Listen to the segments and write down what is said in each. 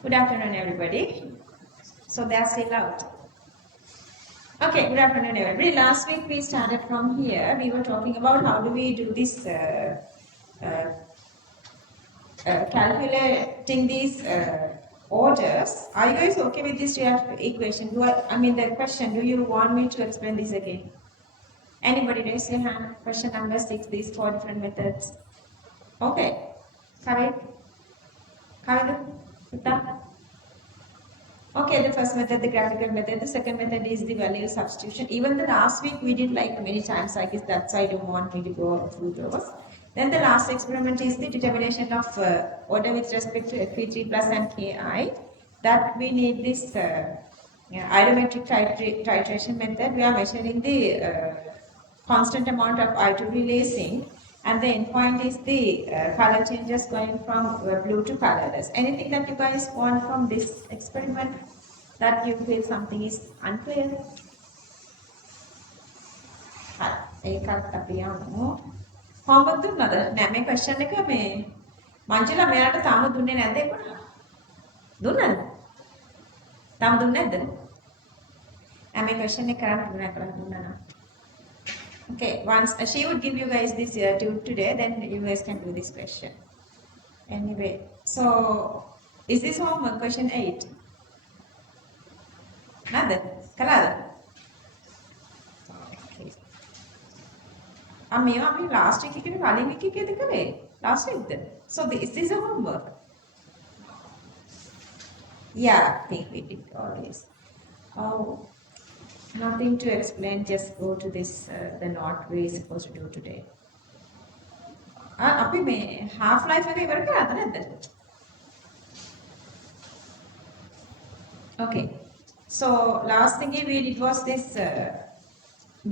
Good afternoon, everybody. So they're still out. Okay, good afternoon, everybody. Last week we started from here. We were talking about how do we do this uh, calculating these orders. Are you guys okay with this equation? The question, do you want me to explain this again? Anybody raise your hand? Question number 6, these 4 different methods. Okay. Kavit? Kavit? Okay, the first method, the graphical method. The second method is the value substitution. Even the last week we did like many times. I guess that's why I don't want me to go through those. Then the last experiment is the determination of order with respect to FP3 plus and KI. That we need this ionometric titration method. We are measuring the constant amount of I2 relacing, and the endpoint is the color changes going from blue to colorless. Anything that you guys want from this experiment that you feel something is unclear? ඒකත් අපි යමු. කොහොමද දුන්නද? නෑ මේ question එක මේ මංජුලා මෙයාට තාම දුන්නේ නැද්ද ඒක? දුන්නද? තාම දුන්නේ නැද්ද? මේ question එක කරන්න දුන්නා නේද? Okay, once she would give you guys this today, then you guys can do this question. Anyway, so is this homework question 8? Nada? Kalada? Okay. මේවා අපි last week එකේ කලින් week එකේද කරේ? Last weekද? So is this a homework? Yeah, I think we did all this. Oh. Nothing to explain, just go to this, the note we're supposed to do today. අපි මේ half life එක ඉවර කරාද නැද්ද? Okay. So last thing we did was this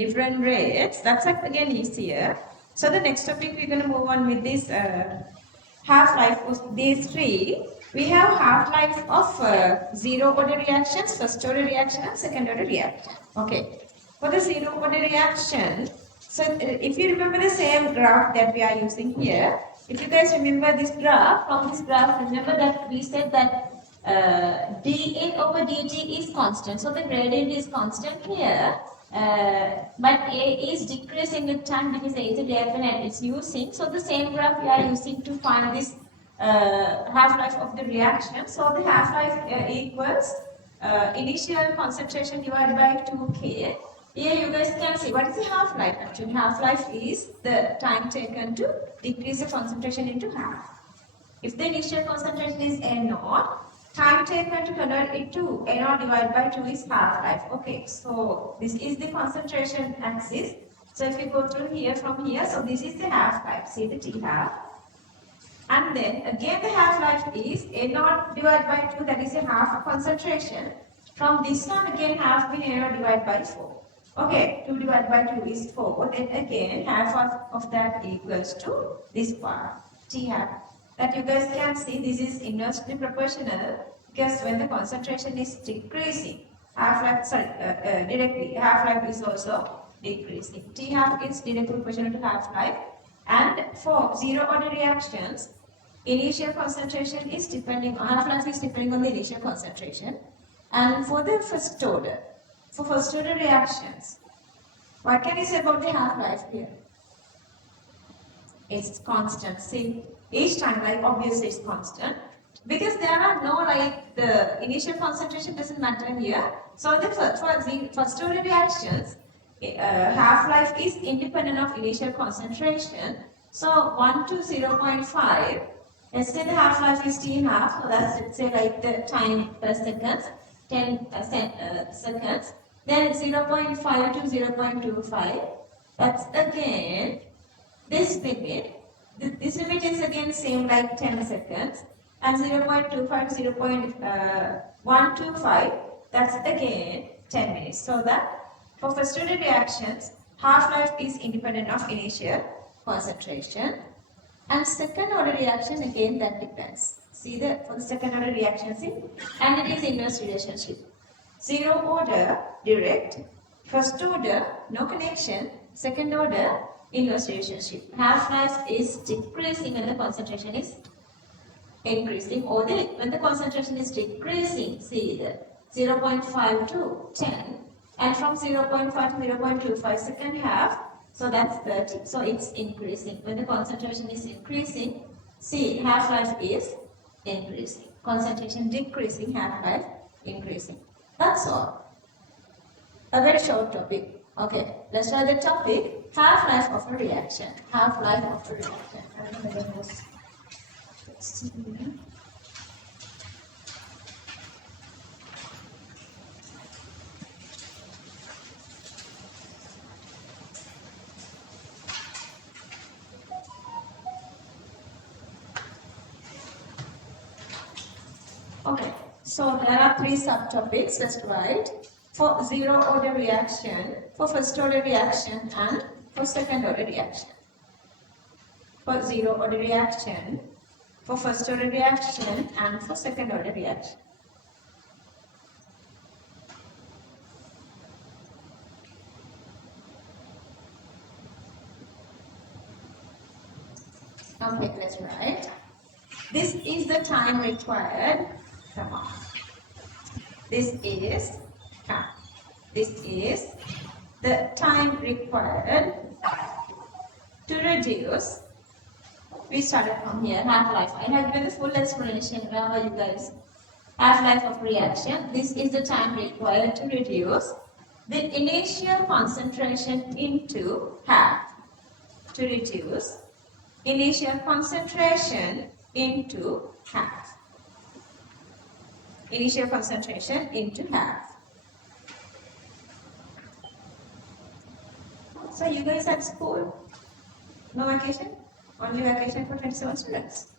different rates. That's again easier. So the next topic we're going to move on with this half-life of these 3. We have half-life of zero-order reactions, first-order reaction, and second-order reaction. Okay. For the zero-order reaction, so if you remember the same graph that we are using here, if you guys remember this graph, from this graph, remember that we said that dA over dt is constant. So the gradient is constant here. But A is decreasing with time because A is a definite it's using. So the same graph we are using to find this half-life of the reaction. So the half-life equals initial concentration divided by 2K. Here you guys can see what is the half-life. Actually, half-life is the time taken to decrease the concentration into half. If the initial concentration is A0, time taken to convert it to A0 divided by 2 is half-life. Okay, so this is the concentration axis. So if you go through here from here, so this is the half-life. See the T half. And then again the half-life is A0 divided by 2, that is a half concentration. From this one again half will A0 divided by 4. Okay, 2 divided by 2 is 4. Then again half of that equals to this part, T half. That you guys can see this is inversely proportional because when the concentration is decreasing, directly half-life is also decreasing. T half is directly proportional to half-life. And for zero-order reactions, initial concentration is depending on half-life is depending on the initial concentration. And for the first order reactions, what can you say about the half-life here? It's constant. See, each time, like obviously it's constant because there are no the initial concentration doesn't matter here. So for the first order reactions, half-life is independent of initial concentration. So 1 to 0.5, let's say the half-life is T half, so that's let's say like the time per seconds, 10 seconds. Then 0.5 to 0.25, that's again this limit. This limit is again same like 10 seconds. And 0.25 to 0.125, that's again 10 minutes. So that for first-order reactions, half-life is independent of initial concentration. And second-order reaction, again, that depends. See for the second-order reaction, see? And it is inverse relationship. Zero order, direct. First order, no connection. Second order, inverse relationship. Half-life is decreasing when the concentration is increasing, or when the concentration is decreasing, see the 0.5 to 10, and from 0.5 to 0.25 second half, so that's 30, so it's increasing. When the concentration is increasing, see half-life is increasing. Concentration decreasing, half-life increasing. That's all. A very short topic. Okay, let's try the topic, half-life of a reaction. Half-life of a reaction. Okay, so there are three subtopics. Let's write for zero order reaction, for first order reaction, and for second order reaction. For zero order reaction, for first order reaction, and for second order reaction. Okay, let's write. This is the time required. Come on. This is the time required to reduce. We started from here, half-life. I have given the full explanation, remember you guys. Half-life of reaction. This is the time required to reduce the initial concentration into half. To reduce initial concentration into half. Initial concentration into half. So you guys at school? No vacation? Only vacation for 27 students.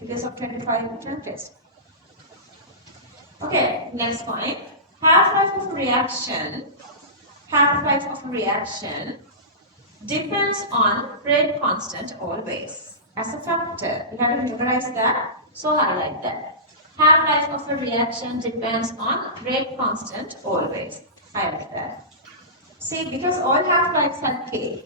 Because of 25 return test. Okay, next point. Half-life of a reaction. Half-life of a reaction depends on rate constant always. As a factor, you have to memorize that, so highlight that. Half-life of a reaction depends on rate constant always. Highlight that. See, because all half-lives have K.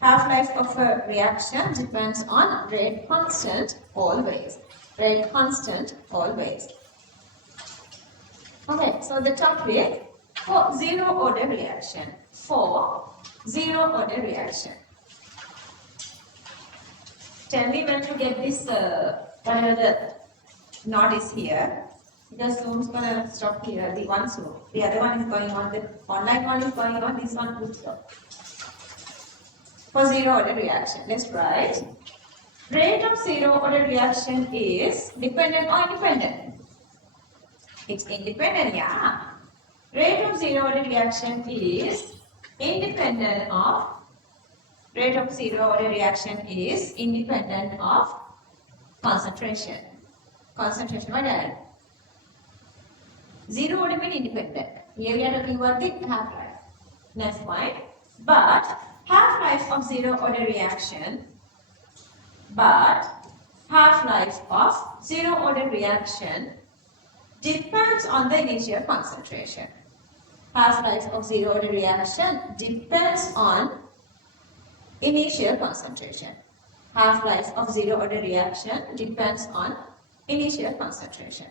Half-life of a reaction depends on rate constant always. Rate constant always. Okay, so the topic for zero order reaction. For zero order reaction. Tell me when to get this, whatever the knot is here. Because Zoom's gonna stop here, the one Zoom. The other one is going on, the online one is going on, this one will stop. For zero order reaction, let's write. Rate of zero order reaction is dependent or independent? It's independent, yeah. Rate of zero order reaction is independent of concentration. Concentration, what is zero order means independent. Here we are talking about the half-life. Next point. But half-life of zero order reaction depends on the initial concentration. Half-life of zero order reaction depends on initial concentration. Half-life of zero order reaction depends on initial concentration.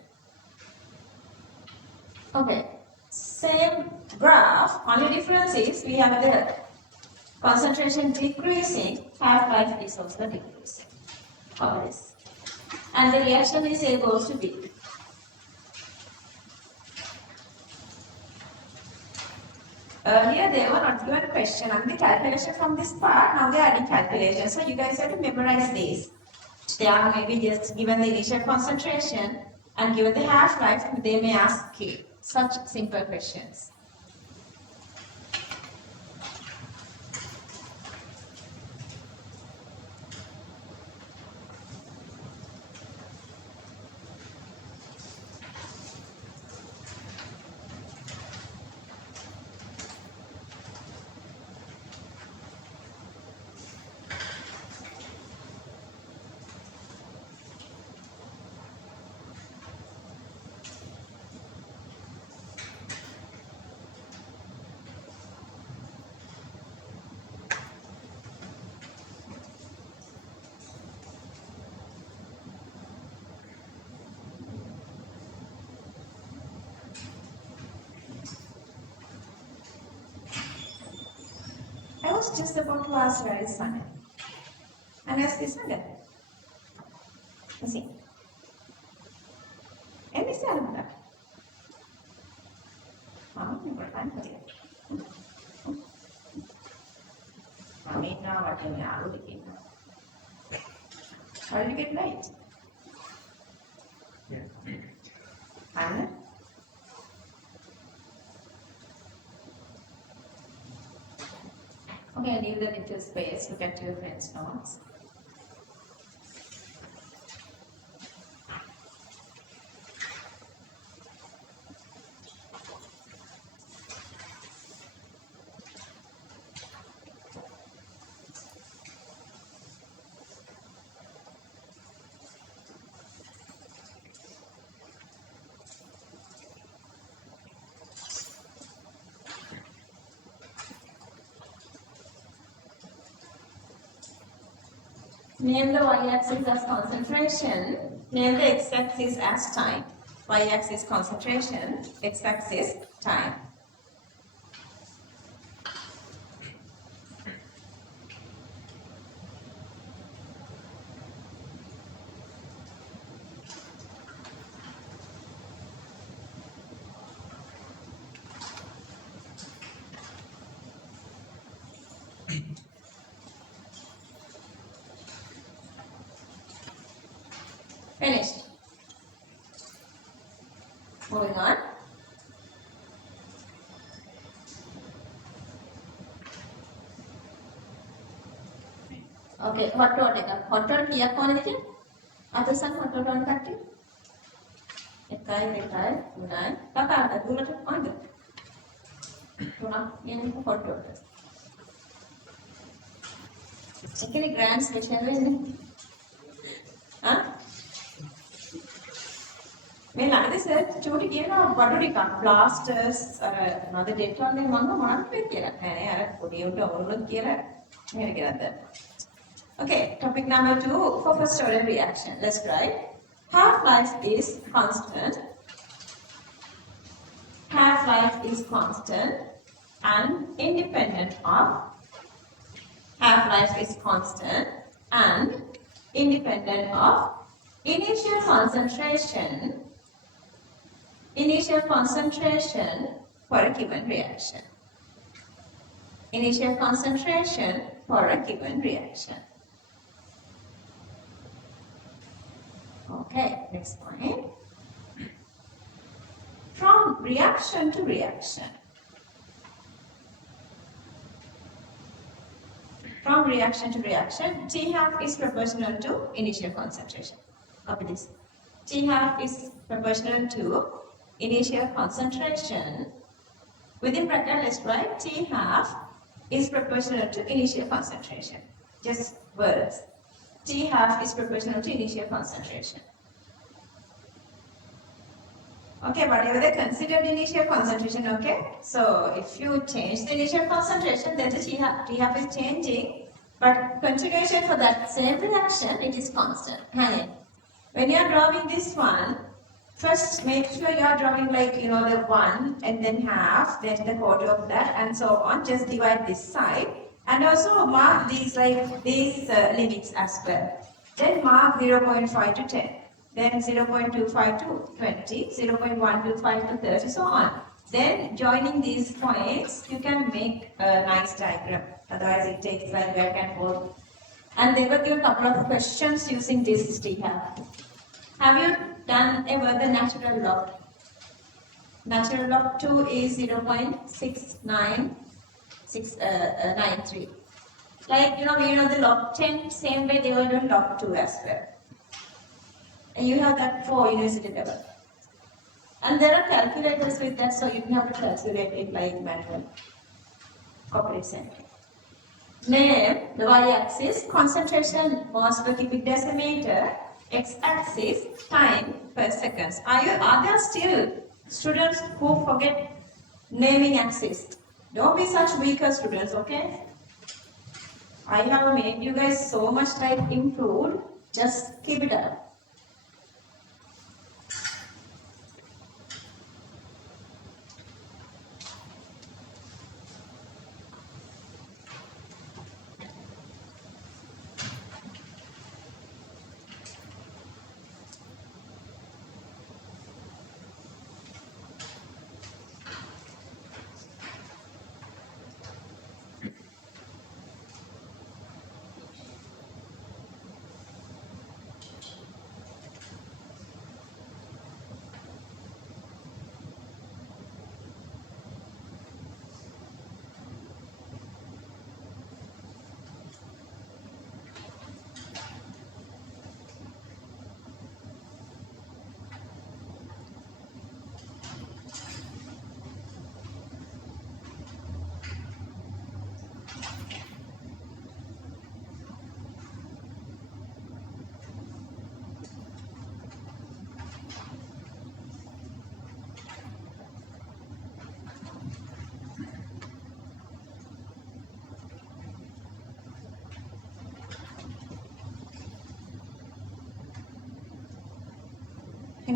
Okay, same graph, only difference is we have the concentration decreasing, half-life is also decreasing. Always. And the reaction is A goes to B. Earlier they were not given question on the calculation from this part, now they are adding calculation. So you guys have to memorize these. They are maybe just given the initial concentration and given the half-life, they may ask K. Such simple questions. was just about to ask where is Sunday. And ask this Sunday. See. And this is another. Never find it. I mean, now I can how did you get late? Yeah. Anna? Okay, leave the little space. Look at your friend's notes. Name the y-axis as concentration, name the x-axis as time. Y-axis concentration, x-axis time. Finished. Moving on. Okay, hot water එක. hot water කීයක් ඕනද කියලා? අතසන් hot water ඕන කට්ටිය? 1යි 2යි 3යි. කකාට දුන්නට ඕනද? 3ක් කියන්නේ hot water. එකනේ grand special වෙන්නේ. හා? මේ ළඟදී සර් චූටි කියනවා බඩු ටිකක් blasters අර නේද ඩෙට් වලින් මම මොනවද කියලා. නෑ නෑ අර පොඩි උන්ට ඕනොත් කියලා මෙහෙර කියලාද. Okay, topic number 2, focused order reaction. Let's try. Half-life is constant. Half-life is constant and independent of. Half-life is constant and independent of initial concentration. Initial concentration for a given reaction. Initial concentration for a given reaction. Okay, next point. From reaction to reaction. From reaction to reaction, T half is proportional to initial concentration. Copy this. T half is proportional to initial concentration. Within bracket, let's write T half is proportional to initial concentration. Just words. T half is proportional to initial concentration. Okay, whatever the considered initial concentration, okay? So if you change the initial concentration, then the T half is changing, but continuation for that same reaction, it is constant. Hey, when you are drawing this one, first make sure you are drawing like, you know, the 1 and then half, then the quarter of that and so on. Just divide this side and also mark these like these limits as well. Then mark 0.5 to 10. Then 0.25 to 20, 0.125 to 30, so on. Then joining these points, you can make a nice diagram. Otherwise it takes like back and forth. And they will give a couple of questions using this T half. Have you done ever the natural log? Natural log 2 is 0.69693. Like, you know, we know the log 10, same way they will do log 2 as well. And you have that for university level. And there are calculators with that, so you don't have to calculate it like manual. Copy it same. Name the y-axis, concentration mass per cubic decimeter, x-axis, time per seconds. Are there still students who forget naming axis? Don't be such weaker students, okay? I have made you guys so much like improved. Just keep it up.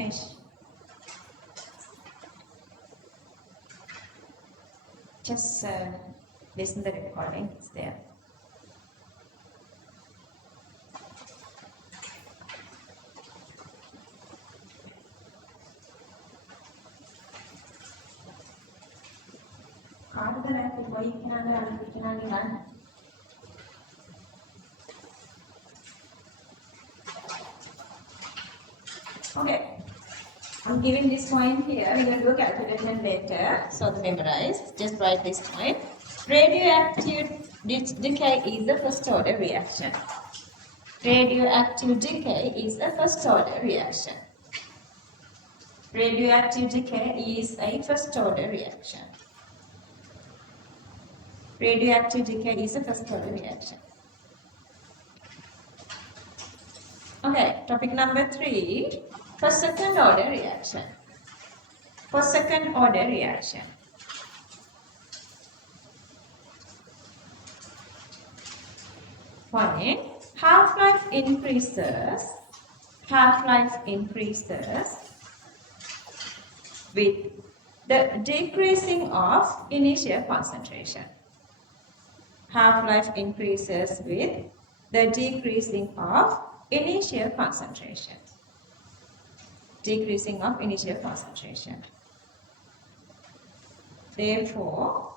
Ramesh. Just listen to the recording. It's there. Okay, I'm giving this point here. We're going to do a calculation later, so to memorize. Just write this point. Radioactive decay is a first order reaction. Radioactive decay is a first order reaction. Radioactive decay is a first order reaction. Radioactive decay is a first order reaction. Okay, topic number 3, for second order reaction. For second order reaction. Point, half-life increases with the decreasing of initial concentration. Half-life increases with the decreasing of initial concentration. Decreasing of initial concentration. Therefore,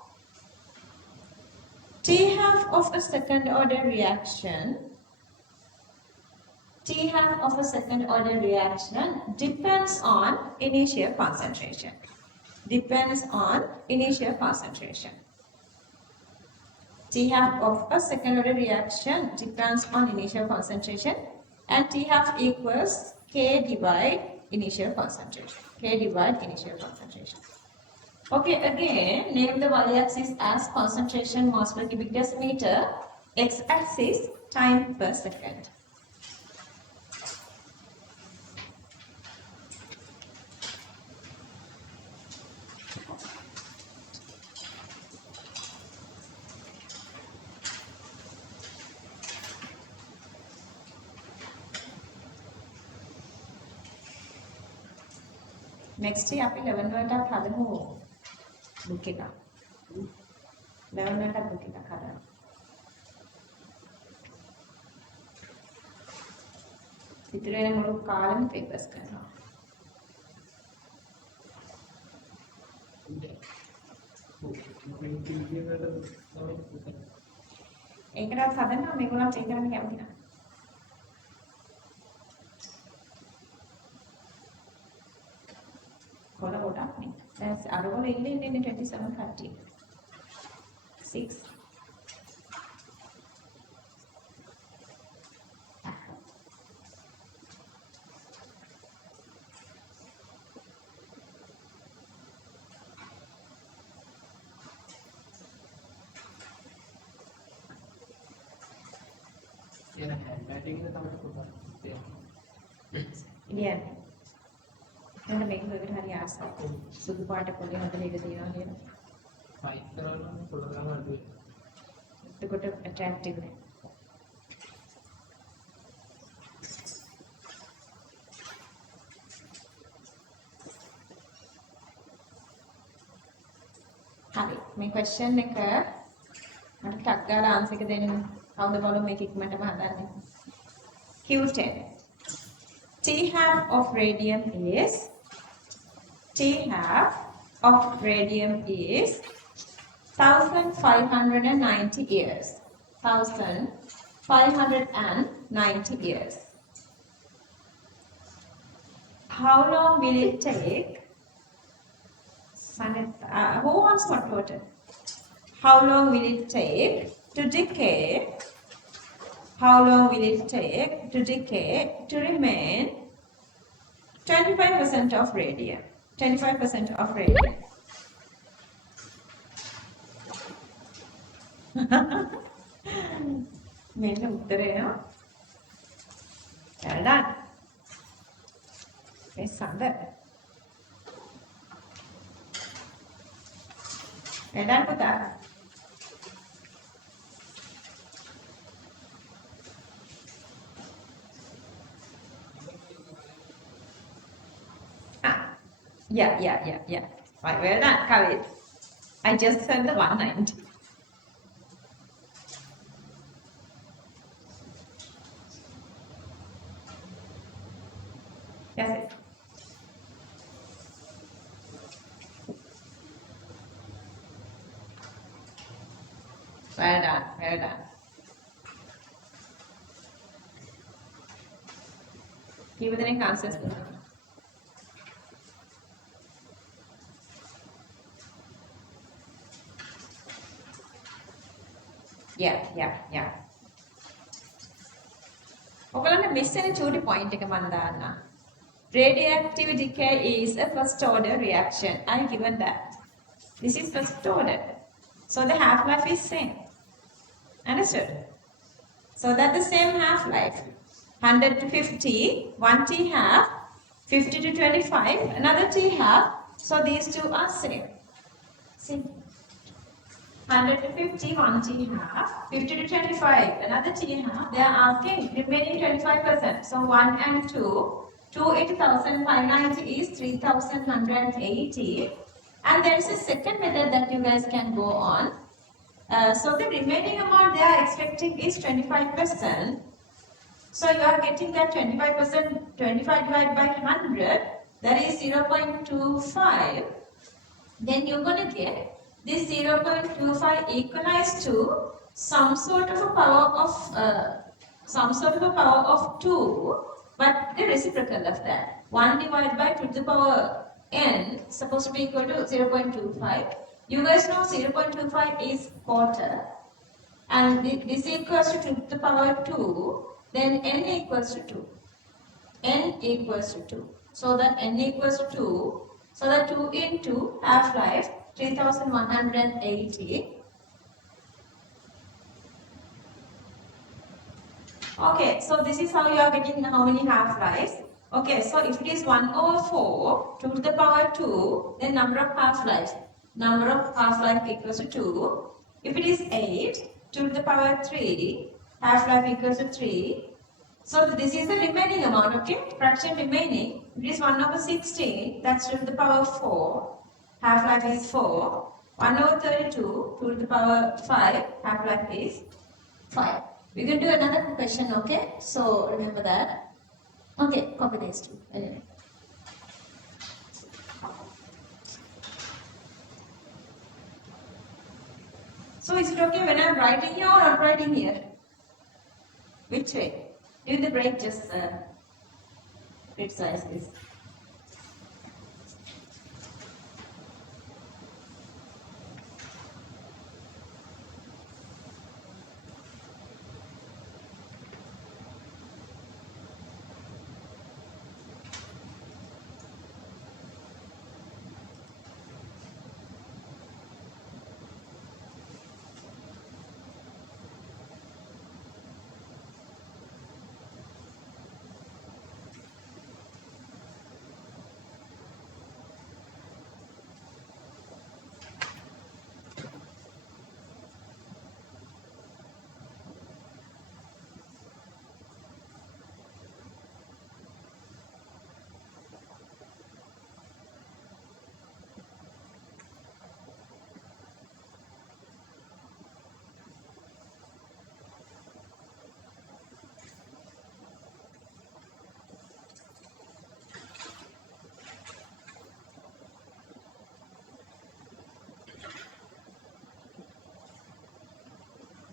T-half of a second order reaction depends on initial concentration. Depends on initial concentration. T-half of a second order reaction depends on initial concentration, and T-half equals K divide initial concentration. K divide initial concentration. Okay, again, name the y-axis as concentration moles per cubic decimeter, x-axis time per second. Next year, අපි 11 වලට හදමු book එක. 11 වලට book එකක් හදමු. ඉතුරු වෙන මුළු කාලෙම papers කරනවා. ඒකටත් හදන්න මේගොල්ලන් ඒක කරන්න කැමති නැහැ. That's Arrow in 27 30. 6. Yeah. And make it very Asha. So the part of the other to go to attractive. Hi, my question is answer then how the bottom make it matter. Q10. T-half of radium is 1590 years. 1590 years. How long will it take? Who wants hot water? How long will it take to decay? How long will it take to decay to remain 25% of radium? 25% of radium. Well done. Miss Sander. Well done, Putta. Yeah. Right, well done, Kavit. I just heard the 190. That's it. Well done, well done. Give the next answers. Yeah. ඔයගොල්ලන්ට miss වෙන චූටි point එක මම දාන්නම්. Radioactive decay is a first order reaction. I given that. This is first order. So the half-life is same. Understood? So that the same half-life. 100 to 50, one T half, 50 to 25, another T half. So these two are same. See? 100 to 50, one T half, 50 to 25, another T half. They are asking remaining 25%. So 1 and 2. 2 into 1590 is 3180. And there is a second method that you guys can go on. So the remaining amount they are expecting is 25%. So you are getting that 25%, 25 divided by 100, that is 0.25. Then you're going to get this 0.25 equalized to some sort of a power of 2, but the reciprocal of that. 1 divided by 2 to the power n supposed to be equal to 0.25. You guys know 0.25 is quarter, and this equals to 2 to the power 2, then n equals to 2. N equals to 2. So that n equals to 2. So that 2 into half-life 3180. Okay, so this is how you are getting how many half-lives. Okay, so if it is 1 over 4, 2 to the power 2, then number of half-lives. Number of half-life equals to 2. If it is 8, 2 to the power 3, half-life equals to 3. So this is the remaining amount, okay? Fraction remaining. It is 1 over 16, that's 2 to the power 4. Half-life is 4. 1 over 32, 2 to the power 5. Half-life is 5. We can do another question, okay? So remember that. Okay, copy these two. Anyway. So is it okay when I'm writing here or I'm writing here? Which way? During the break, just criticize this.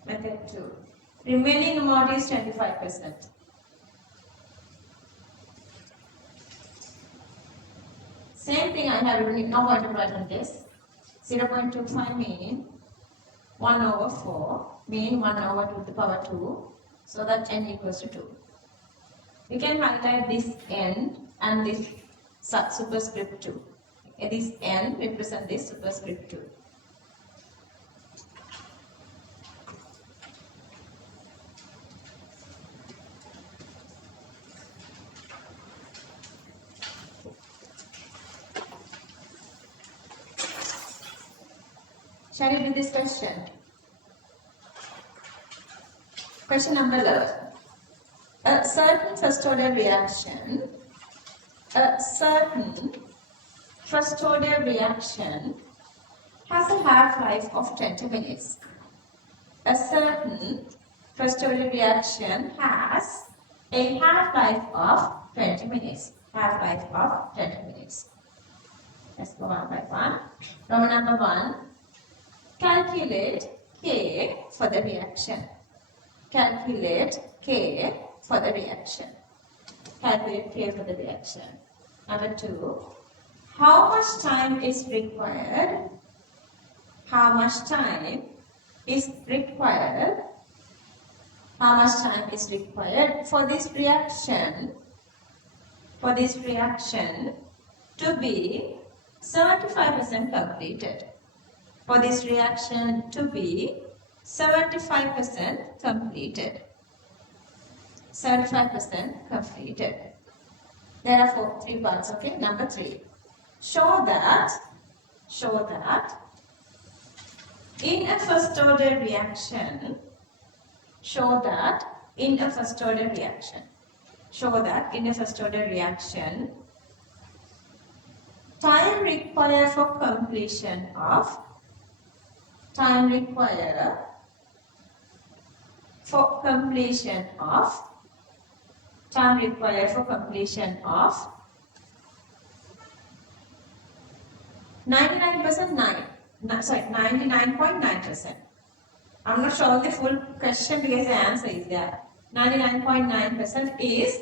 Method 2. Remaining amount is 25%. Same thing I have written, no point to write on this. 0.25 mean 1 over 4, mean 1 over 2 to the power 2, so that n equals to 2. We can highlight this n and this superscript 2. This n represent this superscript 2. Shall we do this question? Question number 11. A certain first order reaction, a certain first order reaction has a half-life of 20 minutes. A certain first order reaction has a half-life of 20 minutes. Half-life of 20 minutes. Let's go one by one. Roman number 1. Calculate K for the reaction. Calculate K for the reaction. Calculate K for the reaction. Number 2. How much time is required? How much time is required? How much time is required for this reaction? For this reaction to be 75% completed. For this reaction to be 75% completed. 75% completed. There are 3 parts, okay? Number 3. Show that in a first order reaction, time required for completion of time required for completion of 99.9%. I'm not showing the full question because the answer is there. 99.9% is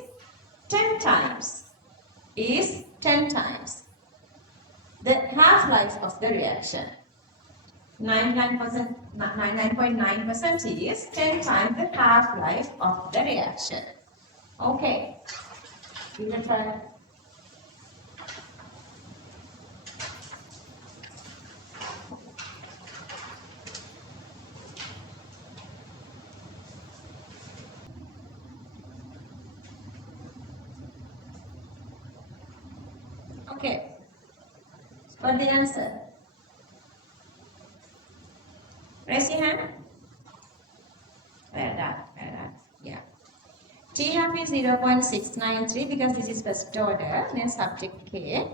10 times. The half-life of the reaction. 99.9% is 10 times the half-life of the reaction. Okay. Give it a try. Okay. What's the answer? Raise your hand. Well done. Yeah. T half is 0.693 because this is first order, then subject K.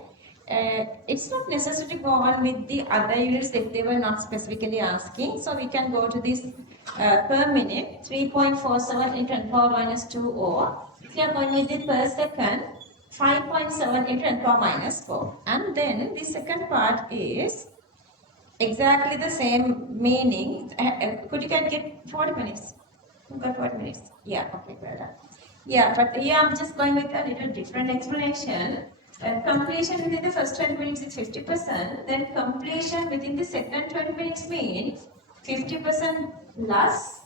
It's not necessary to go on with the other units if they were not specifically asking. So we can go to this per minute, 3.47 into 10 power minus 2 or if you are going with it per second, 5.7 into 10 power minus 4. And then the second part is exactly the same meaning. Could you get 40 minutes? Who got 40 minutes? Yeah, okay, well done. Yeah, but here I'm just going with a little different explanation. Completion within the first 20 minutes is 50%. Then completion within the second 20 minutes means 50% plus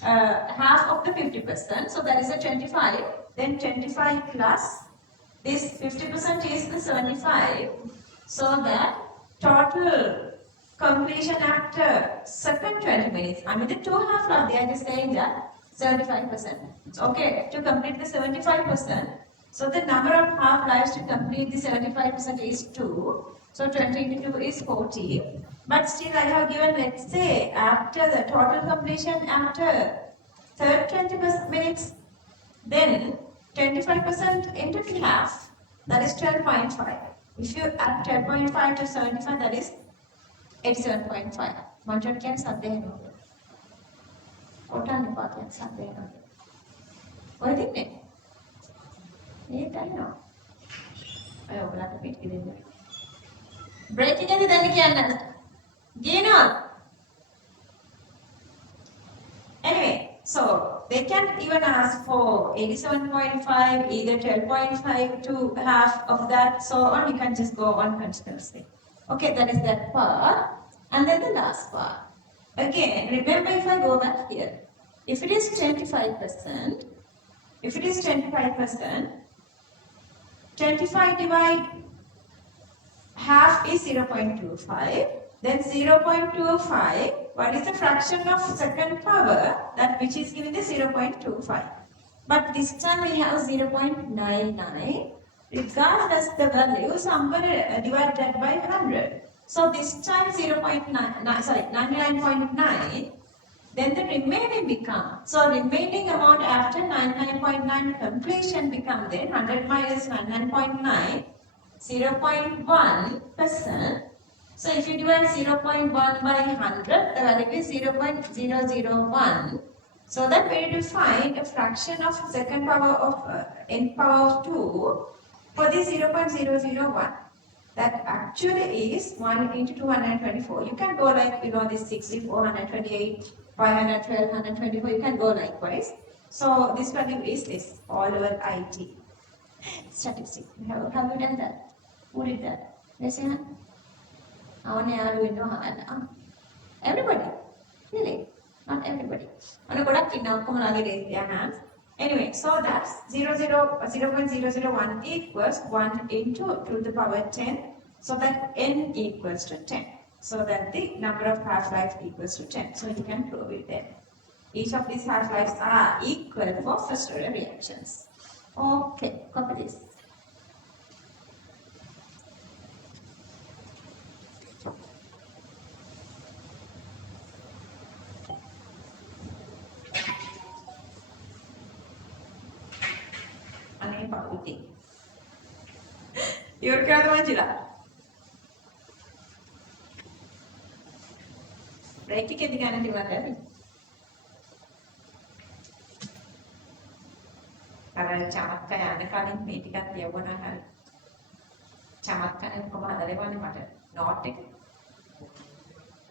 half of the 50%. So that is a 25. Then 25 plus this 50% is the 75. So that total completion after second 20 minutes, I mean the 2 half, they are just saying that 75%. Okay, to complete the 75%, so the number of half lives to complete the 75% is 2. So 20 into 2 is 40. But still I have given, let's say, after the total completion after third 20 minutes, then 25% into half, that is 12.5. If you add 12.5 to 75, that is 87.5. Manjot can sadhe no. Otan pa can sadhe no. What did it? It I know. I open up a bit. Breaking it then again. Gino. Anyway, so they can even ask for 87.5, either 12.5 to half of that, so on. You can just go on continuously. Okay, that is that part. And then the last part. Again, remember if I go back here, if it is 25%, 25 divide half is 0.25, then 0.25, what is the fraction of second power, that which is given the 0.25. But this time we have 0.99, regardless the value, somewhere divide that by 100. So this time 99.9, then the remaining become, so remaining amount after 99.9 completion become then 100 minus 99.9, 0.1%. So if you divide 0.1 by 100, the value is 0.001. So that we need to find a fraction of second power of n power of 2 for the 0.001. That actually is 1 into 224. You can go like, this 64, 128, 512, 124. You can go likewise. So this value is this, all over IT. Statistics. Have you done that? Who did that? Raise your hand. I want to know everybody. Really? Not everybody. Raise their hands. Anyway, so that's 0.001 equals 1 into to the power 10. So that n equals to 10. So that the number of half-life equals to 10. So you can prove it then. Each of these half-lives are equal for first-order reactions. Okay, copy this. Ane pauti. Iவர் கேட்ட manjila. Break එක දිගානට ඉවරද? අර චමත්කය යන කලින් මේ ටිකක් කියවුණා හරි. චමත්කයෙන් කොහොමද හදලවන්නේ මට නෝට් එක.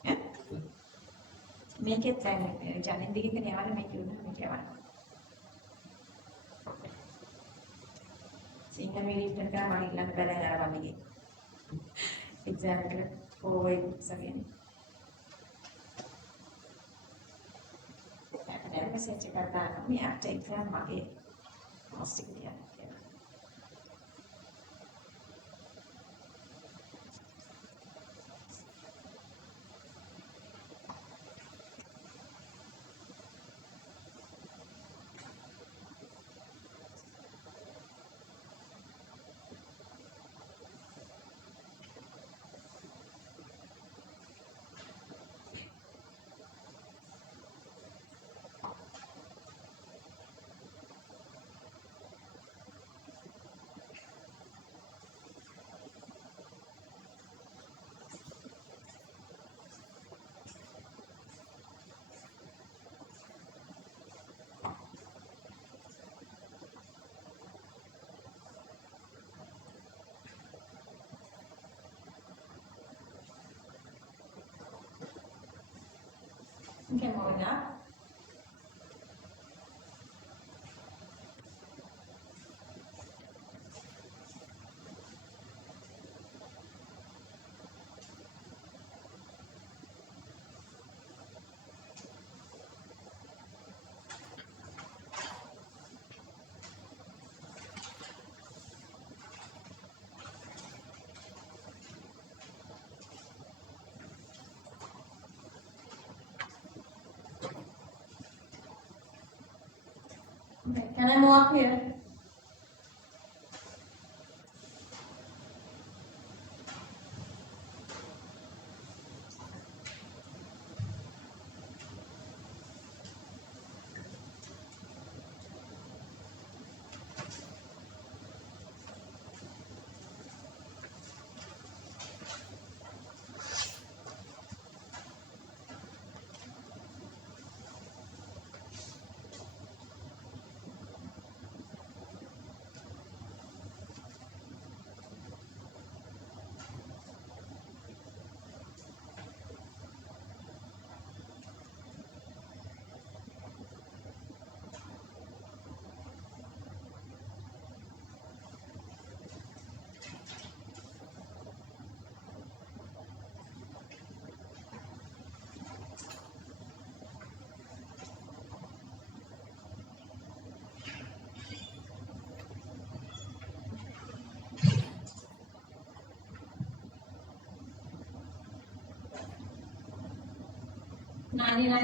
ඈ? මේකෙත් දැන් ජනින් දිගින් යවන්න මේක උනා මේක යවන්න. සිංහල මීඩියම් එකකට මම ඊළඟ බැලලා අරවන්නේ. එක්සෑම් එකට ඕයි සගෙන. දැන් මෙසේජ් එකක් දාන්න මේ after exam මගේ post එක තියන්න කියලා. Okay, moving up. Okay, can I move up here?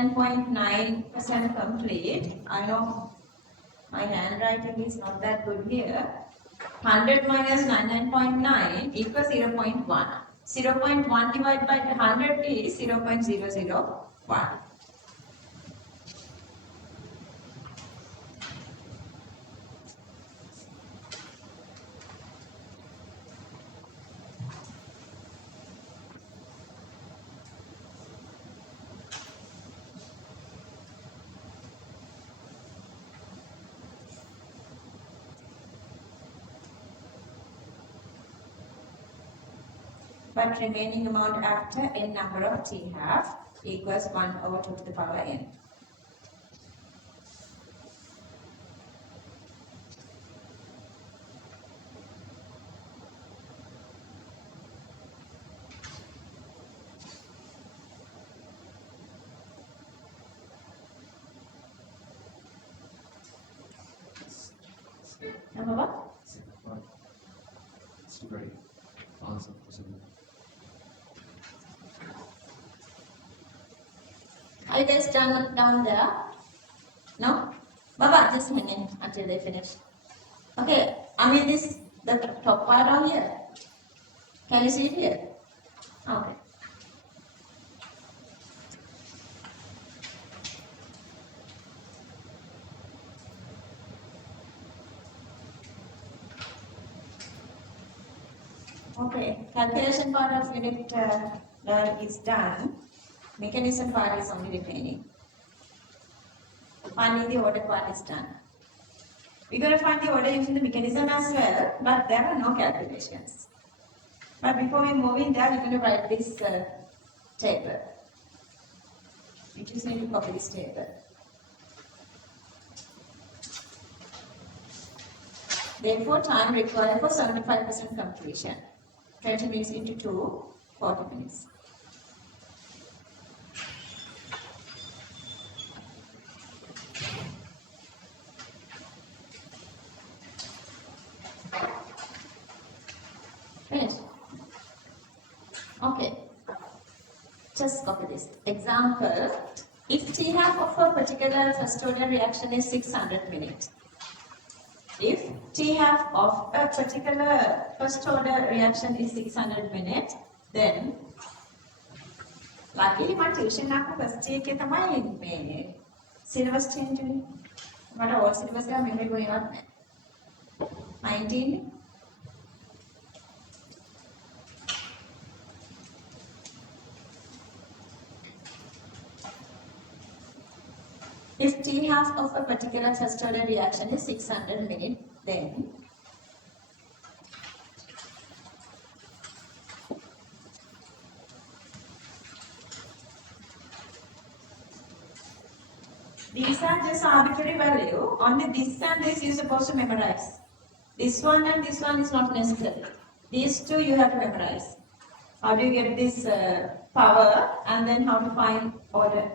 .9% complete. I know my handwriting is not that good here. 100 minus 99.9 equals 0.1. 0.1 divided by 100 is 0.001. but remaining amount after n number of t half equals 1 over 2 to the power n. Number what? It's very answer possible. Are you guys done down there? No? Baba, just hang in until they finish. Okay, I mean this, the top part on here. Can you see it here? Okay. Okay, calculation part of unit learn is done. Mechanism part is only remaining. Finding the order part is done. We're going to find the order using the mechanism as well, but there are no calculations. But before we move in there, we're going to write this table. We just need to copy this table. Therefore, time required for 75% completion. 20 minutes into 2, 40 minutes. Finish. Okay. Just copy this. Example, if T half of a particular first order reaction is 600 minutes. If T half of a particular first order reaction is 600 minutes, then luckily my tuition after first year ke thamai me syllabus change uni. But all syllabus ka memory going up 19. If T half of a particular first order reaction is 600 minutes, then these are just arbitrary value. Only this and this you're supposed to memorize. This one and this one is not necessary. These two you have to memorize. How do you get this power and then how to find order?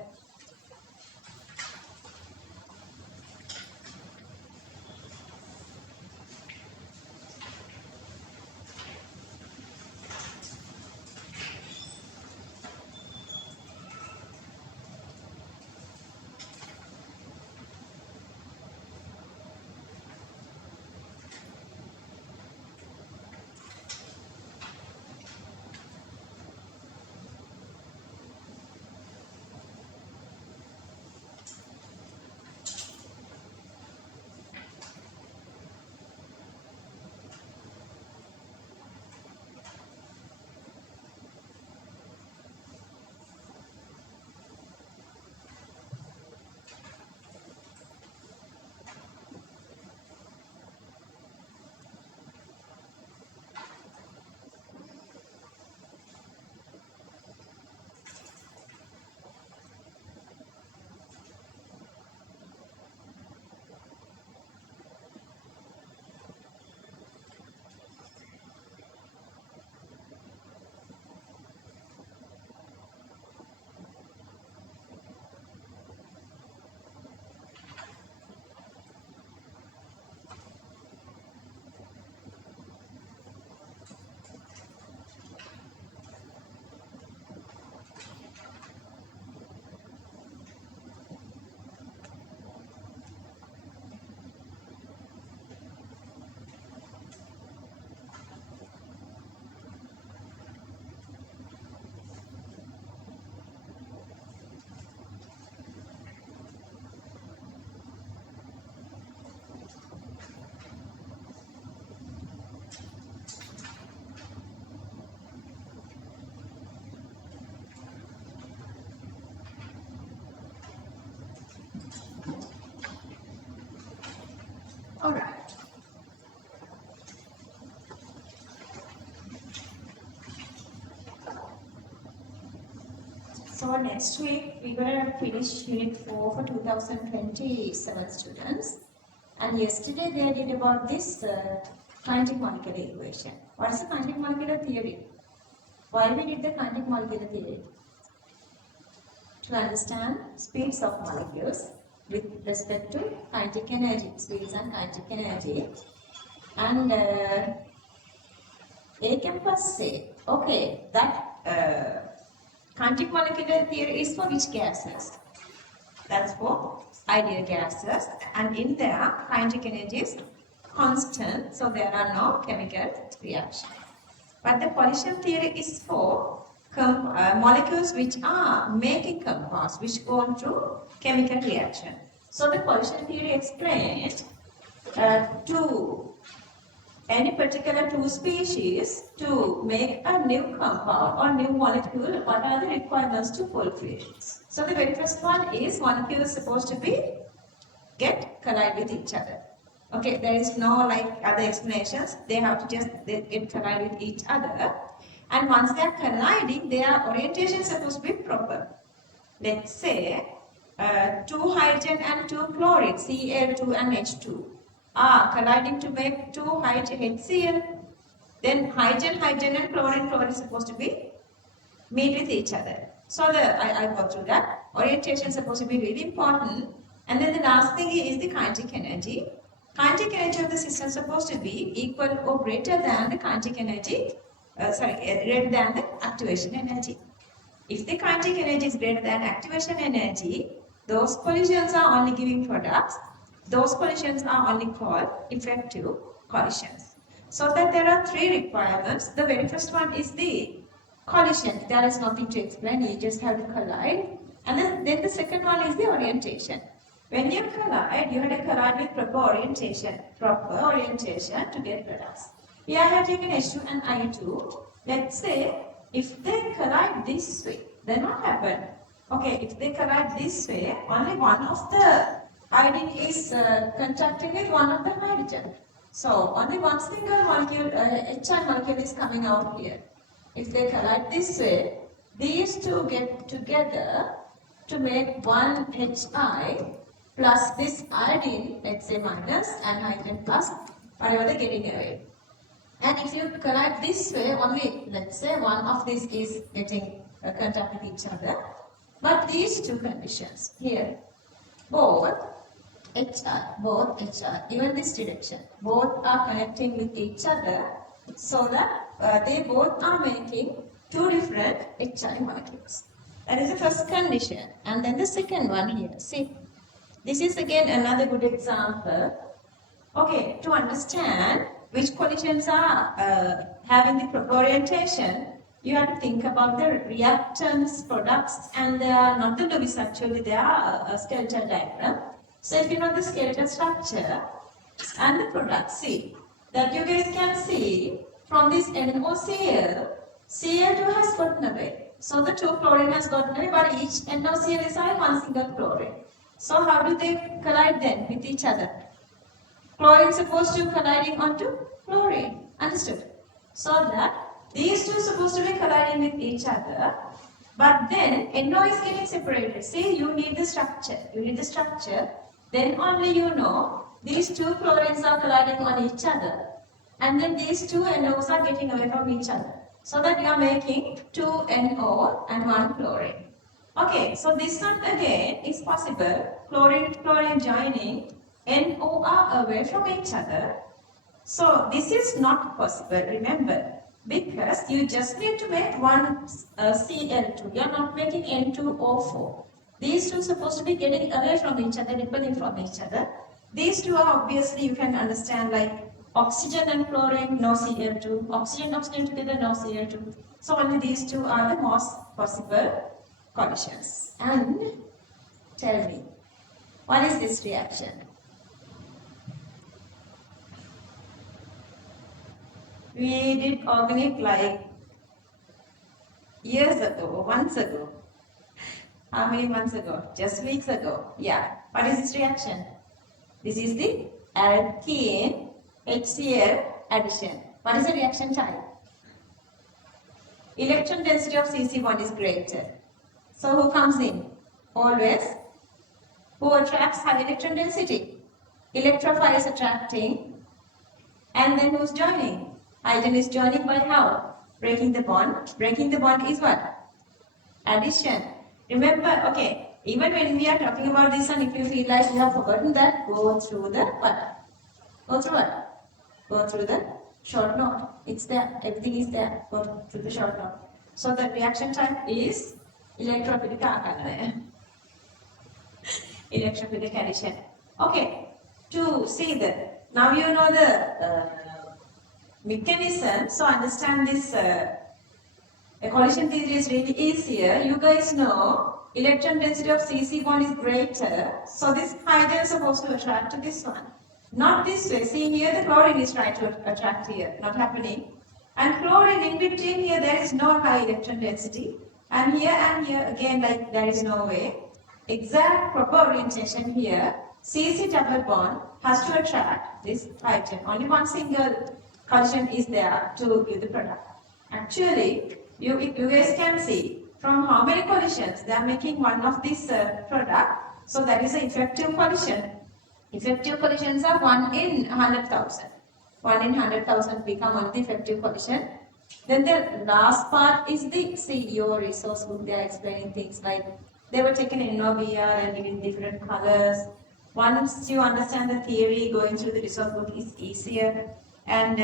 All right. next week we're going to finish Unit 4 for 2027 students. And yesterday they did about this kinetic molecular equation. What is the kinetic molecular theory? Why we did the kinetic molecular theory? To understand speeds of molecules with respect to kinetic energy, speeds and kinetic energy. And can first say, okay, that kinetic molecular theory is for which gases? That's for ideal gases, and in there kinetic energy is constant, so there are no chemical reactions. But the collision theory is for molecules which are making compounds, which go on through chemical reaction. So the collision theory explains to any particular two species to make a new compound or new molecule, what are the requirements to fulfill? So the very first one is molecule is supposed to be collide with each other. Okay, there is no like other explanations. They have to just get collide with each other. And once they are colliding, their orientation is supposed to be proper. Let's say 2 hydrogen and 2 chlorine, Cl2 and H2, are colliding to make 2 hydrogen HCl. Then hydrogen and chlorine is supposed to be meet with each other. So I go through that. Orientation is supposed to be really important. And then the last thing is the kinetic energy. Kinetic energy of the system is supposed to be equal or greater than the kinetic energy, greater than the activation energy. If the kinetic energy is greater than activation energy, those collisions are only giving products. Those collisions are only called effective collisions. So that there are 3 requirements. The very first one is the collision. There is nothing to explain. You just have to collide. And then the second one is the orientation. When you collide, you have to collide with proper orientation to get products. Here I have taken H2 and I2. Let's say if they collide this way, then what happens? Okay, if they collide this way, only one of the iodine is contacting with one of the hydrogen. So only one single molecule, HI molecule is coming out here. If they collide this way, these two get together to make one HI plus this iodine, let's say minus, and hydrogen plus, whatever they're getting away. And if you collide this way, only let's say one of these is getting contact with each other. But these two conditions here, both HR, even this direction, both are connecting with each other, so that they both are making 2 different HI molecules. That is the first condition. And then the second one here, see, this is again another good example. Okay, to understand which collisions are having the proper orientation, you have to think about the reactants, products, and they are not the Lewis, actually they are a skeletal diagram. So if you know the skeletal structure and the products, see, that you guys can see from this NOCl, Cl2 has gotten away. So the 2 chlorine has gotten away, but each NOCl is having one single chlorine. So how do they collide then with each other? Chlorine is supposed to colliding onto chlorine. Understood? So that these two are supposed to be colliding with each other, but then NO is getting separated. See, you need the structure. Then only you know these 2 chlorines are colliding on each other, and then these 2 NOs are getting away from each other. So that you are making 2 NO and 1 chlorine. Okay, so this one again is possible. Chlorine to chlorine joining, NO are away from each other. So this is not possible, remember, because you just need to make one Cl2. You are not making N2O4. These two are supposed to be getting away from each other, repelling from each other. These two are obviously, you can understand, like oxygen and chlorine, no Cl2. Oxygen together, no Cl2. So only these two are the most possible collisions. And tell me, what is this reaction? We did organic like years ago, months ago. How many months ago? Just weeks ago. Yeah. What is this reaction? This is the alkene HCl addition. What is the reaction type? Electron density of CC1 is greater. So who comes in? Always who attracts high electron density? Electrophile is attracting, and then who's joining? Hydrogen is joining by how? Breaking the bond. Breaking the bond is what? Addition. Remember, okay, even when we are talking about this one, if you feel like you have forgotten that, go through the what? Go through what? Go through the short note. It's there. Everything is there. Go through the short note. So the reaction type is electrophilic ආකරණය. Electrophilic addition. Okay. To see that now you know the mechanism. So understand this. Collision theory is really easier. You guys know electron density of CC1 is greater. So this hydrogen is supposed to attract to this one. Not this way. See here the chlorine is trying to attract here. Not happening. And chlorine in between here there is no high electron density. And here again like there is no way. Exact proper orientation here. CC double bond has to attract this hydrogen. Only one single collision is there to give the product. Actually, you guys can see from how many collisions they are making one of this product. So that is an effective collision. Effective collisions are 1 in 100,000. 1 in 100,000 become one of the effective collision. Then the last part is the, see your resource book, they are explaining things like they were taken NOVR and given different colors. Once you understand the theory, going through the resource book is easier. And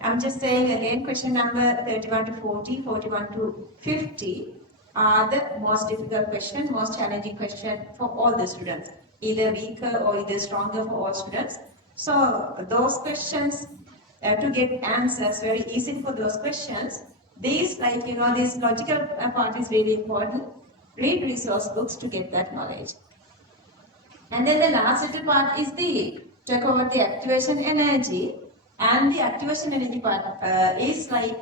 I'm just saying again, question number 31 to 40, 41 to 50 are the most difficult question, most challenging question for all the students. Either weaker or either stronger for all students. So those questions, to get answers very easy for those questions. These, like you know, this logical part is really important. Read resource books to get that knowledge. And then the last little part is the talk about the activation energy. And the activation energy part is like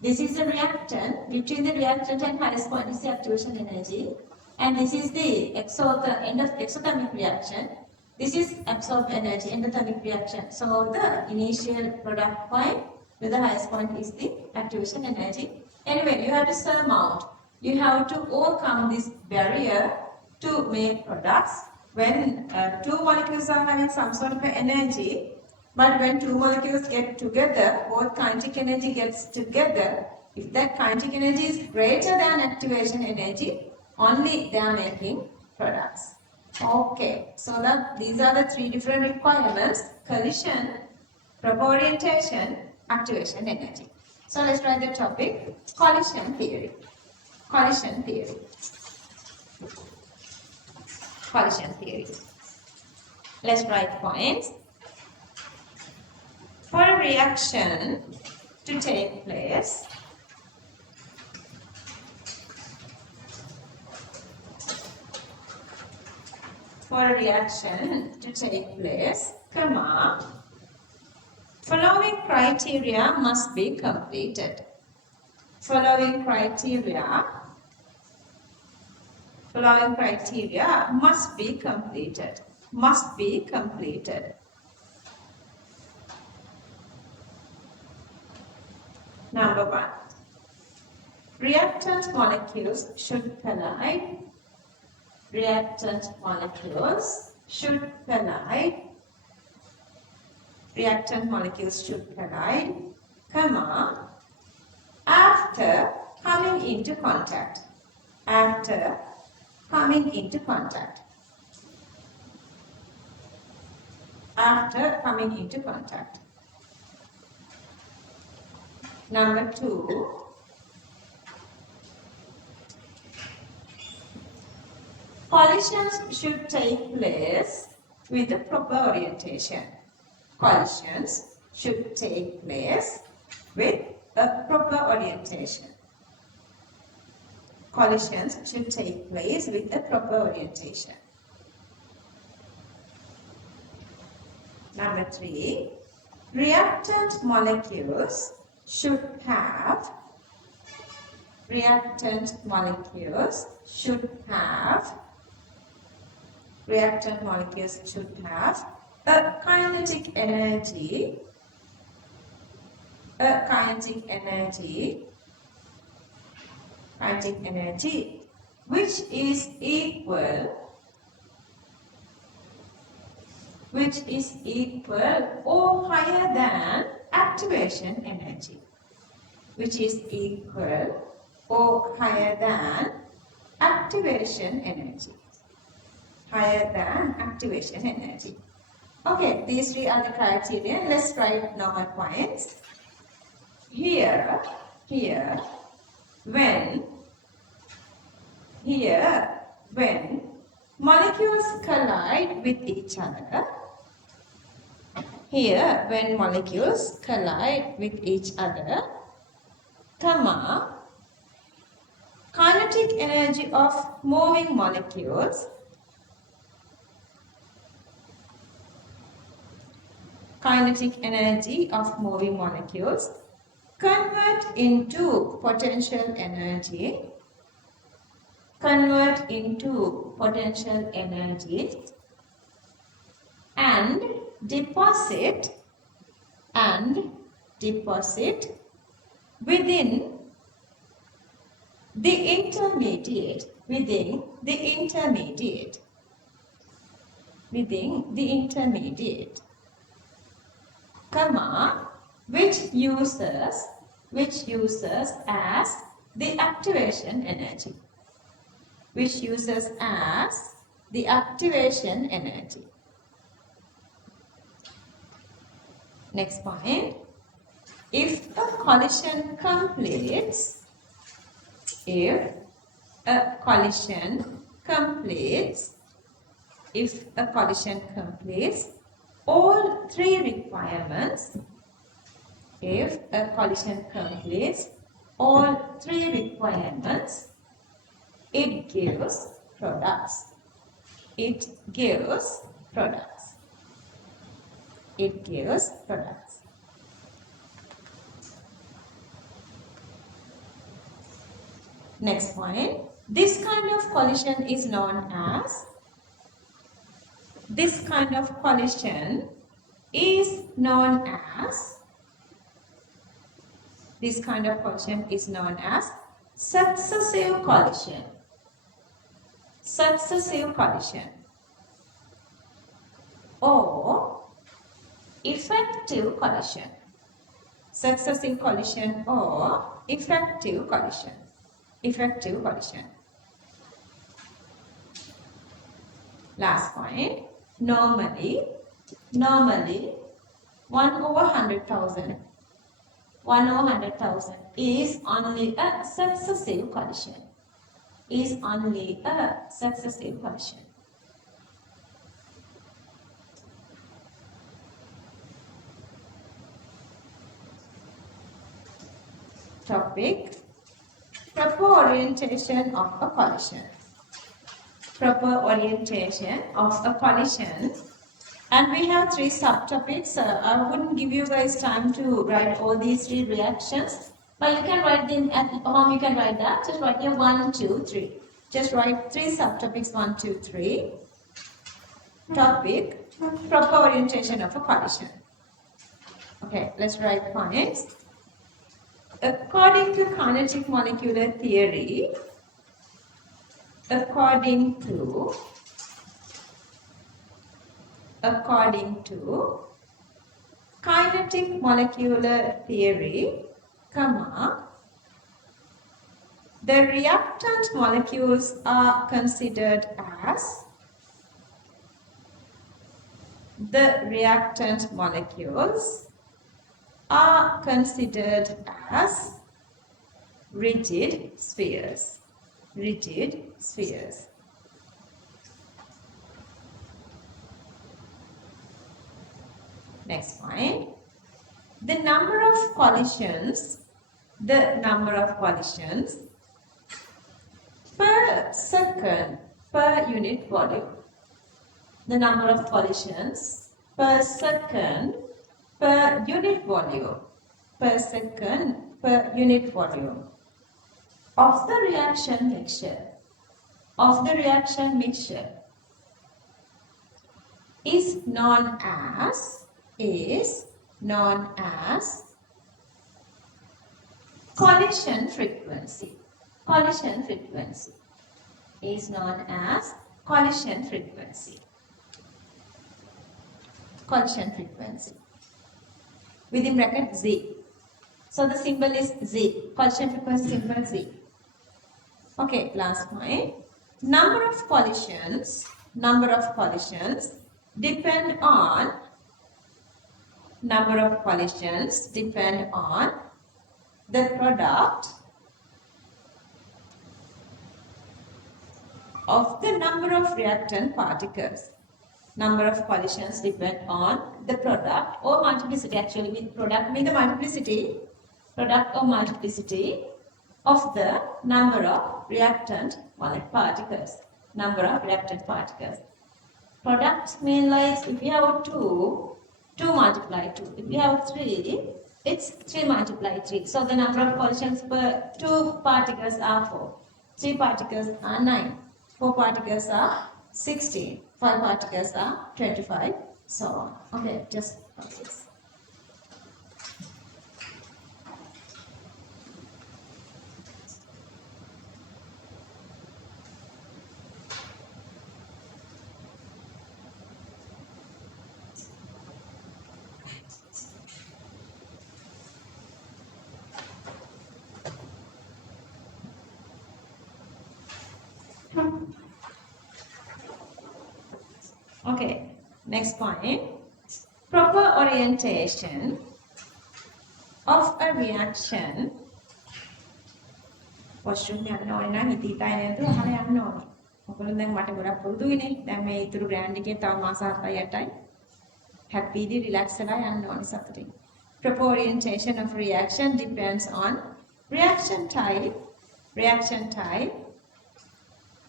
this is the reactant. Between the reactant and highest point is the activation energy. And this is the end of exothermic reaction. This is absorbed energy, endothermic reaction. So the initial product point with the highest point is the activation energy. Anyway, you have to surmount. You have to overcome this barrier to make products. When two molecules are having some sort of energy, but when two molecules get together, both kinetic energy gets together. If that kinetic energy is greater than activation energy, only they are making products. Okay, so these are the three different requirements: collision, proper orientation, activation energy. So let's write the topic: collision theory. Collision theory. Collision theory. Let's write points. For a reaction to take place, following criteria must be completed. Following criteria must be completed. Must be completed. Number 1. Reactant molecules should collide. Reactant molecules should collide. Reactant molecules should collide, comma, after coming into contact. After coming into contact. After coming into contact. Number 2. Collisions should take place with a proper orientation. Collisions should take place with a proper orientation. Collisions should take place with a proper orientation. Number 3. Reactant molecules should have a kinetic energy which is equal or higher than activation energy, which is equal or higher than activation energy, higher than activation energy. Okay, these three are the criteria. Let's write normal points. Here, when molecules collide with each other, here when molecules collide with each other, comma, kinetic energy of moving molecules convert into potential energy and deposit within the intermediate, comma, which uses as the activation energy, Next point, if a collision completes, all three requirements, it gives products. Next point, this kind of collision is known as successive collision or effective collision. Last point, normally 1 over 100,000 is only a successive collision. Topic, proper orientation of a collision. And we have three subtopics. I wouldn't give you guys time to write all these three reactions, but you can write them at home. You can write that. Just write here 1, 2, 3. Just write three subtopics 1, 2, 3. Topic, proper orientation of a collision. Okay, let's write points. According to kinetic molecular theory, according to kinetic molecular theory, comma, the reactant molecules are considered as rigid spheres. Next point, the number of collisions per second per unit volume. The number of collisions per second per unit volume. Of the reaction mixture is known as collision frequency. is known as collision frequency. Collision frequency. Within bracket Z. So the symbol is Z. Collision frequency symbol Z. Okay, last point. Number of collisions depend on the product of the number of reactant particles. Number of collisions depend on the product or multiplicity. Actually, with product mean the multiplicity, product or multiplicity of the number of reactant particles. Number of reactant particles. Products mean like if you have 2, 2 multiply 2. If you have 3, it's 3 multiply 3. So the number of collisions per 2 particles are 4. 3 particles are 9. 4 particles are 16. 5 particles are 25. So on. Okay, just this. Okay, next point. Proper orientation of a reaction. Washroom යන්න ඕනේ නම් හිතීතා නේද අහලා යන්න ඕනේ. ඔයගොල්ලෝ දැන් මට ගොඩක් පුරුදුයිනේ. දැන් මේ ඊතුරු බ්‍රෑන්ඩ් එකේ තව මාස 7යි 8යි. Happily relax වෙලා යන්න ඕනේ සතුටින්. Proper orientation of reaction depends on reaction type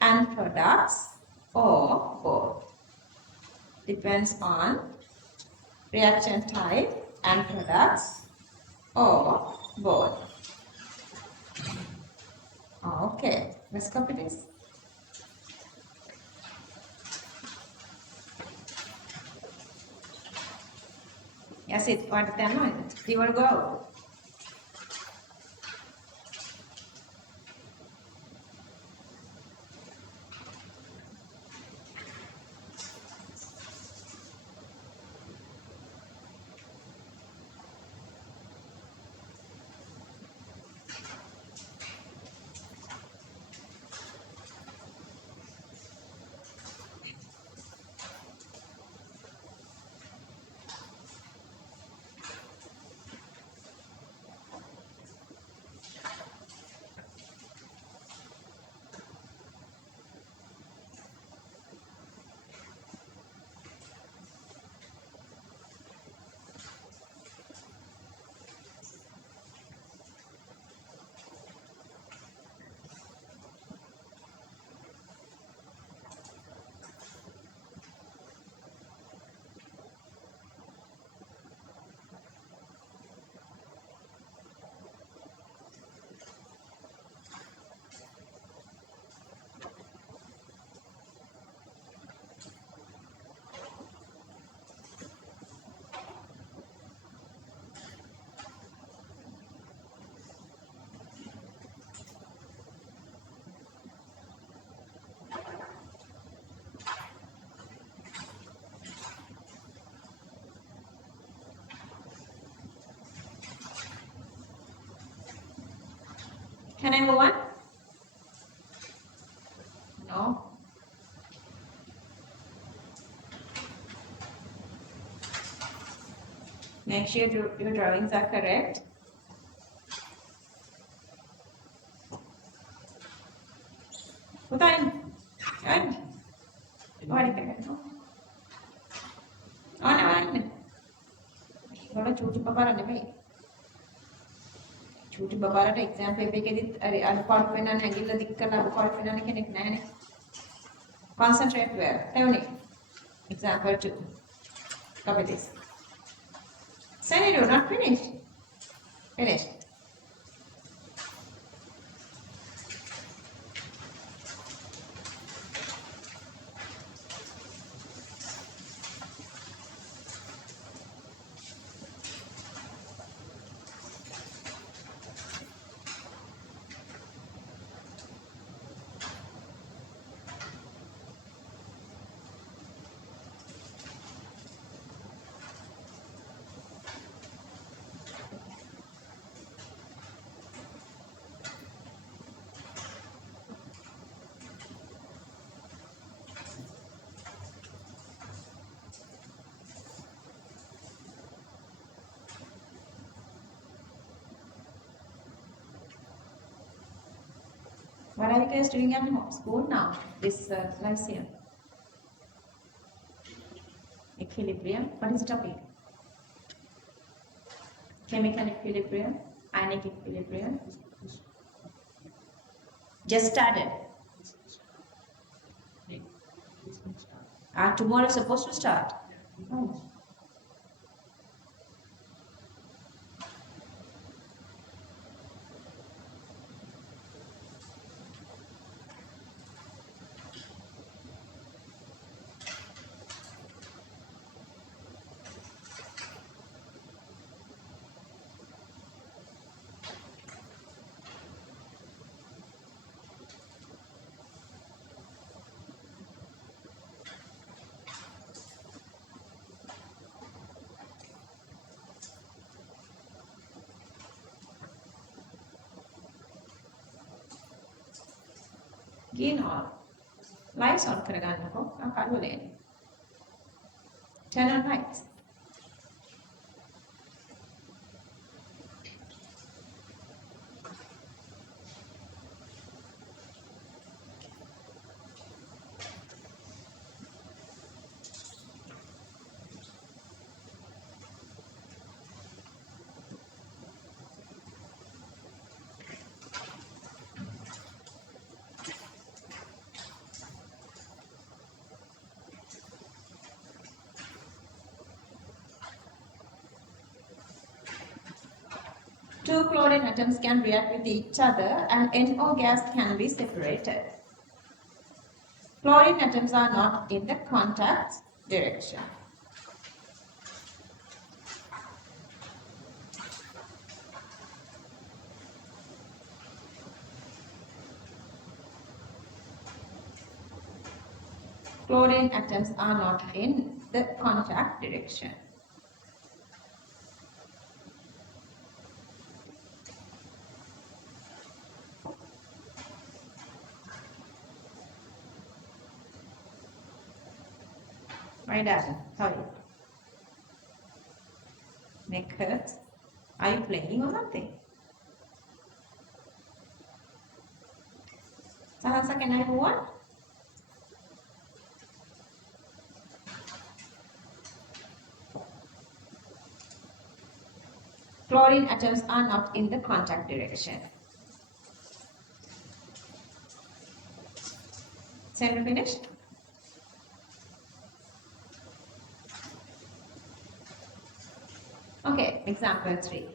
and products or both. Depends on reaction type and products or both. Okay, let's copy this. Yes, it's part of the moment. You want to go? Can I move on? No. Make sure your drawings are correct. Utain. Yan. Wari ka no? Ano? Wala chuchu papara නෙමෙයි. චූටි බබාලට exam paper එකේදීත් අනුපාත පෙන්නන්න ඇඟිල්ල දික් කරලා අනුපාත පෙන්නන්න කෙනෙක් නැහැනේ. Concentrate well. Tevani. Example 2. Copy this. Scenario not finished. Finished. What are you guys doing at home? School now? This lyceum. Equilibrium. What is the topic? Chemical equilibrium, ionic equilibrium. Just started. Tomorrow is supposed to start. Oh. Gain all. Lights on කරගන්නකෝ. Kaduwela එන්නේ. Turn on lights. Two chlorine atoms can react with each other and NO gas can be separated. Chlorine atoms are not in the contact direction. Chlorine atoms are not in the contact direction. My dad, sorry. Neck hurts. Are you playing or something? Sahansa, can I move on? Chlorine atoms are not in the contact direction. Semi finished? Okay, example 3.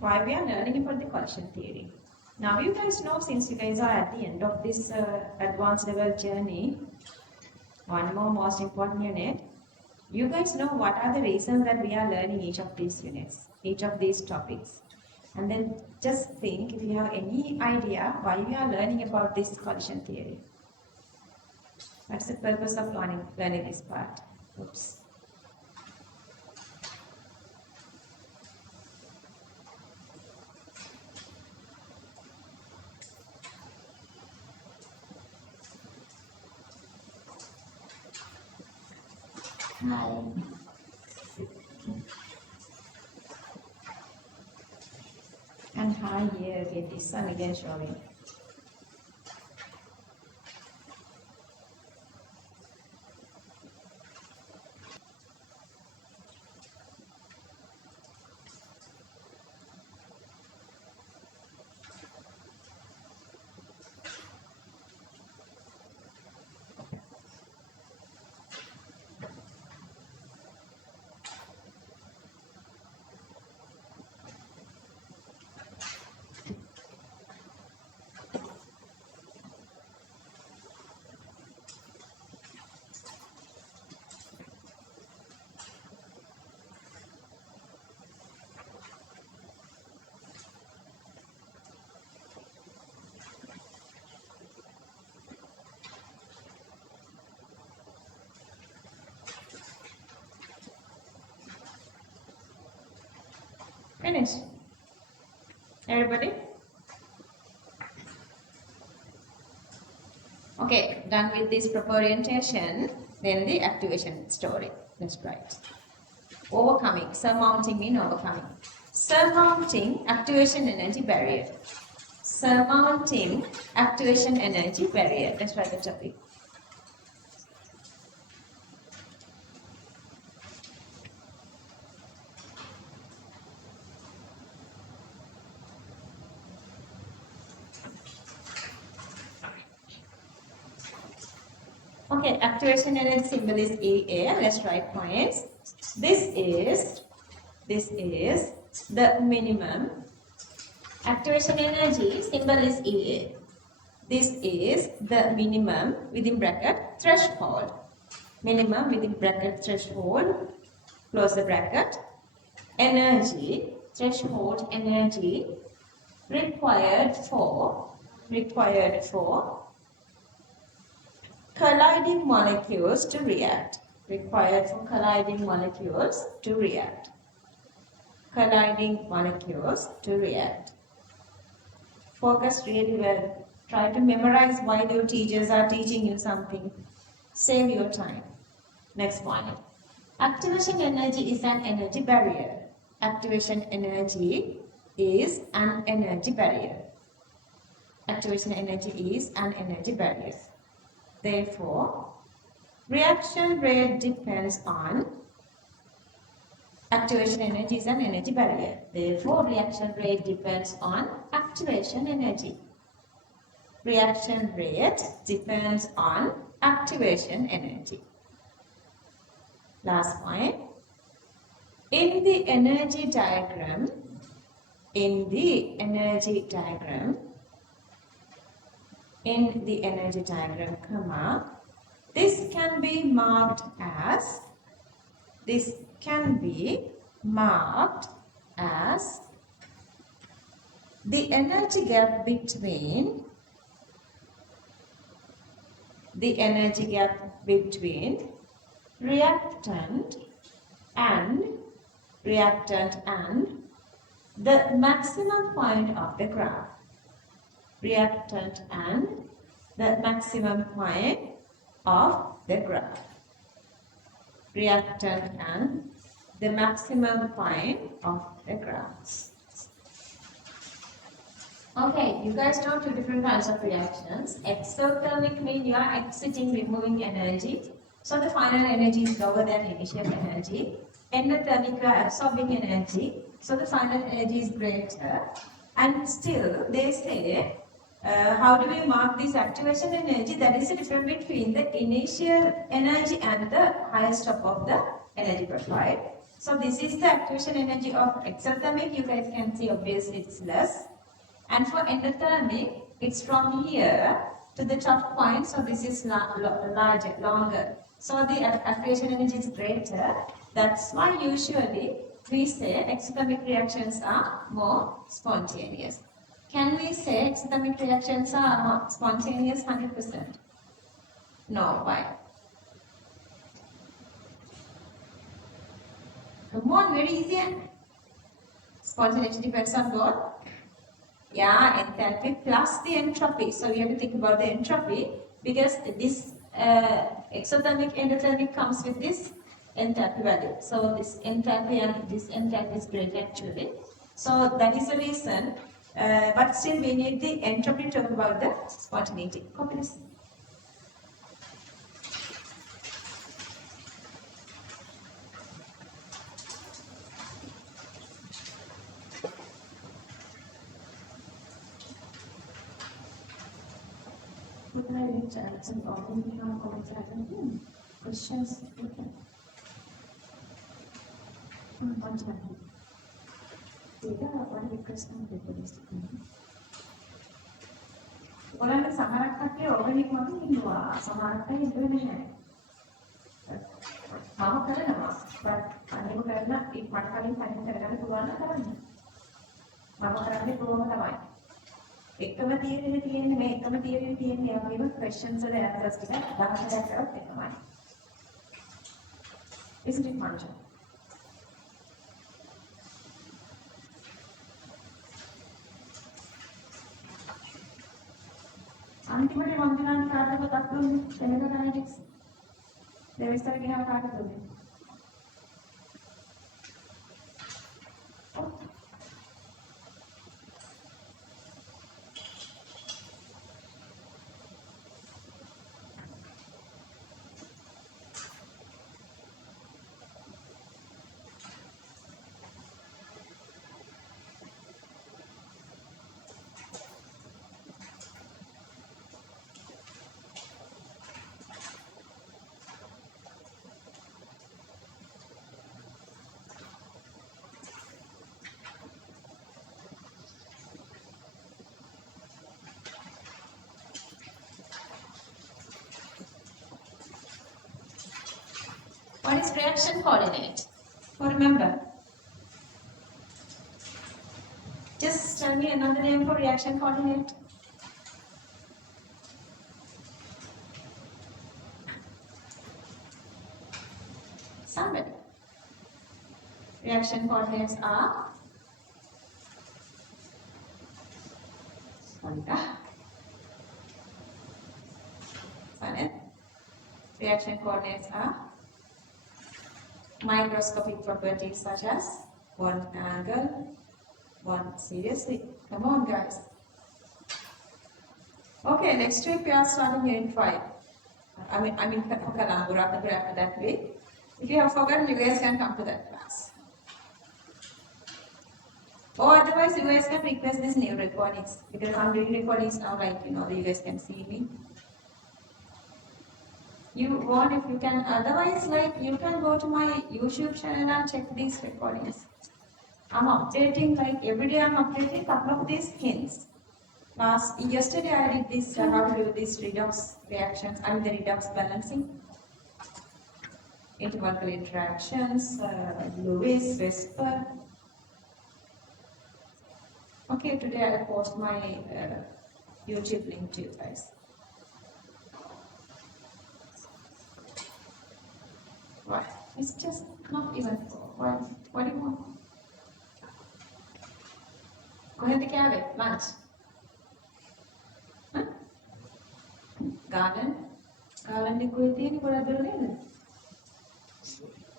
Why we are learning about the collision theory. Now you guys know, since you guys are at the end of this advanced level journey, one more most important unit, you guys know what are the reasons that we are learning each of these units, each of these topics. And then just think if you have any idea why we are learning about this collision theory. What's the purpose of learning this part? Oops. Hi. And hi here again, this one again showing. Finish. Everybody? Okay, done with this proper orientation, then the activation story. Let's write. Overcoming, surmounting mean overcoming. Surmounting activation energy barrier. Surmounting activation energy barrier. Let's write the topic. Okay, activation energy symbol is EA. Let's write points. This is the minimum. Activation energy symbol is EA. This is the minimum within bracket threshold. Minimum within bracket threshold. Close the bracket. Energy, threshold energy required for colliding molecules to react. Required for colliding molecules to react. Colliding molecules to react. Focus really well. Try to memorize while your teachers are teaching you something. Save your time. Next one. Activation energy is an energy barrier. Activation energy is an energy barrier. Activation energy is an energy barrier. Therefore, reaction rate depends on activation energy is an energy barrier. Therefore, reaction rate depends on activation energy. Reaction rate depends on activation energy. Last point. In the energy diagram, comma, this can be marked as the energy gap between reactant and the maximum point of the graph. Reactant and the maximum point of the graph. Reactant and the maximum point of the graph. Okay, you guys know two different kinds of reactions. Exothermic means you are exiting, removing energy. So the final energy is lower than initial energy. Endothermic, you are absorbing energy. So the final energy is greater. And still, they say, how do we mark this activation energy? That is the difference between the initial energy and the highest top of the energy profile. So this is the activation energy of exothermic. You guys can see obviously it's less. And for endothermic, it's from here to the top point. So this is larger, longer. So the activation energy is greater. That's why usually we say exothermic reactions are more spontaneous. Can we say exothermic reactions are spontaneous 100%? No, why? Come on, very easy. Spontaneity depends on what? Yeah, enthalpy plus the entropy. So we have to think about the entropy because this exothermic endothermic comes with this enthalpy value. So this enthalpy and this enthalpy is great actually. So that is the reason. But still we need the entropy to talk about the spontaneity. Copy this. Questions? ඔයාලට සමහරක් කට්ටිය organic වගේ ඉන්නවා සමහරක් අය ඉන්නේ නැහැ. මම කරනවා. අනිත් කරන මට කලින් පයින් කරගන්න පුළුවන් නම් කරන්න. මම කරන්නේ කොහොම තමයි. එකම තියෙන්නේ මේ එකම තියෙන්නේ ඒ වගේම questions වල answers ටික 10ක් කරත් එකමයි. Isn't it, Manja? අන්තිමට වන්දනාට කාටද පොතක් දුන්නේ? Seneca Kinetics. දෙවිස්තර ගිහම කාටද දුන්නේ? What is reaction coordinate? Oh, remember. Just tell me another name for reaction coordinate. Somebody. Reaction coordinates are reaction coordinates are microscopic properties such as one angle, one seriously. Come on, guys. Okay, next week we are starting Unit 5. I mean, after that week. If you have forgotten, you guys can come to that class. Or otherwise, you guys can request this new recordings because I'm doing recordings now, like you guys can see me. You want, if you can, otherwise, like you can go to my YouTube channel and check these recordings. I'm updating, like every day I'm updating a couple of these hints. Yesterday I did this, how to do these redox reactions, I mean the redox balancing. Intermolecular interactions, Lewis, Vesper. Okay, today I'll post my YouTube link to you guys. Right, it's just not even 4. What do you want? Go ahead and have it, lunch. Huh? Garden? Garden liquidity, what are they doing?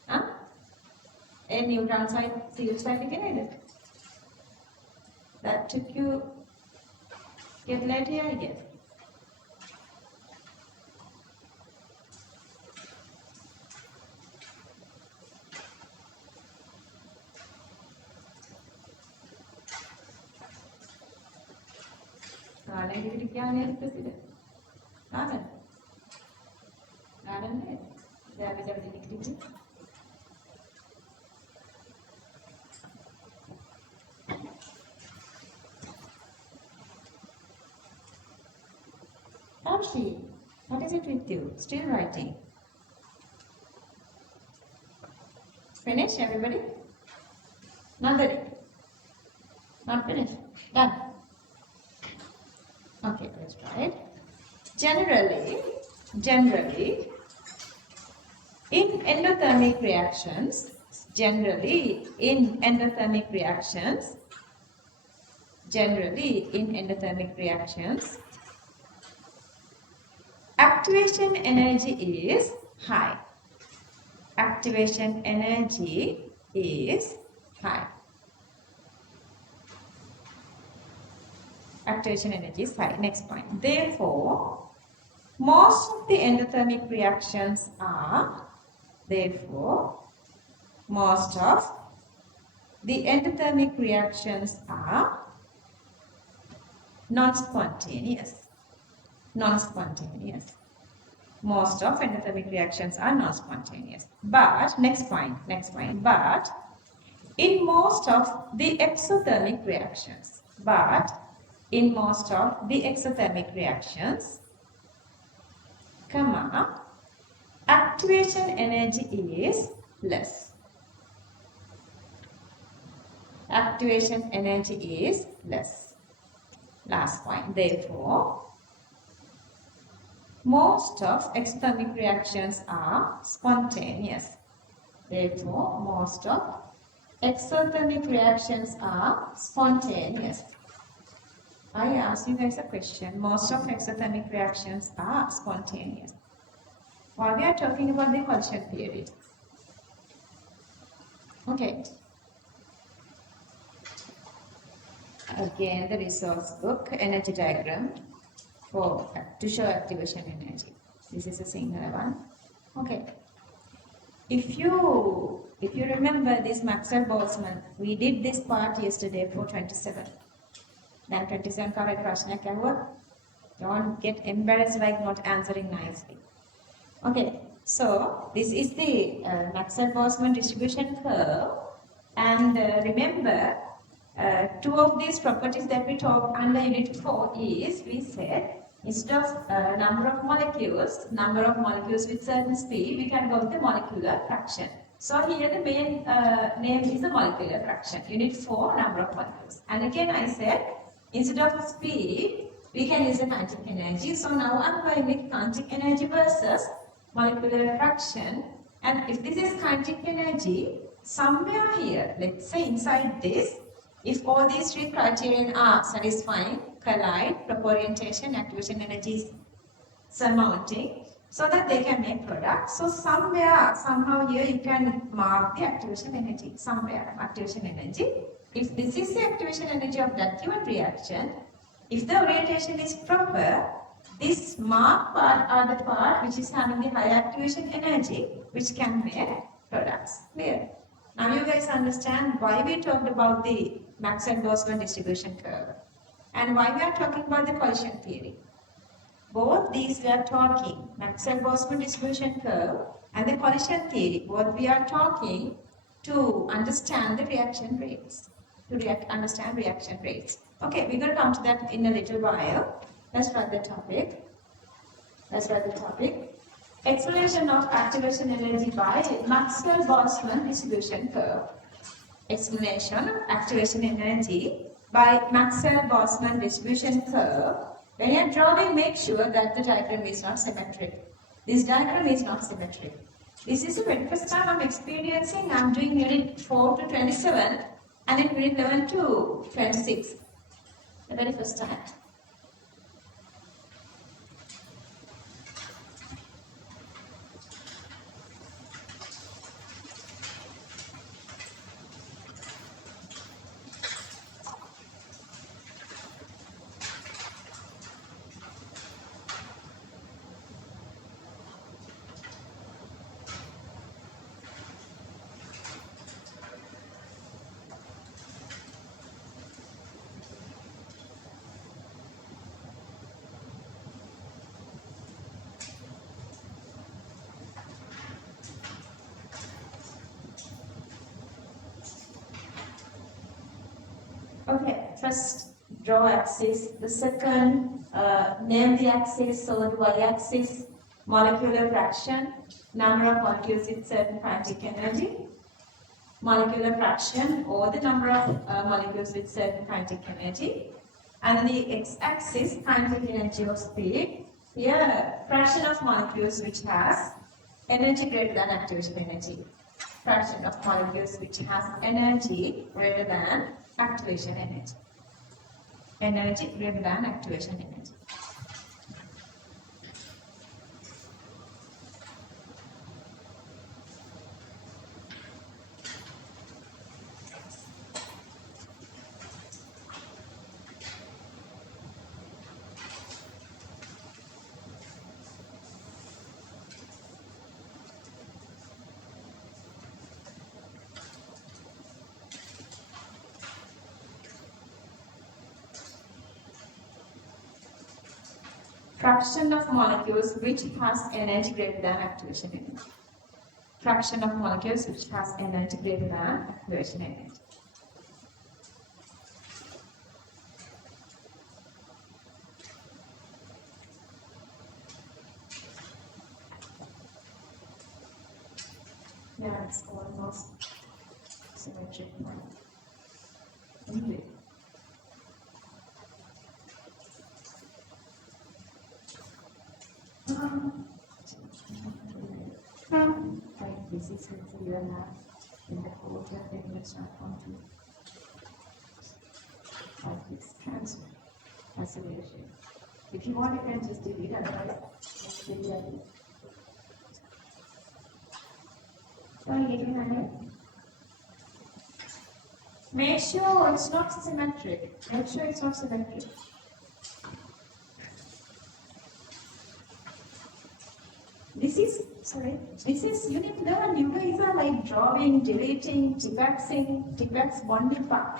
Huh? A neutron side, field side again. That took you get later here again. Garden liquidity can president. Garden. Garden there is everything liquidity. Asha, what is it with you? Still writing. Finish, everybody? Not ready. Not finished. Done. Okay, let's try it. Generally, in endothermic reactions, activation energy is high. Activation energy is high. Activation energy is high. Next point. Therefore, most of the endothermic reactions are non-spontaneous. Most of endothermic reactions are non-spontaneous. But, next point, but in most of the exothermic reactions, activation energy is less. Activation energy is less. Last point. Therefore, most of exothermic reactions are spontaneous. Therefore, most of exothermic reactions are spontaneous. I ask you guys a question. Most of exothermic reactions are spontaneous. While we are talking about the collision theory. Okay. Again, the resource book, energy diagram to show activation energy. This is a Sinhala one. Okay. If you remember this Maxwell Boltzmann, we did this part yesterday for 27. Then 27 correct ප්‍රශ්නයක් ඇහුවා. Don't get embarrassed like not answering nicely. Okay, so this is the Maxwell Boltzmann distribution curve. And remember, two of these properties that we talked under unit 4 is, we said, instead of number of molecules with certain speed, we can go with the molecular fraction. So here the main name is the molecular fraction. Unit 4, number of molecules. And again I said, instead of speed, we can use the kinetic energy. So now I'm going with kinetic energy versus molecular fraction. And if this is kinetic energy, somewhere here, let's say inside this, if all these three criterion are satisfying, collide, proper-orientation, activation energy is surmounting, so that they can make products. So somewhere, somehow here you can mark the activation energy, somewhere activation energy. If this is the activation energy of that given reaction, if the orientation is proper, this marked part are the part which is having the high activation energy, which can make products. Clear? Now you guys understand why we talked about the Maxwell-Boltzmann distribution curve and why we are talking about the collision theory. Both these we are talking, Maxwell-Boltzmann distribution curve and the collision theory, both we are talking to understand the reaction rates, understand reaction rates. Okay, we're going to come to that in a little while. Let's write the topic. Explanation of activation energy by Maxwell-Boltzmann distribution curve. Explanation of activation energy by Maxwell-Boltzmann distribution curve. When you are drawing, make sure that the diagram is not symmetric. This diagram is not symmetric. This is the very first time I'm experiencing. I'm doing unit 4 to 27 and then unit 11 to 26. The very first time. Okay, first draw axis. The second, name the axis. So the y-axis, molecular fraction, number of molecules with certain kinetic energy. Molecular fraction or the number of molecules with certain kinetic energy. And the x-axis, kinetic energy of speed. Here, fraction of molecules which has energy greater than activation energy. Fraction of molecules which has energy greater than activation energy. Energy greater than activation energy. Fraction of molecules which has energy greater than activation energy. Fraction of molecules which has energy greater than activation energy. Yeah, it's almost symmetric now. Anyway. Like this is what you have in the quarter, then let's not want to like this transfer. Acceleration. If you want, you can just delete, otherwise, make sure it's not symmetric. Make sure it's not symmetric. This is, you need to learn. You guys are like drawing, deleting, tipex, bonding part.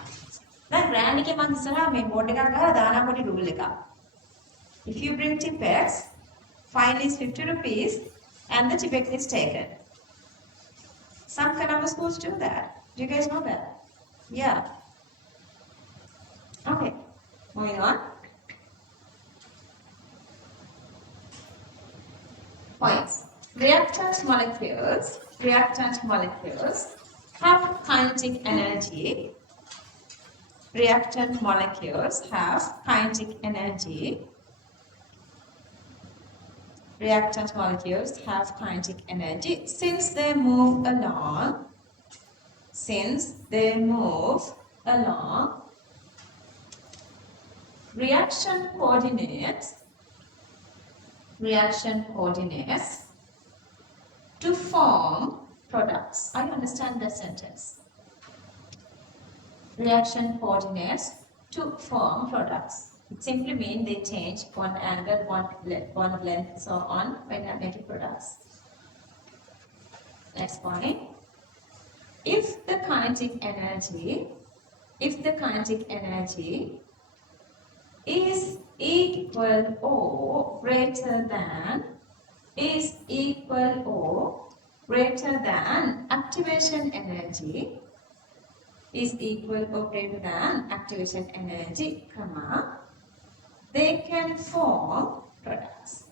Then grand එකේ මම ඉස්සරහා මේ board එකක් ගහලා දානවා පොඩි rule එකක්. If you bring tipex, fine is 50 rupees and the tipex is taken. Some Kannada schools do that. Do you guys know that? Yeah. Okay. Moving on. Points. Reactant molecules have kinetic energy. Reactant molecules have kinetic energy. Reactant molecules have kinetic energy since they move along. Reaction coordinates to form products. I understand that sentence. Reaction coordinates to form products. It simply means they change one angle, one length, so on when they are making products. Next point. If the kinetic energy is equal or greater than activation energy, they can form products.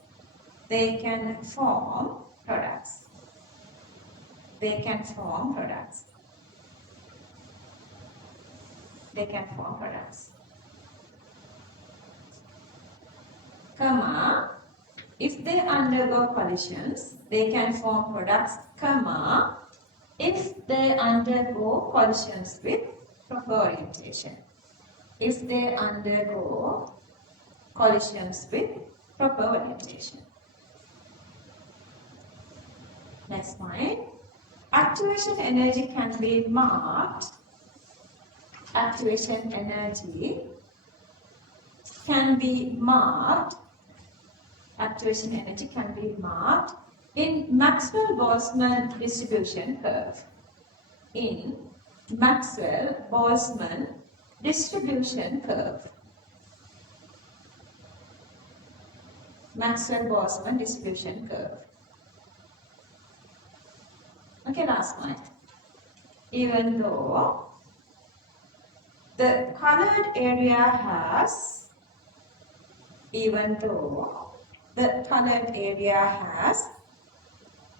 They can form products. If they undergo collisions, they can form products, if they undergo collisions with proper orientation. If they undergo collisions with proper orientation. Next point. Activation energy can be marked. Activation energy can be marked in Maxwell-Boltzmann distribution curve. In Maxwell-Boltzmann distribution curve. Maxwell-Boltzmann distribution curve. Okay, last point. Even though the colored area has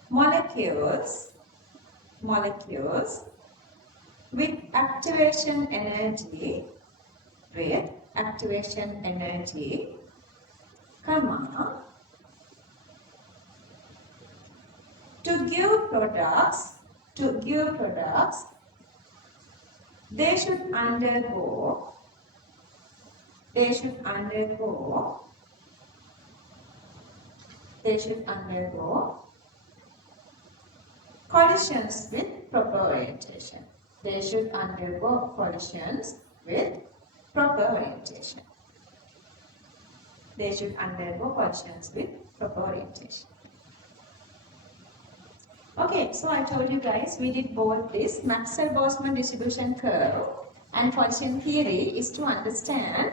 molecules with activation energy, to give products, they should undergo collisions with proper orientation. They should undergo collisions with proper orientation. Okay, so I told you guys we did both this Maxwell-Boltzmann distribution curve and collision theory is to understand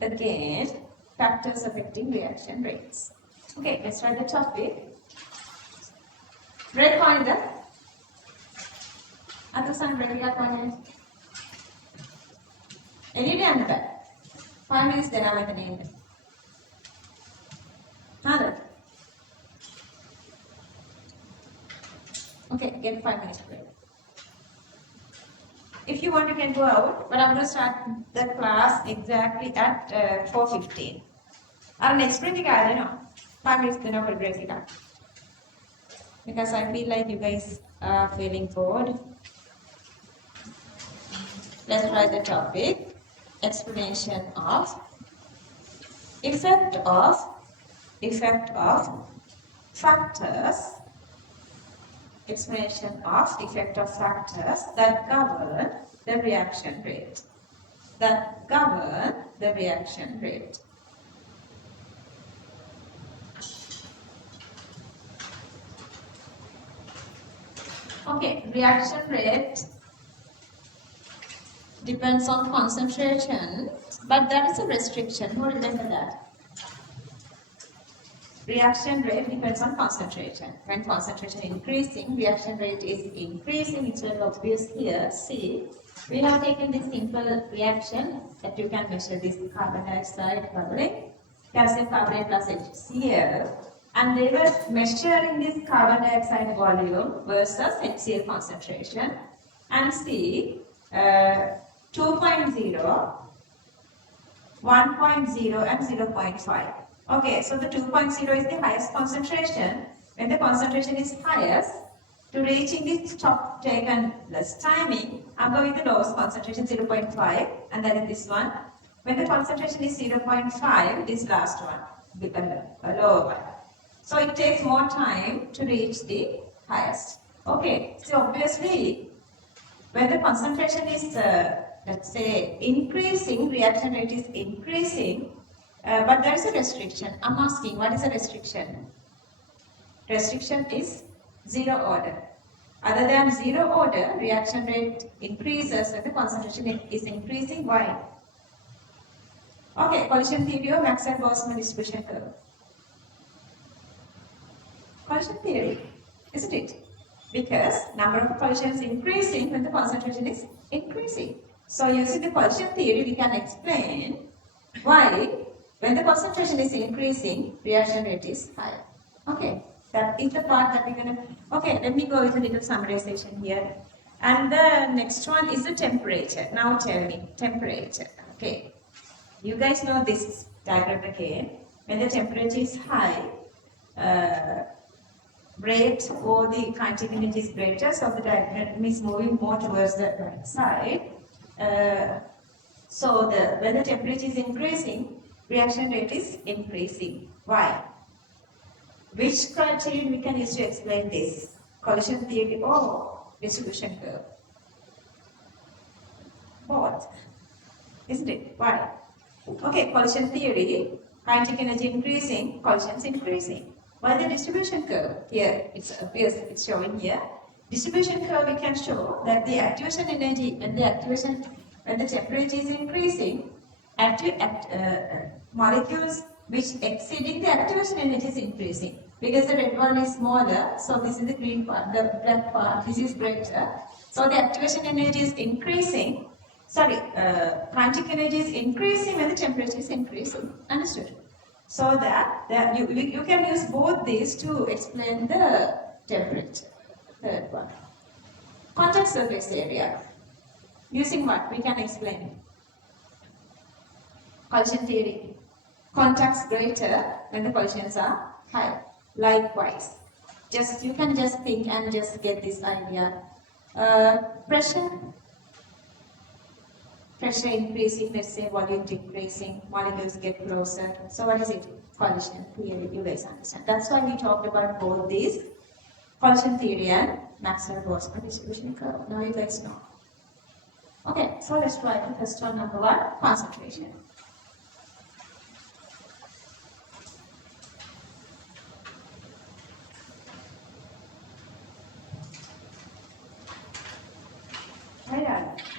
again factors affecting reaction rates. Okay, let's write the topic. Break on the other side, break it up on it. Any day 5 minutes then I'm at the name. Okay, get 5 minutes break. If you want, you can go out, but I'm going to start the class exactly at 4:15. Our next break, I don't know. 5 minutes then I'll break it up. Because I feel like you guys are feeling bored. Let's write the topic. Explanation of effect of factors, explanation of effect of factors that govern the reaction rate. That govern the reaction rate. Okay, reaction rate depends on concentration, but there is a restriction. Who remember that? Reaction rate depends on concentration. When concentration increasing, reaction rate is increasing. It's very obvious here. See, we have taken this simple reaction that you can measure this carbon dioxide bubbling, calcium carbonate plus HCl, and they were measuring this carbon dioxide volume versus HCl concentration, and see 2.0, 1.0 and 0.5. Okay, so the 2.0 is the highest concentration. When the concentration is highest, to reaching this top taken less timing, I'm going with the lowest concentration 0.5, and that is this one. When the concentration is 0.5, this last one, a lower one. So it takes more time to reach the highest. Okay, so obviously, when the concentration is let's say increasing, reaction rate is increasing, but there is a restriction. I'm asking, what is a restriction? Restriction is zero order. Other than zero order, reaction rate increases when the concentration is increasing. Why? Okay, collision theory or Maxwell-Boltzmann distribution curve. Collision theory, isn't it? Because number of collisions increasing when the concentration is increasing. So using the collision theory, we can explain why when the concentration is increasing, reaction rate is higher. Okay, that is the part that we're going to... Okay, let me go with a little summarization here. And the next one is the temperature. Now tell me, temperature. Okay, you guys know this diagram again. When the temperature is high, rate or the kinetic energy is greater, so the diagram is moving more towards the right side. So when the temperature is increasing, reaction rate is increasing. Why? Which criterion we can use to explain this? Collision theory or distribution curve? Both. Isn't it? Why? Okay, collision theory, kinetic energy increasing, collisions increasing. While the distribution curve, here it's showing here. Distribution curve, we can show that the activation energy and the activation, when the temperature is increasing, molecules which exceeding the activation energy is increasing. Because the red one is smaller, so this is the green part, the black part, this is greater. So the activation energy is increasing. Kinetic energy is increasing when the temperature is increasing. Understood? So that you can use both these to explain the temperature. Third one. Contact surface area. Using what? We can explain. Collision theory. Contacts greater when the collisions are high. Likewise. You can just think and just get this idea. Pressure. Pressure increasing, let's say volume decreasing, molecules get closer. So what is it? Collision theory, you guys understand. That's why we talked about both these, collision theory and Maxwell-Boltzmann distribution curve. Now you guys know. Okay, so let's try the first one, number one, concentration.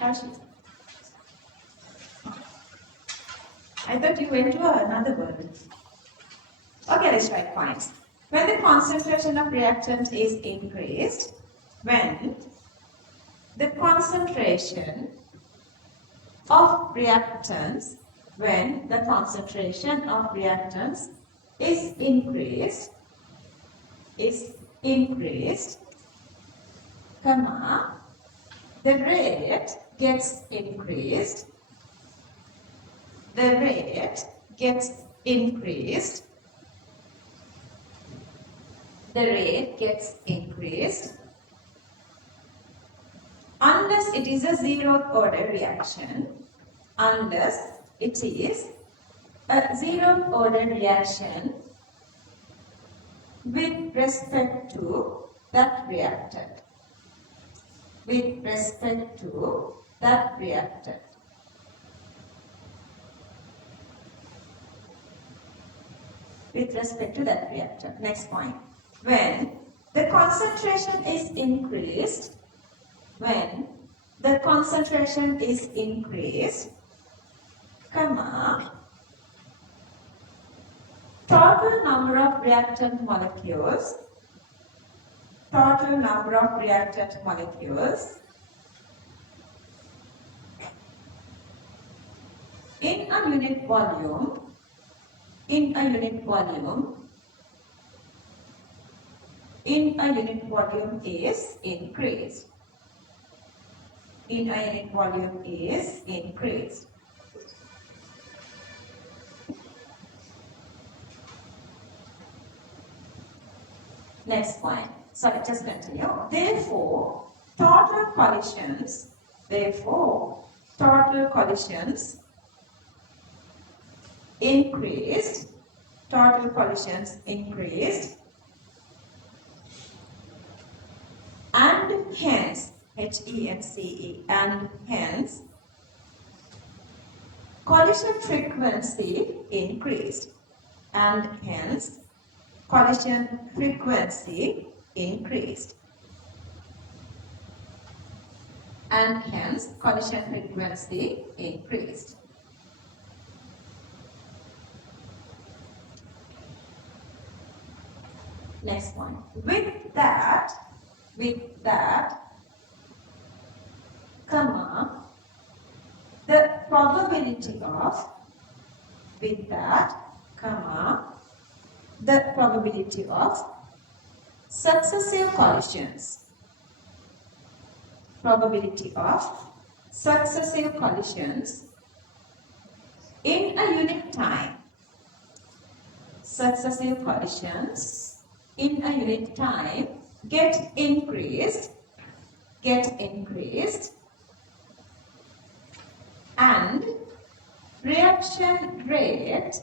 Asha. I thought you went to another world. Okay, let's write points. When the concentration of reactant is increased, when the concentration of reactants, is increased, comma, the rate gets increased, unless it is a zeroth order reaction, unless it is a zero order reaction with respect to that reactant. With respect to that reactant. With respect to that reactant. Next point. When the concentration is increased, when the concentration is increased, comma, total number of reactant molecules, total number of reactant molecules in a unit volume, in a unit volume, in a unit volume is increased. In a unit volume is increased. Next point. Sorry, just continue. Therefore, total collisions, increased, total collisions increased, and hence, H-E-N-C-E, and hence, collision frequency increased, and hence, collision frequency increased, and hence, collision frequency increased. Next one. With that, comma, the probability of, with that, comma, the probability of successive collisions, probability of successive collisions in a unit time, successive collisions in a unit time get increased, and reaction rate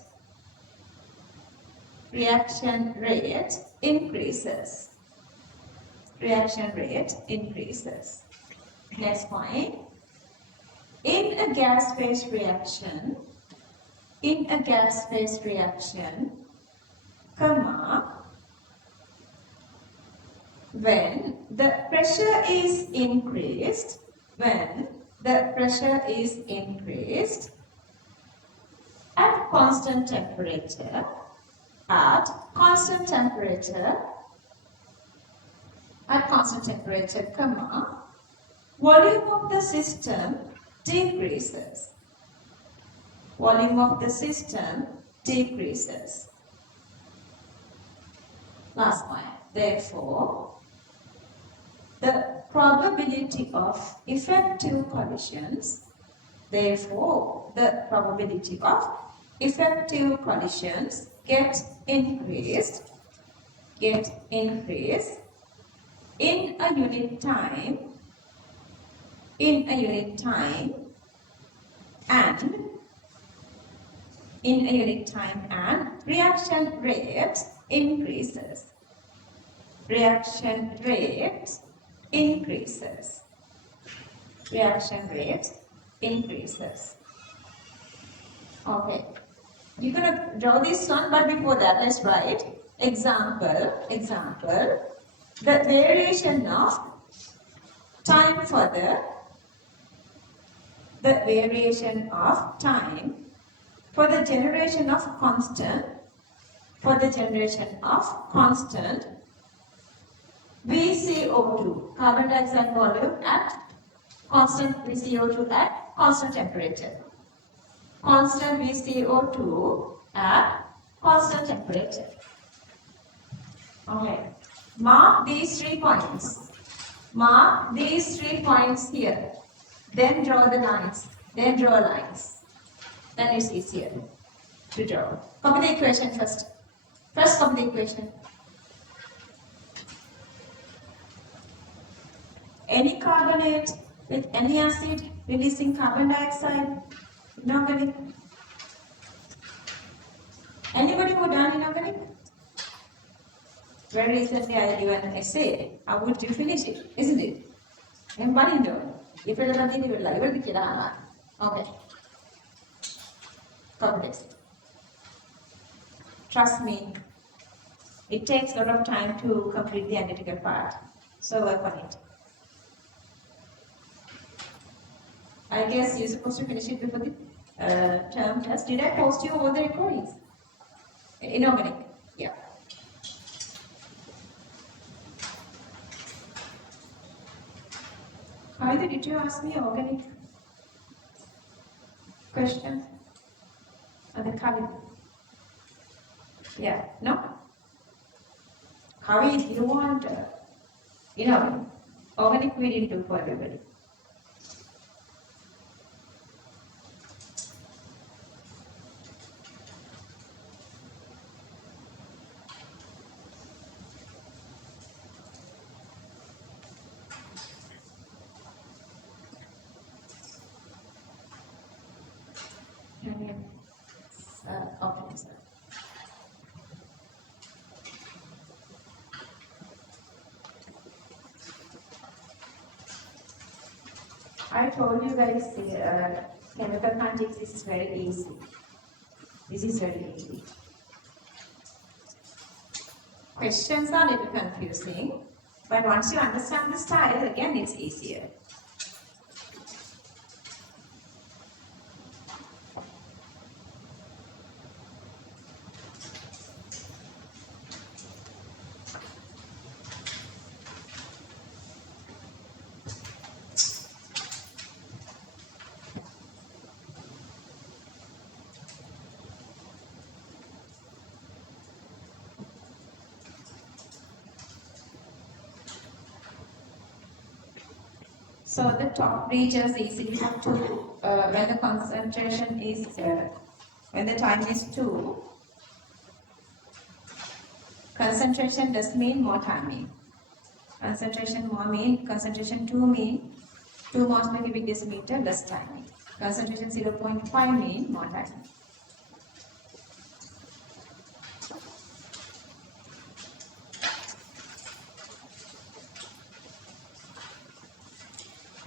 increases. Reaction rate increases. Next point. In a gas phase reaction, comma, when the pressure is increased, at constant temperature, comma, volume of the system decreases. Volume of the system decreases. Last point. Therefore, the probability of effective collisions, get increased in a unit time, and reaction rate increases. Reaction rate increases. Okay. You're going to draw this one, but before that, let's write example. The variation of time for the generation of constant, VCO2, carbon dioxide volume at constant VCO2 at constant temperature. Constant VCO2 at constant temperature. Okay. Mark these 3 points. Here. Then draw the lines. Then it's easier to draw. Copy the equation first. Copy the equation. Any carbonate with any acid releasing carbon dioxide, not getting Anybody who done inorganic? Very recently I gave an essay. How would you finish it? Isn't it? Everybody know. If you're not in your life, okay. Context. Trust me, it takes a lot of time to complete the analytical part. So work on it. I guess you're supposed to finish it before the term test. Did I post you all the recordings? Inorganic. Yeah. Either did you ask me organic questions? And the Kavi? Yeah. No? Kavi, if you want, organic we didn't do for everybody. Okay, sir. I told you guys chemical kinetics is very easy. This is very easy. Questions are a little confusing, but once you understand the style, again it's easier. So the top reaches easily have to, when the concentration is, when the time is 2, concentration does mean more timing. Concentration more mean, concentration 2 mean 2 moles per cubic decimeter less timing. Concentration 0.5 mean more timing.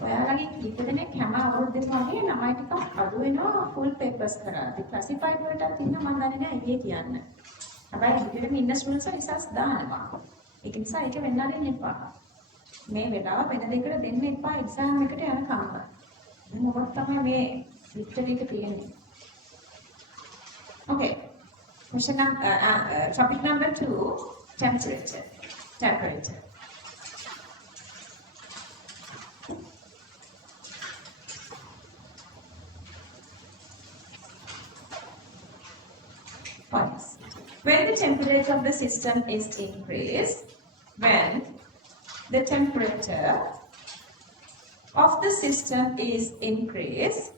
ඔයාලගේ කීප දෙනෙක් හැම අවුරුද්දෙම වගේ ළමයි ටිකක් අඩු වෙනවා full papers කරාදී. ක්ලාසිෆයිඩ් වලටත් ඉන්න මම දන්නේ නැහැ ඊයේ කියන්න. හැබැයි හිතෙම ඉන්න ස්ටුඩන්ට්ස් රිසර්ච් දානවා. ඒක නිසා ඒක වෙන්න දෙන්න එපා. මේ වෙලාව වෙන දෙයකට දෙන්න එපා එක්සෑම් එකට යනකම්. දැන් මොකක්ද තමයි මේ වික්ටරි එක තියෙන්නේ. Okay. Topic number 2, temperature. Temperature. Points. When the temperature of the system is increased, when the temperature of the system is increased,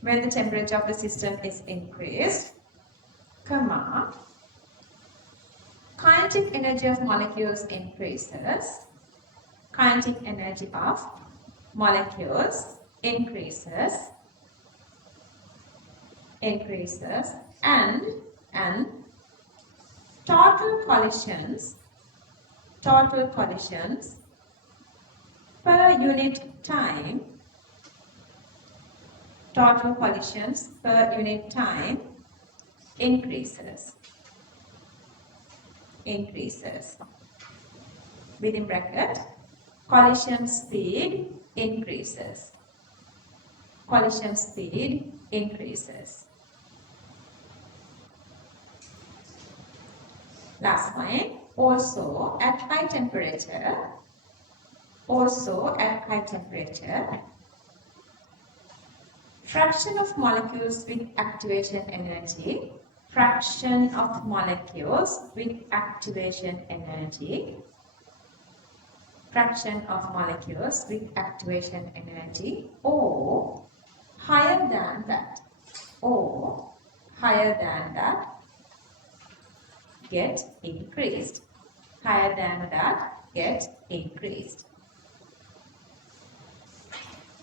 when the temperature of the system is increased, comma, kinetic energy of molecules increases, kinetic energy of molecules increases, and total collisions per unit time, total collisions per unit time increases. Within bracket, collision speed increases. Collision speed increases. Last point, also at high temperature, fraction of molecules with activation energy, fraction of molecules with activation energy, fraction of molecules with activation energy, or higher than that, get increased. Higher than that, get increased.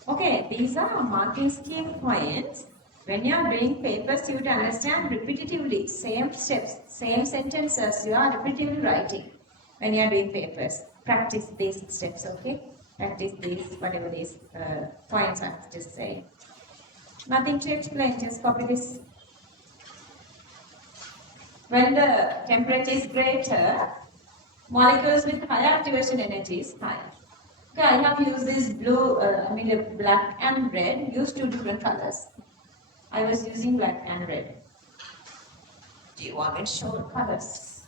Okay, these are marking scheme points. When you are doing papers, you have to understand repetitively, same steps, same sentences, you are repetitively writing when you are doing papers. Practice these steps, okay? Practice these, whatever these points I'm just saying. Nothing to explain, just copy this. When the temperature is greater, molecules with higher activation energy is higher. Okay, I have used this blue, the black and red, used two different colors. I was using black and red. Do you want me to show the colors?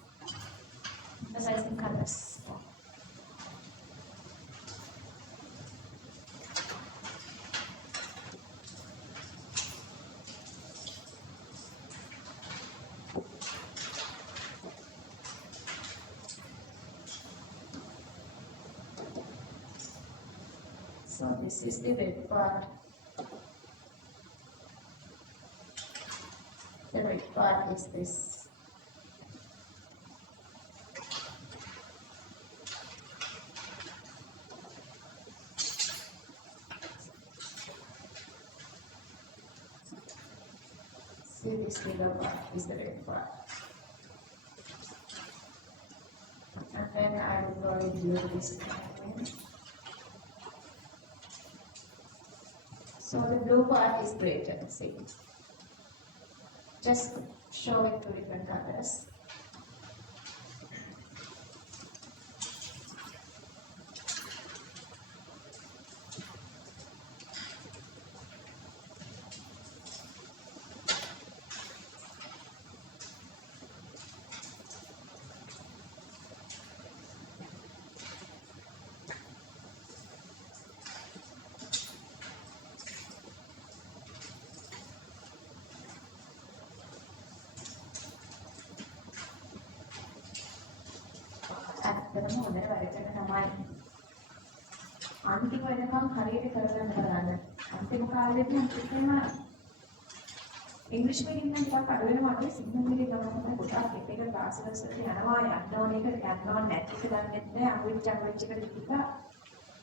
Emphasizing colors. So this is the red part. The red part is this. See, this middle part is the red part. And then I will go and do this again. So the blue part is greater, see. Just show it two different colors. ඇත්තටම හොඳට වැඩ කරන තමයි. අන්තිම වෙනකම් හරියට කරගන්න බලන්න. අන්තිම කාලෙදී අන්තිම ඉංග්‍රීසි මීඩියම් එකෙන් ටිකක් අඩු වෙනවා වගේ සිග්නල් මීඩියම් ගමන් තමයි ගොඩාක් එක ක්ලාස් වලට යනවා යන්න ඕන එක යන්න ඕන නැති එක දන්නෙත් නෑ අංගුලිච් එකට ටික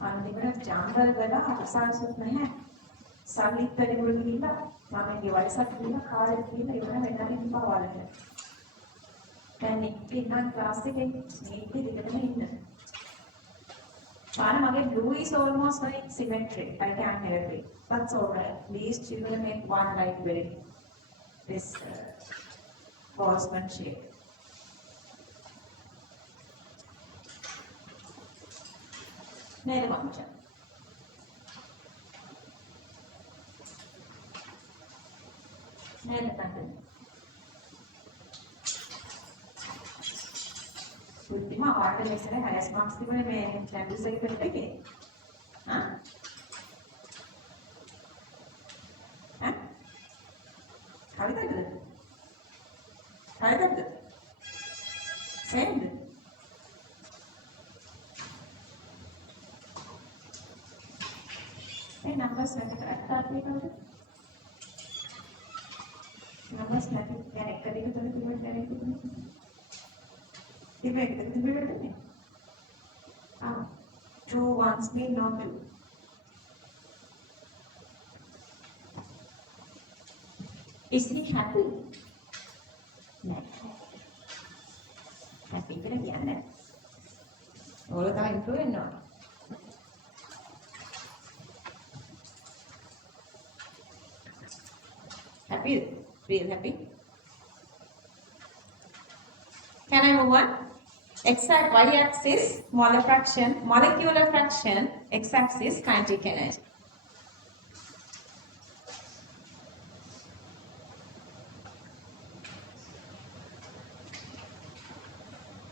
අන්තිමට ජාම්බල් වල අසාරසුත් නැහැ. සල්ලිත් වැඩිපුර ගිහිල්ලා මමගේ වයසත් ගිහිල්ලා කාලෙත් ගිහිල්ලා ඉවර වෙනවා ඉතින් පාවලට. දැන් ඉන්න ක්ලාස් එකේ මේකේ දෙකම ඉන්න. මගේ blue is almost like symmetric. I can't help it. That's alright. At least you're gonna make one like very this Bosman shape. නේද මංචා? නේද තන්නේ? බුද්ධිම ආවට ඉස්සර හයස් මාක්ස් තිබුණේ මේ ලැබුස් එකේ පෙරට එකේ. හා? හා? හරිදද? හරිදද? සේම්ද? ඒ නම්බර්ස් වැඩ කරලා තියෙනවද? නම්බර්ස් නැති يعني එක දෙක තුන තිබුණේ නැහැ. Two ones mean no two. Is he happy? No. Happy කියලා කියන්නේ. ඕක තමයි improve වෙන්න ඕන. Happy? Real happy? Can I move on? Exact y-axis molecular fraction, x-axis kinetic energy.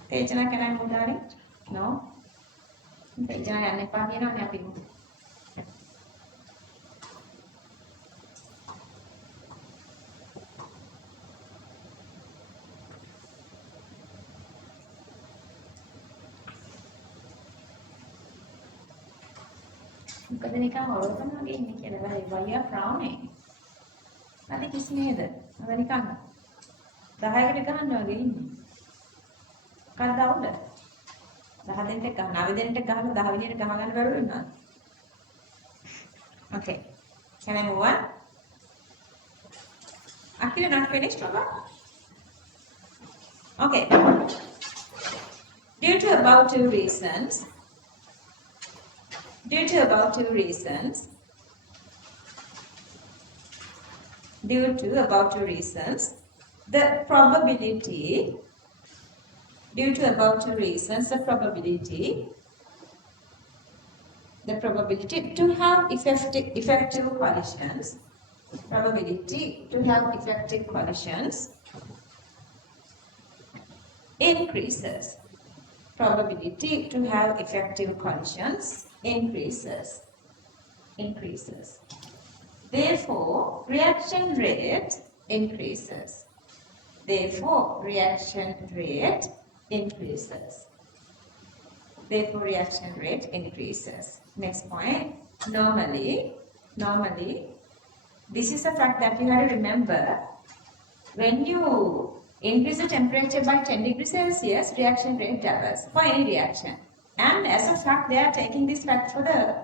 Tejana, can I move darling? No? Tejana yanne epa kiyawana අපි move. මොකද නිකන් ඔරොතන වගේ ඉන්නේ කියලා බෑ why you are frowning අද කිසි නේද අද නිකන් 10කට ගහන්න වගේ ඉන්නේ කවදාද 10 දෙනෙක් ගහ 9 දෙනෙක් ගහලා 10 වෙනියට ගහ ගන්න බැරුව වෙනවා okay can I move on Akira not finished, Robert? Okay. Due to about two reasons, due to about two reasons, due to about two reasons, the probability, due to about two reasons, the probability to have effective collisions, probability to have effective collisions increases. Probability to have effective collisions increases. Therefore, reaction rate increases. Therefore, reaction rate increases. Therefore, reaction rate increases. Next point. Normally, this is a fact that you have to remember. When you increase the temperature by 10 degrees Celsius, reaction rate doubles for any reaction. And as a fact, they are taking this fact for the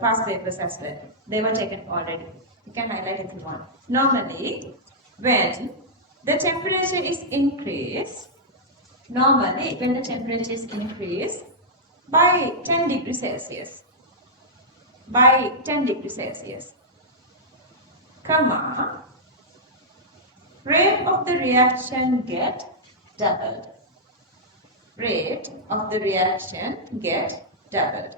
past papers as well. They were taken already. You can highlight if you want. Normally, when the temperature is increased, by 10 degrees Celsius, comma, rate of the reaction get doubled. Rate of the reaction get doubled.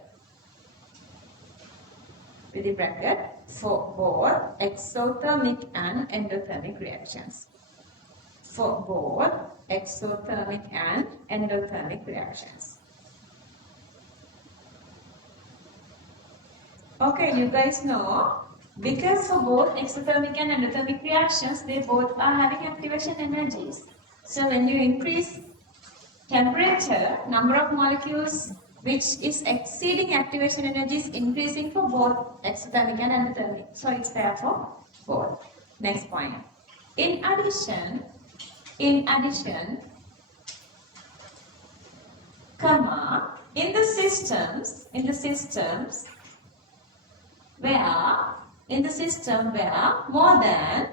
With the bracket for both exothermic and endothermic reactions. For both exothermic and endothermic reactions. Okay, you guys know, because for both exothermic and endothermic reactions, they both are having activation energies. So when you increase temperature, number of molecules which is exceeding activation energy is increasing for both exothermic and endothermic. So it's there for both. Next point. In addition, comma, in the systems where more than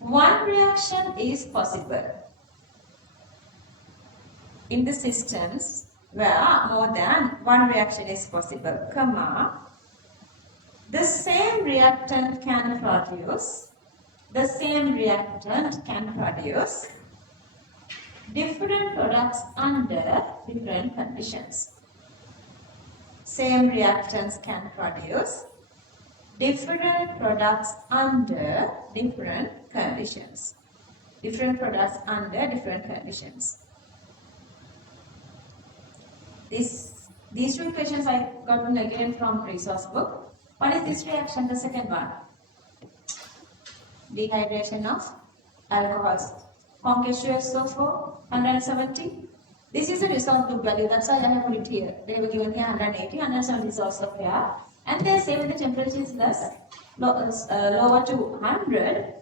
one reaction is possible. In the systems where more than one reaction is possible, comma, the same reactant can produce different products under different conditions. Same reactants can produce different products under different conditions. Different products under different conditions. These two equations I got again from resource book. What is this reaction? The second one. Dehydration of alcohols. H2SO4 170. This is a resource book value. That's why I have put it here. They were given here 180, 170 is also here. And they say when the temperature is lower to 100,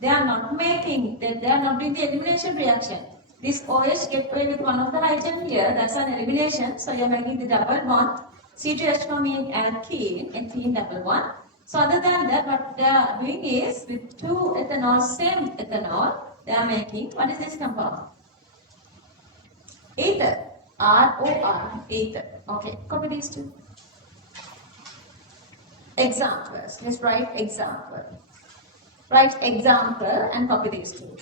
they are not doing the elimination reaction. This OH get away with one of the hydrogen here, that's an elimination. So you are making the double bond. C2H4 means alkene double bond. So other than that, what they are doing is with two ethanol, same ethanol, they are making, what is this compound? Ether. ROR, ether. Okay, copy these two. Examples. Let's write example. Write example and copy these two.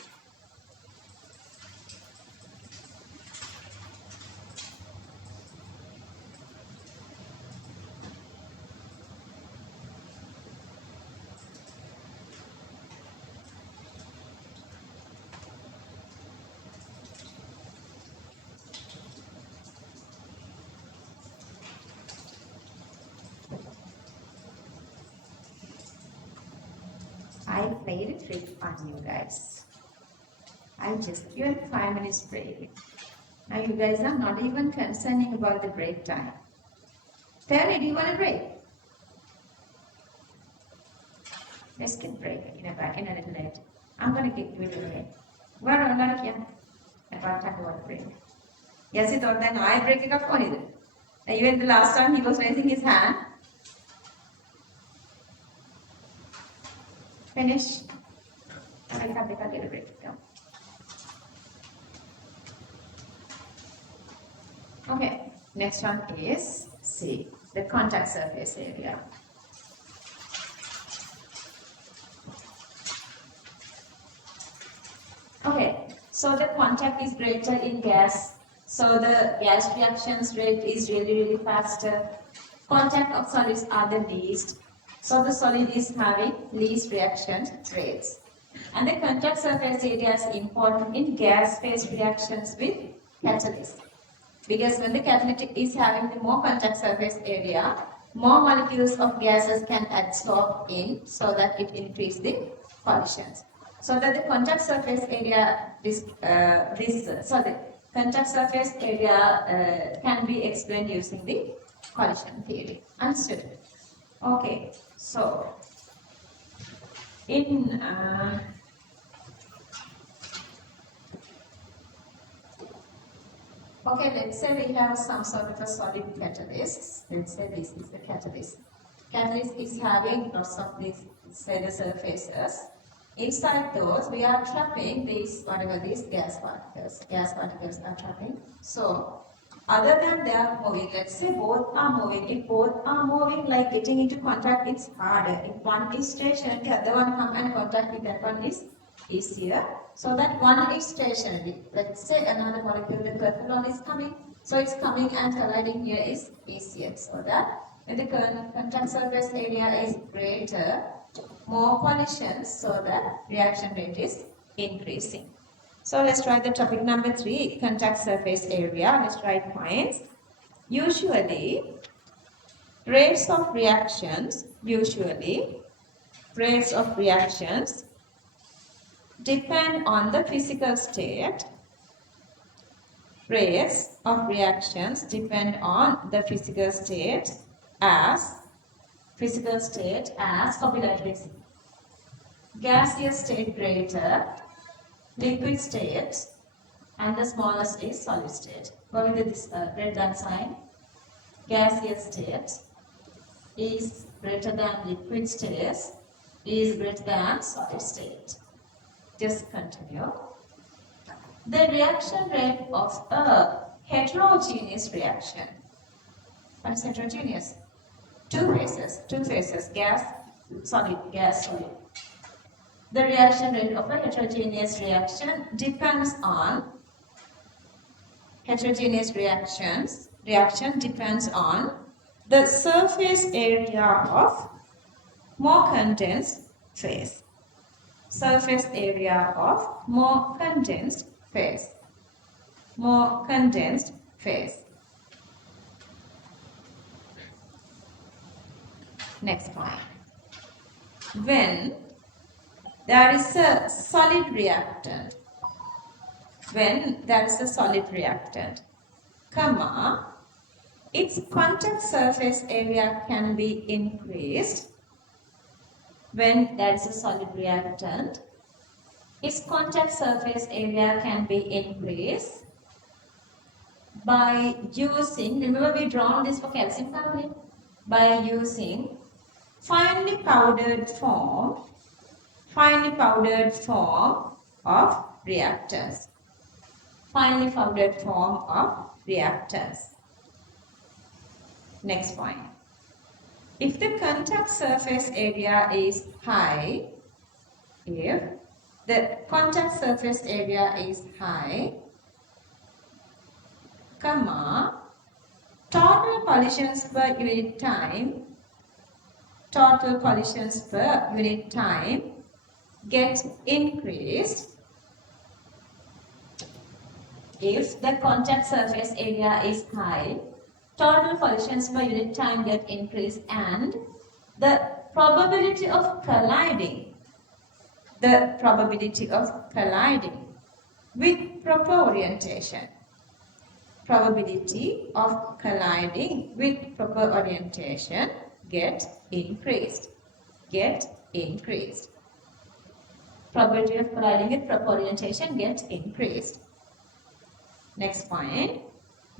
I played a trick on you guys. I just given 5 minutes break. Now you guys are not even concerning about the break time. Tell me, do you want a break? Let's get break in a little late. I'm gonna give you a little break. Where are you here? About time about break. Yes, he thought that I break it up for him. Even the last time he was raising his hand. Finish. I cut a little bit. Okay, next one is C, the contact surface area. Okay, so the contact is greater in gas, so the gas reactions rate is really faster. Contact of solids are the least, so the solid is having least reaction rates. And the contact surface area is important in gas phase reactions with catalyst. Because when the catalytic is having the more contact surface area, more molecules of gases can absorb in, so that it increases the collisions. So that the contact surface area, the contact surface area can be explained using the collision theory. Understood? Okay. So in okay, let's say we have some sort of a solid catalyst. Let's say this is the catalyst. Catalyst is having lots of these, say, the surfaces. Inside those, we are trapping these, whatever these gas particles. Gas particles are trapping. So, other than they are moving, let's say both are moving. If both are moving, like getting into contact, it's harder. If one is stationary, the other one come and contact with that one is easier. So that one is stationary. Let's say another molecule, the purple one is coming. So it's coming and colliding here is easier. So that when the contact surface area is greater, more collisions, so the reaction rate is increasing. So let's try the topic number 3, contact surface area. Let's write points. Usually, rates of reactions depend on the physical state. Rates of reactions depend on the physical state as copyright gaseous state greater, liquid state, and the smallest is solid state. Go with this greater than sign. Gaseous state is greater than liquid state is greater than solid state. Just continue. The reaction rate of a heterogeneous reaction. What is heterogeneous? Two phases, gas, solid. The reaction rate of a heterogeneous reaction depends on depends on the surface area of more condensed phase. Surface area of more condensed phase. Next point. When there is a solid reactant, comma, its contact surface area can be increased. When there is a solid reactant, its contact surface area can be increased by using, remember we drawn this for calcium carbonate, by using finely powdered form of reactants. Next point. If the contact surface area is high, comma, total collisions per unit time get increased if the contact surface area is high. Total collisions per unit time get increased, and the probability of colliding with proper orientation get increased. Probability of colliding with proper orientation gets increased. Next point.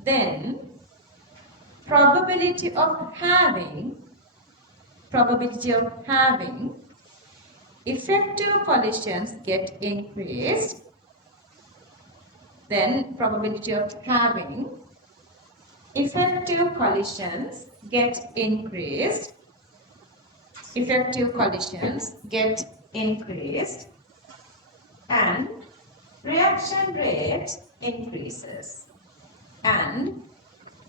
Then probability of having effective collisions get increased, then probability of having effective collisions get increased, effective collisions get increased, and reaction rate increases, and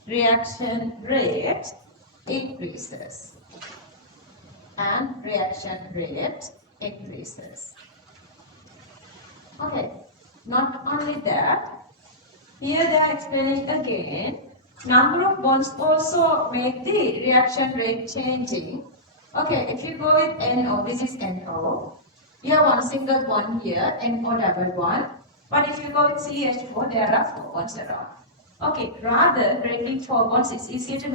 reaction rate increases, and reaction rate increases. Okay, not only that, here they are explaining again, number of bonds also make the reaction rate changing. Okay, if you go with NO, this is NO, you have one single bond here, NO double bond. But if you go with CH4, there are 4 bonds around. Okay, rather breaking 4 bonds, it's easier to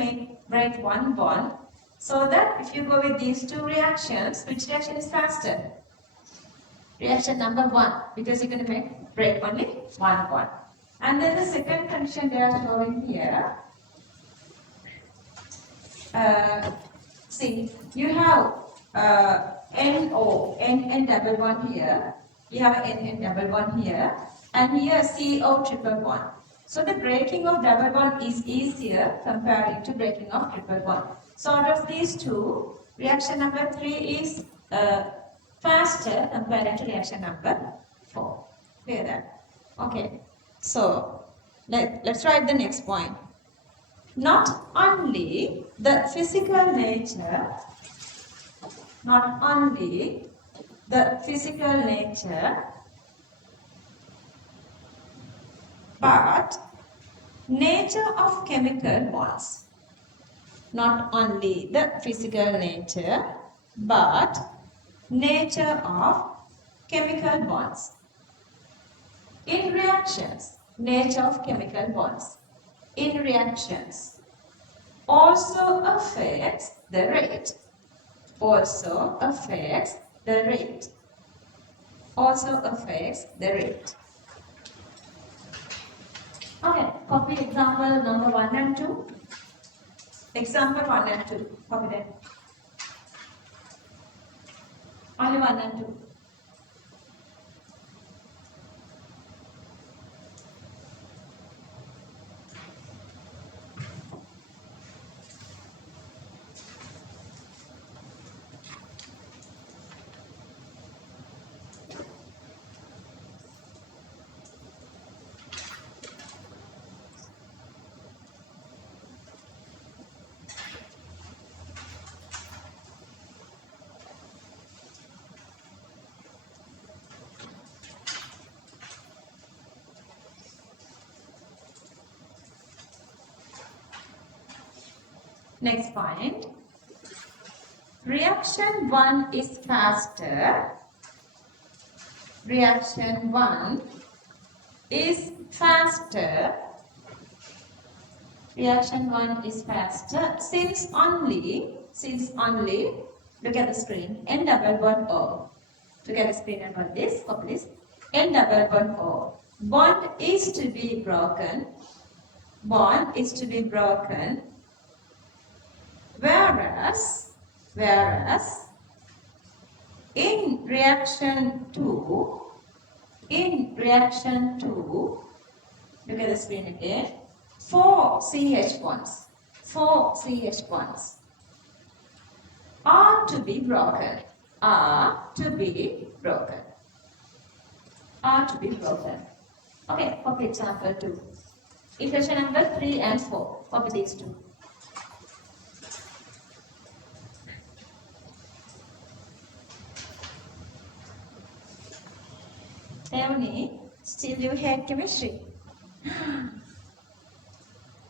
break 1 bond. So that if you go with these 2 reactions, which reaction is faster? Reaction number 1, because you're going to break only 1 bond. And then the second condition they are showing here. See, you have NO, N double bond here. You have N double bond here. And here CO triple bond. So the breaking of double bond is easier comparing to breaking of triple bond. So out of these two, reaction number 3 is faster compared to reaction number 4. Clear that? Okay. So let's write the next point. Not only the physical nature, not only the physical nature, but nature of chemical bonds. Not only the physical nature, but nature of chemical bonds. In reactions, nature of chemical bonds. In reactions also affects the rate. Also affects the rate. Also affects the rate. Okay, copy example number 1 and 2. Example 1 and 2. Copy that. Only 1 and 2. Next point. Reaction 1 is faster. Reaction 1 is faster. Reaction 1 is faster since only, look at the screen, N double bond O. Look at the screen and on this, copy this, N double bond O. Bond is to be broken. Bond is to be broken. Whereas in reaction 2, look at the screen again, 4 CH bonds are to be broken, Okay, copy example 2. Equation number 3 and 4, copy these two. Tell me, still you hate chemistry?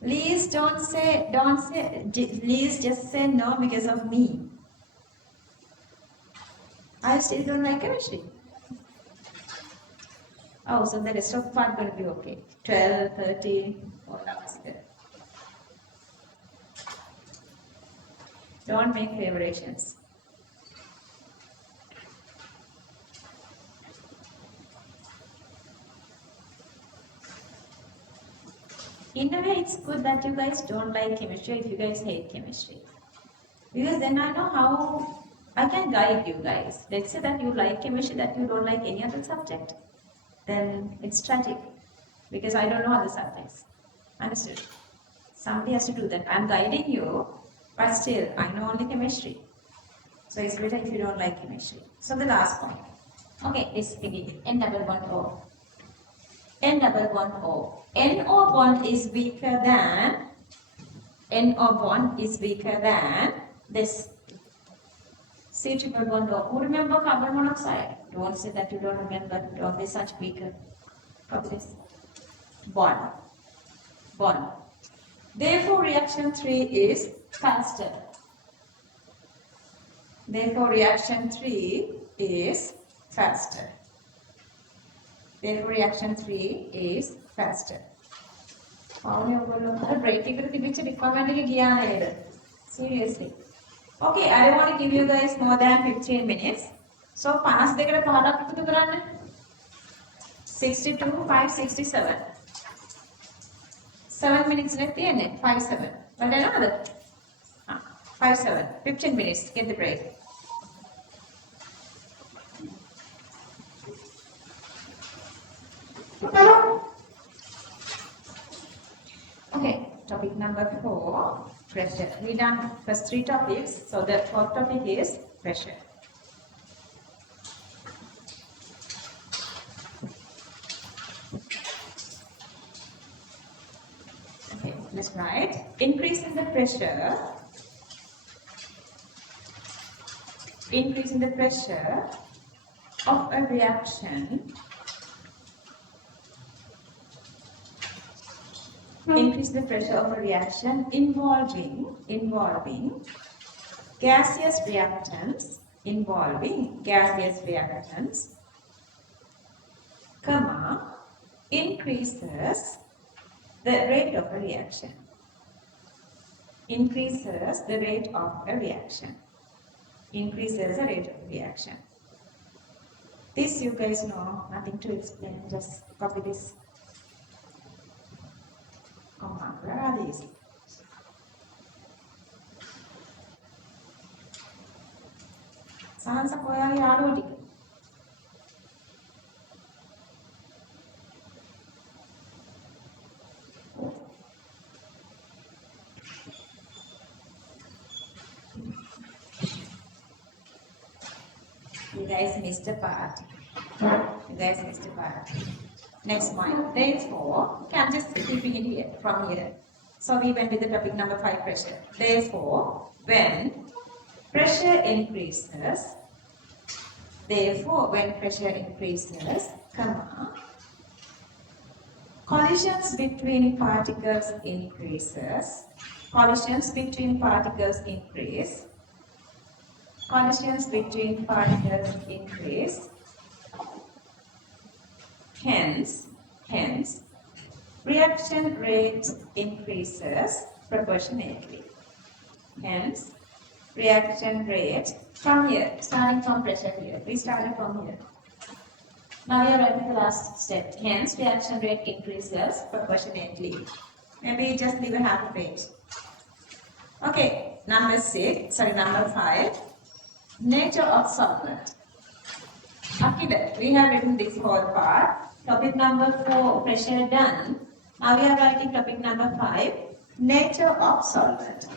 Please please just say no because of me. I still don't like chemistry. Oh, so the rest of the part going to be okay. 12, 13, all hours good. Don't make favorations. In a way, it's good that you guys don't like chemistry if you guys hate chemistry. Because then I know how I can guide you guys. Let's say that you like chemistry, that you don't like any other subject. Then it's tragic because I don't know other subjects. Understood? Somebody has to do that. I'm guiding you, but still, I know only chemistry. So it's better if you don't like chemistry. So the last point. Okay, this thingy, N double bond O. N double bond O. NO bond is weaker than NO bond is weaker than this C triple bond O. Who remember carbon monoxide? Don't say that you don't remember. Don't be such weaker. Copy this. Bond. Bond. Therefore, reaction 3 is faster. Therefore, reaction 3 is faster. Therefore, reaction 3 is faster. Seriously. Okay, I don't want to give you guys more than 15 minutes. So, 5 දෙකට පහක් එකතු කරන්න. 62, 5, 67. 7 minutes left තියෙන්නේ. 5, 7. But another. 5, 7. 15 minutes. Get the break. Okay, topic number 4, pressure. We done first 3 topics, so the fourth topic is pressure. Okay, let's write. Increase in the pressure. Increase in the pressure of a reaction. Increase the pressure of a reaction involving gaseous reactants, comma, increases the rate of a reaction. Increases the rate of a reaction. Increases the rate of a reaction. This you guys know, nothing to explain, just copy this. Where are these? Sahansa koyage යාළුවෝ ටික. You guys missed a part. Next one. Therefore, okay, I'm just keeping it here, from here. So we went with the topic number 5, pressure. Therefore, when pressure increases, comma, collisions between particles increases, hence, reaction rate increases proportionately. Hence, reaction rate from here, starting from pressure here. We started from here. Now we are writing the last step. Hence, reaction rate increases proportionately. Maybe just leave a half a page. Okay, number 5. Nature of solvent. After we have written this whole part. Topic number 4, pressure done. Now we are writing topic number 5, nature of solvent.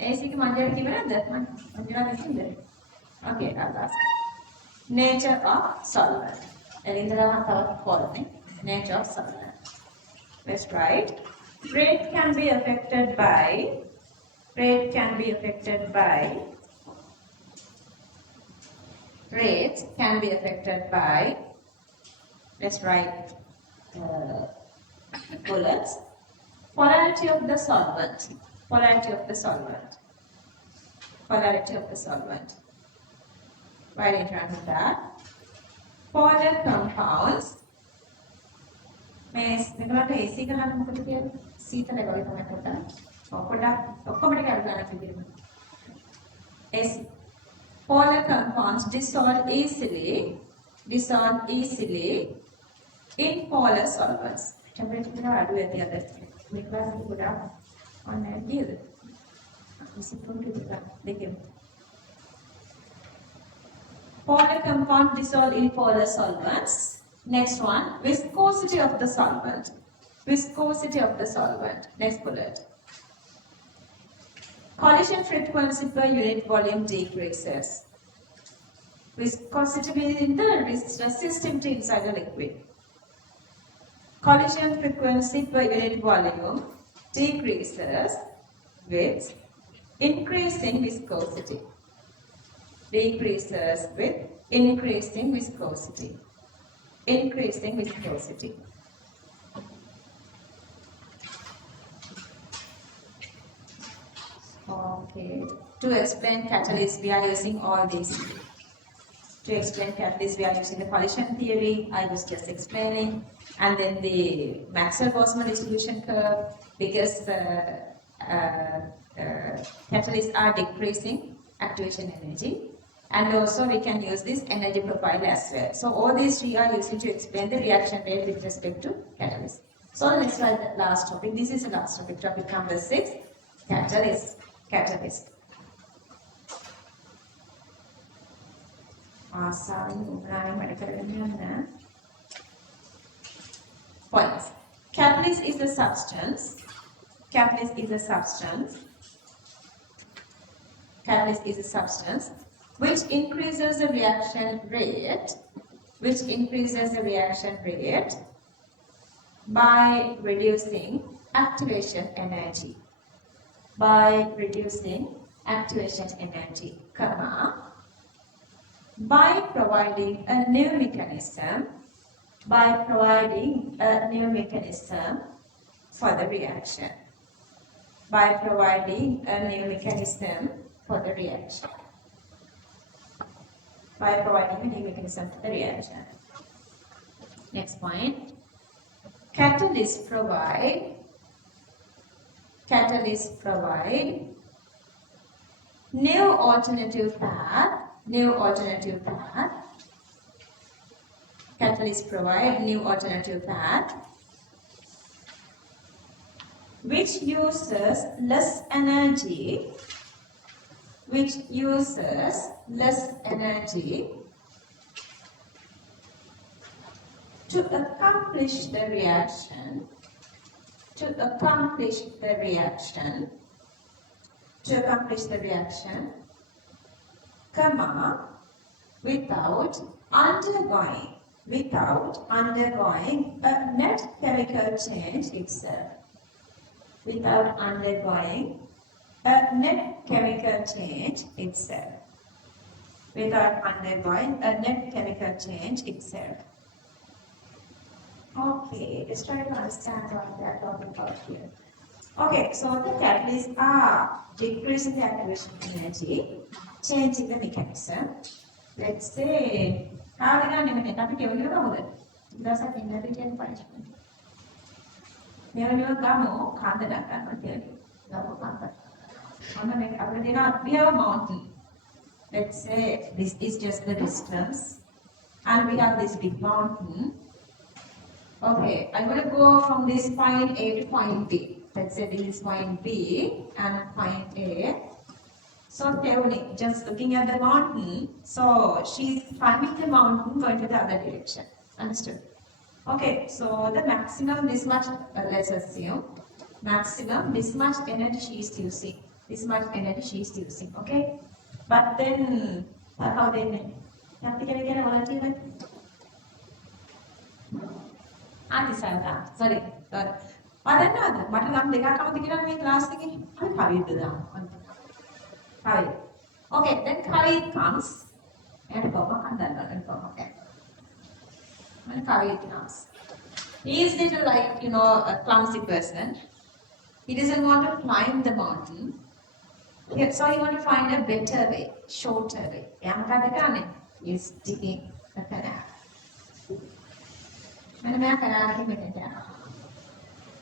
Okay, I'll ask. Nature of solvent. Nature of solvent. Let's write. Rate can be affected by. Rate can be affected by. Let's write bullets. Polarity of the solvent. Write in front of that. Polar compounds. මේකට AC ගහන්න මොකද කියන්නේ? සීතල වගේ තමයි ඔක්කොම ටික අර ගන්න කිව්වේ. AC. Polar compounds dissolve easily in polar solvents. Temperature අඩු ඇති අද මේ ක්ලාස් එක ගොඩාක් ඔන්න ඇවිල්ද? Polar compound dissolved in polar solvents. Next one, viscosity of the solvent. Viscosity of the solvent. Next bullet. Collision frequency per unit volume decreases. Viscosity means the resistivity inside the liquid. Collision frequency per unit volume decreases with increasing viscosity. Decreases with increasing viscosity. Increasing viscosity. Okay. To explain catalysts, we are using all these. To explain catalysts, we are using the collision theory. I was just explaining, and then the Maxwell-Boltzmann distribution curve, because catalysts are decreasing activation energy, and also we can use this energy profile as well. So all these three are used to explain the reaction rate with respect to catalyst. So let's try the last topic. This is the last topic. Topic number 6, catalyst. Catalyst. Points. Catalyst is a substance. Catalyst is a substance. Catalyst is a substance which increases the reaction rate. Which increases the reaction rate by reducing activation energy. By reducing activation energy, comma, by providing a new mechanism, by providing a new mechanism for the reaction. By providing a new mechanism for the reaction. By providing a new mechanism for the reaction. Next point. Catalysts provide new alternative path. New alternative path. Catalysts provide new alternative path which uses less energy. Which uses less energy to accomplish the reaction. To accomplish the reaction. To accomplish the reaction, comma, without undergoing a net chemical change itself. Without undergoing a net chemical change itself. Without undergoing a net chemical change itself. Okay, let's try to understand what they are talking about here. Okay, so the catalysts are decreasing the activation energy, changing the mechanism. Let's say, how are we going to make it? That's a significant punishment. We have a mountain. Let's say this is just the distance, and we have this big mountain. Okay, I'm going to go from this point A to point B. Let's say this is point B and point A. So Teoni, just looking at the mountain, so she's climbing the mountain going to the other direction. Understood? Okay, so the maximum this much, let's assume, maximum this much energy she is using. This much energy she is using, okay? But then, how they make? Can I volunteer? Sorry. මට නම් දෙකක් අවදි කරන්න මේ class එකේ. හරි කවිද දාන්න. හරි. Okay, then Kavit comes. And Kavit comes. He is little like, a clumsy person. He doesn't want to climb the mountain. So he want to find a better way, shorter way. He is digging a canal.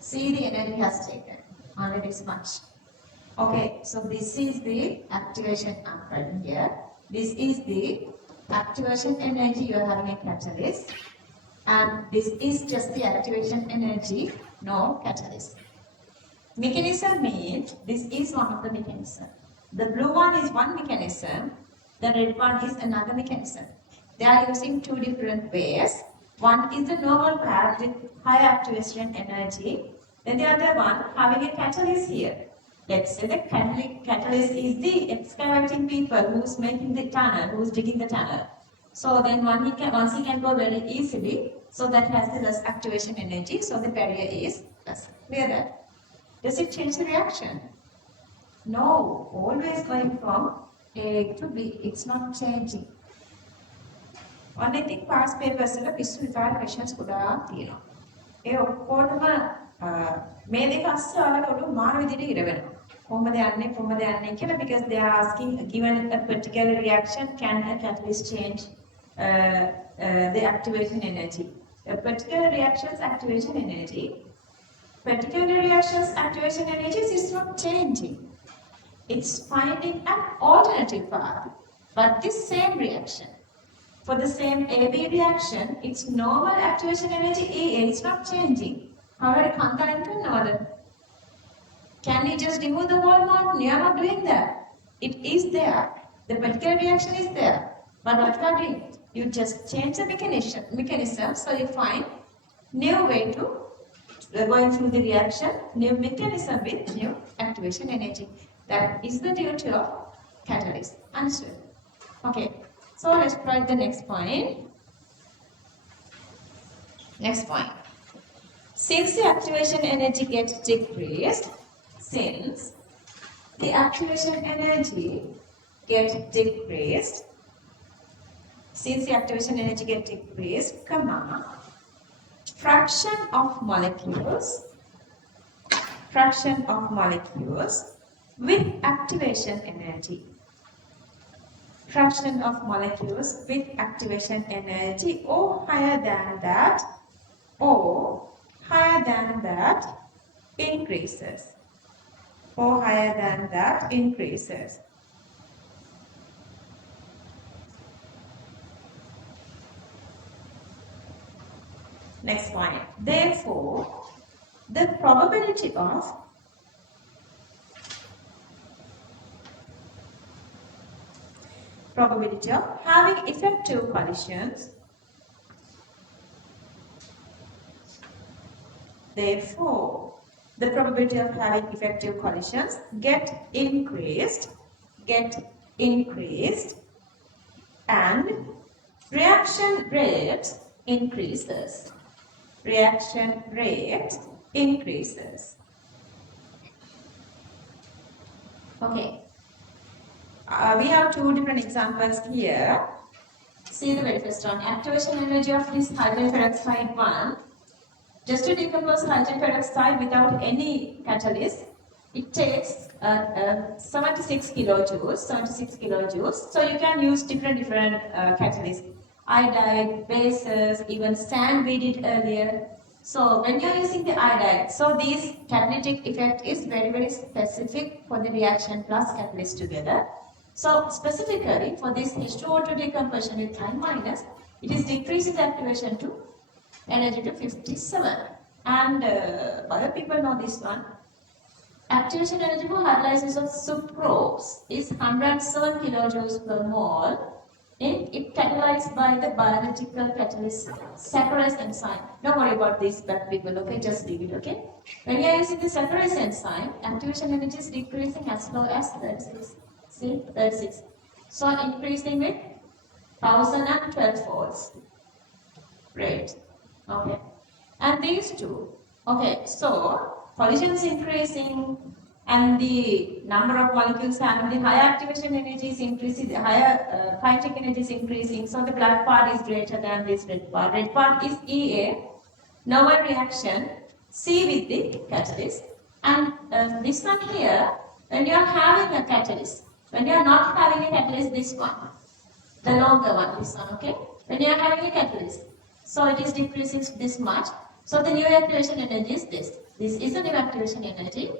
See, the energy has taken already is much. Okay, so this is the activation right here. This is the activation energy you are having a catalyst, and this is just the activation energy, no catalyst. Mechanism means this is one of the mechanism. The blue one is one mechanism, the red one is another mechanism. They are using two different ways. One is the normal path with high activation energy. Then the other one having a catalyst here. Let's say the catalyst is the excavating people who's making the tunnel, who's digging the tunnel. So then once he can go very easily, so that has the less activation energy, so the barrier is less. Clear that? Does it change the reaction? No, always going from A to B. It's not changing. One I think past papers වල පිස්සු විකාර questions ගොඩාක් තියෙනවා. ඒ ඔක්කොටම මේ දෙක අස්සේ ඔයාලට ඔළුව මාරු විදිහට ඉර වෙනවා. කොහොමද යන්නේ කියලා because they are asking given a particular reaction can a catalyst change the activation energy. A particular reaction's activation energy is not changing. It's finding an alternative path. But this same reaction, for the same AB reaction, its normal activation energy AA is not changing. However, can we just remove the whole mountain? You are not doing that. It is there. The particular reaction is there. But what you are doing? You just change the mechanism so you find new way to going through the reaction, new mechanism with new activation energy. That is the duty of catalyst. Understood? Okay. So let's write the next point. Next point. Since the activation energy gets decreased, comma, fraction of molecules with activation energy or higher than that increases. Next point. Therefore, the probability of having effective collisions get increased and reaction rate increases. Okay. We have two different examples here. See the very first one. Activation energy of this hydrogen peroxide 1. Just to decompose hydrogen peroxide without any catalyst, it takes 76 kilojoules. So you can use different catalysts. Iodide, bases, even sand we did earlier. So when you are using the iodide, so this catalytic effect is very, very specific for the reaction plus catalyst together. So specifically for this H2O2 decomposition with time minus, it is decreasing the activation to energy to 57. And other people know this one. Activation energy for hydrolysis of sucrose is 107 kilojoules per mole. It catalyzed by the biological catalyst saccharase enzyme. Don't worry about this, but people, okay? Just leave it, okay? When you are using the saccharase enzyme, activation energy is decreasing as low as 36. See, 36. So increasing with 1012 folds. Great. Okay. And these two. Okay, so collisions increasing and the number of molecules having the higher activation energy is increasing, the higher kinetic energy is increasing. So the black part is greater than this red part. Red part is EA, normal reaction, C with the catalyst. And this one here, when you are having a catalyst, when you are not having a catalyst, this one, the longer one, this one, okay? When you are having a catalyst, so it is decreasing this much. So the new activation energy is this. This is the new activation energy,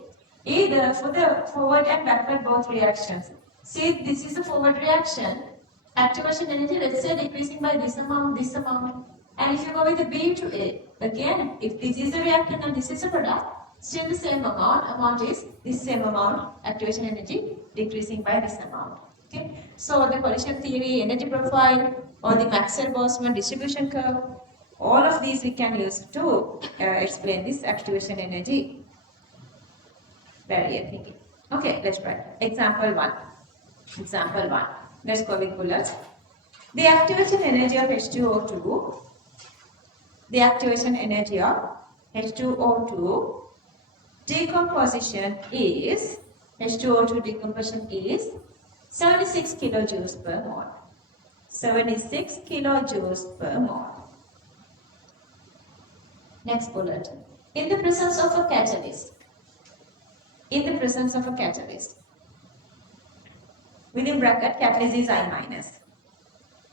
either for the forward and backward both reactions. See, this is a forward reaction. Activation energy, let's say, decreasing by this amount. And if you go with the B to A, again, if this is a reactant and this is a product, Still the same amount is this same amount, activation energy decreasing by this amount. Okay, so the collision theory, energy profile, or the Maxwell-Boltzmann distribution curve, all of these we can use to explain this activation energy barrier thinking. Okay, let's try. Example 1. Example 1. Let's go with bullets. The activation energy of H2O2, the activation energy of H2O2 decomposition is, H2O2 decomposition is 76 kilojoules per mole. 76 kilojoules per mole. Next bullet. In the presence of a catalyst, in the presence of a catalyst, within bracket, catalyst is I minus.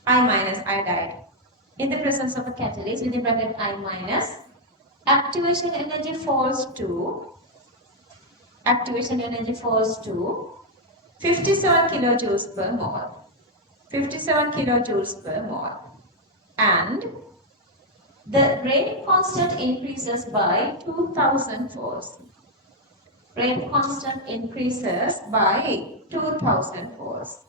I minus iodide. In the presence of a catalyst, within bracket I minus, activation energy falls to 57 kilojoules per mole. 57 kilojoules per mole. And the rate constant increases by 2000 folds. Rate constant increases by 2000 folds.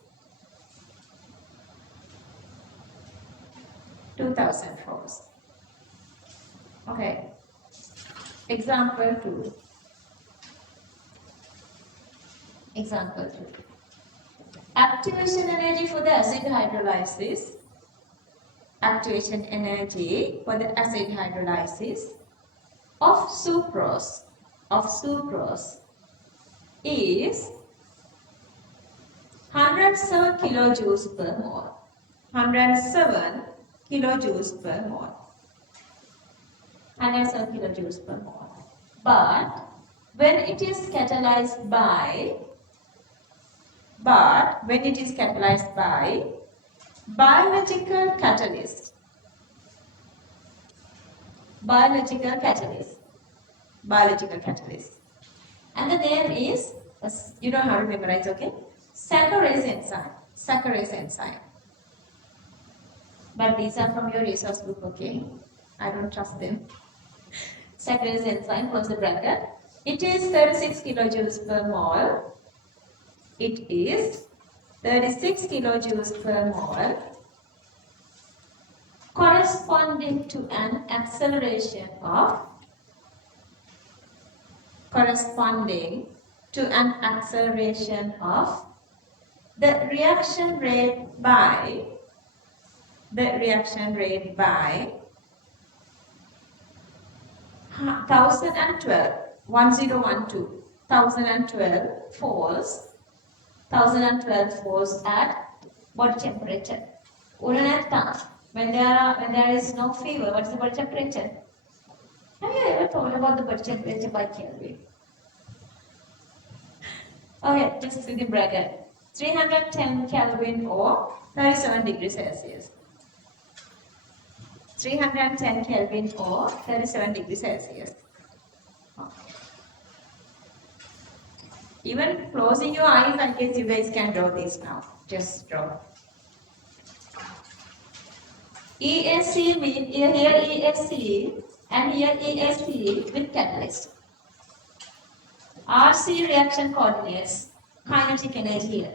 2000 folds. Okay. Example 2. Example 2. Activation energy for the acid hydrolysis. Activation energy for the acid hydrolysis of sucrose is 107 kilojoules per mole. 107 kilojoules per mole. 107 kilojoules per mole. But when it is catalyzed by biological catalyst, and the name is, you don't have to memorize, okay? Saccharase enzyme. But these are from your resource book, okay? I don't trust them. Saccharase enzyme, close the bracket. It is 36 kilojoules per mole. It is 36 kilojoules per mole, corresponding to an acceleration of the reaction rate by 1012 falls at body temperature. When there is no fever, what is the body temperature? Have you ever thought about the body temperature by Kelvin? Okay, just see the bracket. 310 Kelvin or 37 degrees Celsius. 310 Kelvin or 37 degrees Celsius. Even closing your eyes, I guess you guys can draw this now. Just draw. ESC means here ESC and here ESC with catalyst. RC reaction coordinates, kinetic energy here.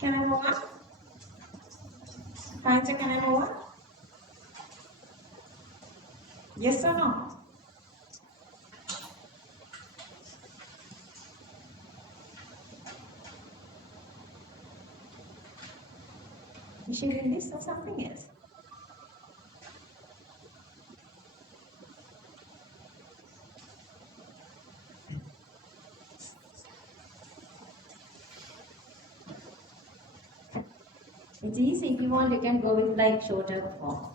Can I move on? Fine, can I move on? Yes or no? Is she doing this or something else? It's easy. If you want, you can go with like shorter form.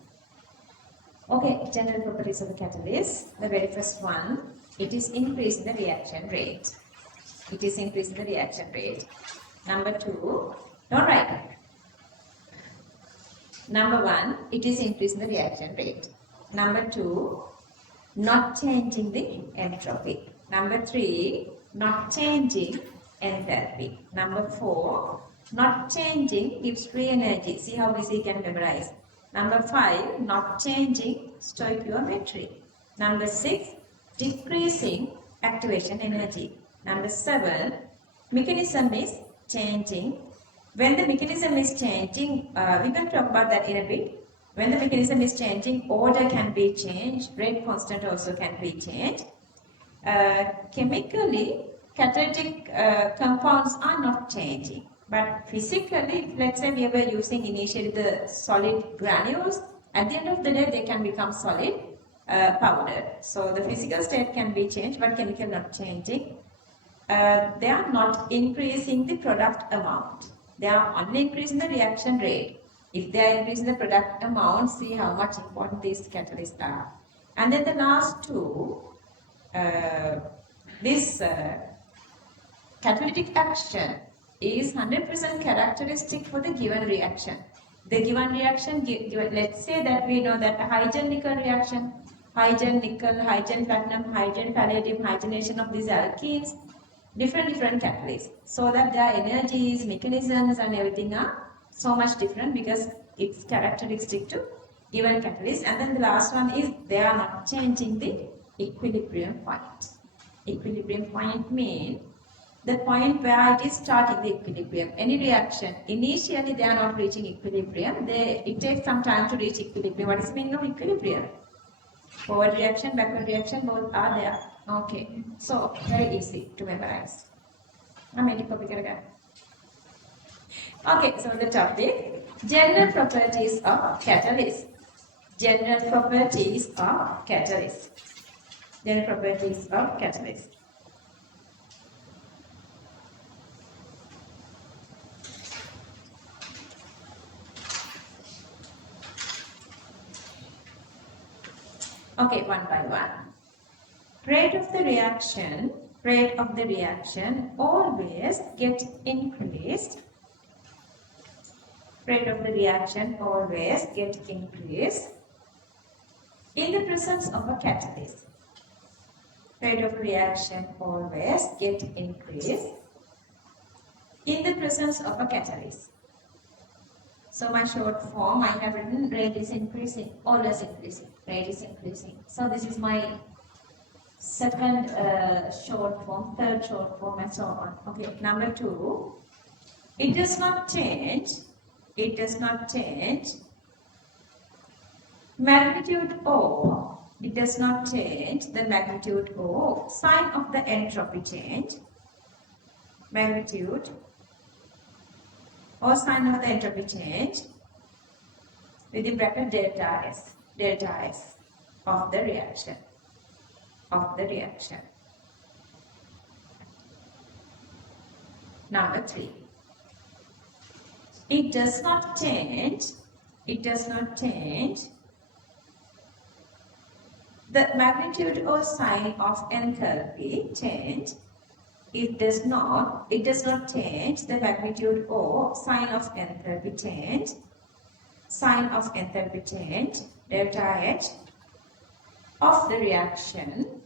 Okay, general properties of the catalyst. The very first one, it is increasing the reaction rate. It is increasing the reaction rate. Number two, don't write. Number one, it is increasing the reaction rate. Number two, not changing the entropy. Number three, not changing enthalpy. Number four, not changing gives free energy. See how easy you can memorize. Number five, not changing stoichiometry. Number six, decreasing activation energy. Number seven, mechanism is changing. When the mechanism is changing, we can talk about that in a bit. When the mechanism is changing, order can be changed, rate constant also can be changed. Chemically, catalytic compounds are not changing. But physically, let's say we were using initially the solid granules, at the end of the day they can become solid powder. So the physical state can be changed, but chemical not changing. They are not increasing the product amount. They are only increasing the reaction rate. If they are increasing the product amount, see how much important these catalysts are. And then the last two, this catalytic action is 100% characteristic for the given reaction. The given reaction, let's say that we know that a hydrogen nickel reaction, hydrogen nickel, hydrogen platinum, hydrogen palladium, hydrogenation of these alkenes, different catalysts, so that their energies, mechanisms and everything are so much different because it's characteristic to given catalyst. And then the last one is they are not changing the equilibrium point. Equilibrium point means the point where it is starting the equilibrium. Any reaction, initially they are not reaching equilibrium. It takes some time to reach equilibrium. What is the meaning of equilibrium? Forward reaction, backward reaction, both are there. Okay, so very easy to memorize. Okay, so the topic, general properties of catalyst. General properties of catalyst. General properties of catalyst. Okay, one by one. Rate of the reaction always get increased. Rate of the reaction always get increased in the presence of a catalyst. Rate of reaction always get increased in the presence of a catalyst. So my short form, I have written rate is increasing, always increasing, rate is increasing. So this is my second short form, third short form and so on. Okay, number two, it does not change magnitude O, it does not change the magnitude O, sign of the entropy change, magnitude or sign of the entropy change within bracket delta S of the reaction. Number three, it does not change the magnitude or sign of enthalpy change. It does not change the magnitude or sign of enthalpy change, delta H of the reaction,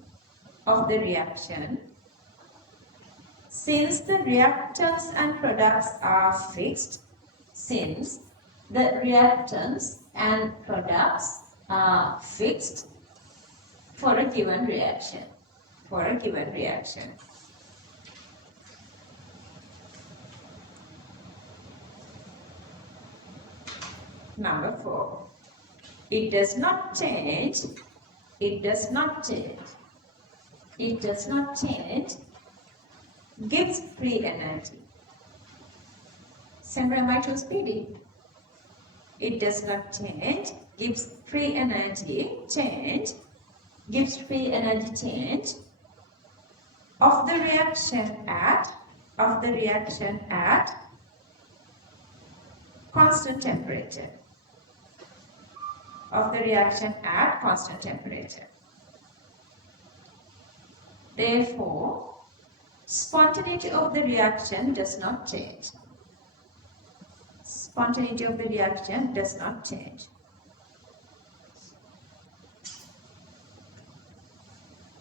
since the reactants and products are fixed, for a given reaction. for a given reaction. Number 4. It does not change. It does not change. It does not change. Gives free energy. Sandra, am I too speedy? It does not change. Gives free energy. Change. Gives free energy change of the reaction at constant temperature. Of the reaction at constant temperature. Therefore, spontaneity of the reaction does not change. Spontaneity of the reaction does not change.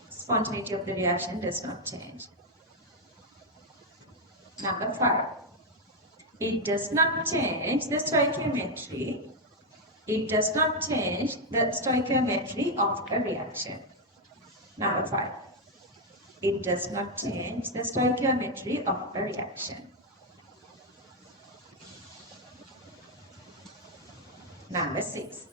Spontaneity of the reaction does not change. Number 5. It does not change the stoichiometry. It does not change the stoichiometry of a reaction. Number 5. It does not change the stoichiometry of a reaction. Number 6.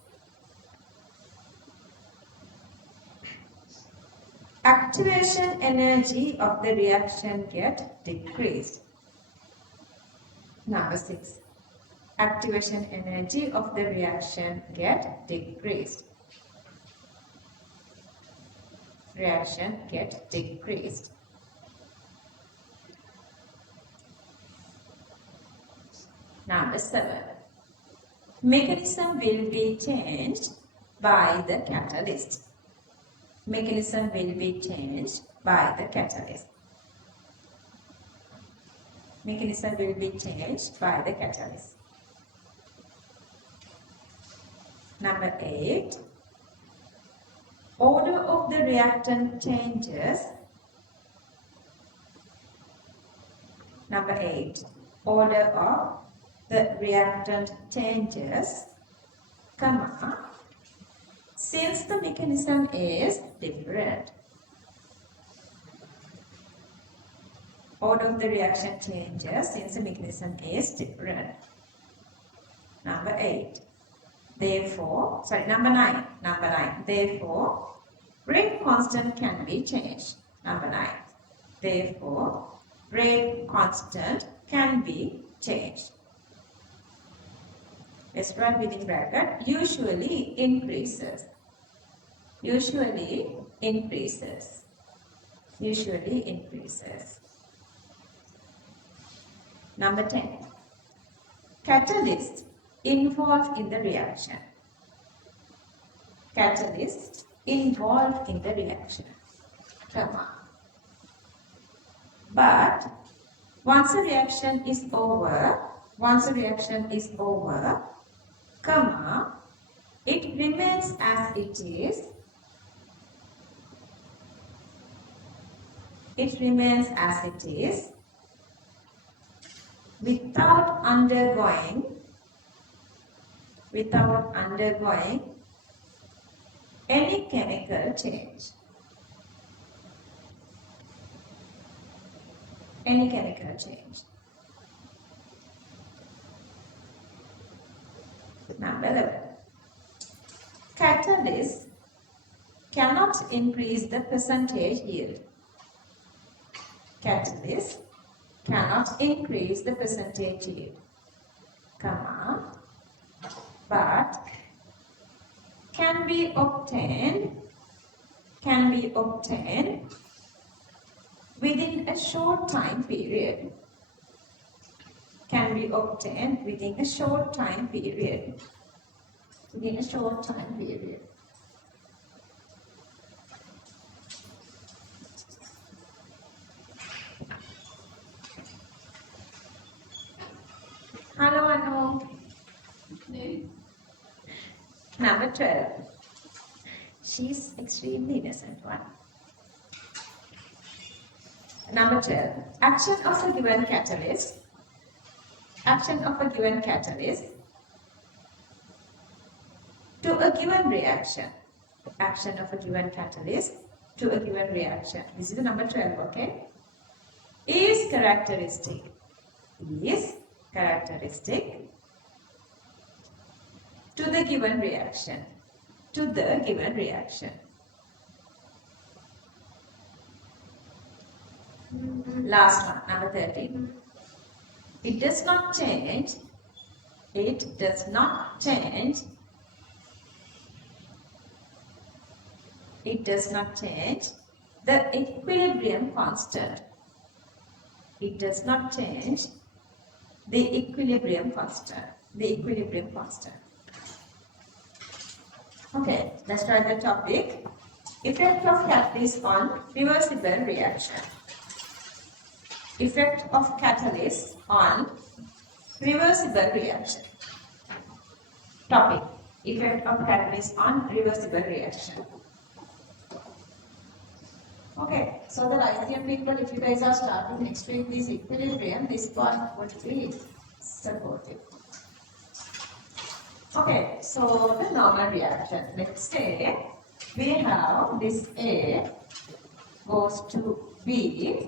Activation energy of the reaction get decreased. Number 6. Activation energy of the reaction get decreased. Reaction get decreased. Number 7. Mechanism will be changed by the catalyst. Mechanism will be changed by the catalyst. Mechanism will be changed by the catalyst. Number 8. Order of the reactant changes. Number 8. Order of the reactant changes, comma, since the mechanism is different. Order of the reaction changes since the mechanism is different. Number 8. Therefore, number 9. Number 9. Therefore, rate constant can be changed. Number 9. Therefore, rate constant can be changed. Let's write within bracket. Usually increases. Usually increases. Usually increases. Number 10. Catalyst involved in the reaction. Catalyst involved in the reaction, comma. But once a reaction is over, comma, it remains as it is. It remains as it is without undergoing any chemical change. Any chemical change. Number 11. Catalyst cannot increase the percentage yield. Catalyst cannot increase the percentage yield, comma, but can be obtained within a short time period. Can be obtained within a short time period. Within a short time period. Hello, Anu. Number 12. She's extremely innocent one. Number 12. Action of a given catalyst. Action of a given catalyst to a given reaction. Action of a given catalyst to a given reaction. This is the number 12, okay? Is characteristic. Is characteristic to the given reaction. To the given reaction. Last one, number 13. It does not change. It does not change. It does not change the equilibrium constant. It does not change the equilibrium constant. The equilibrium constant. Okay, let's try the topic. Effect of catalyst on reversible reaction. Effect of catalyst on reversible reaction. Topic. Effect of catalyst on reversible reaction. Okay, so the Lyceum people, if you guys are starting next week this equilibrium, this part would be supportive. Okay, so the normal reaction. Let's say we have this A goes to B.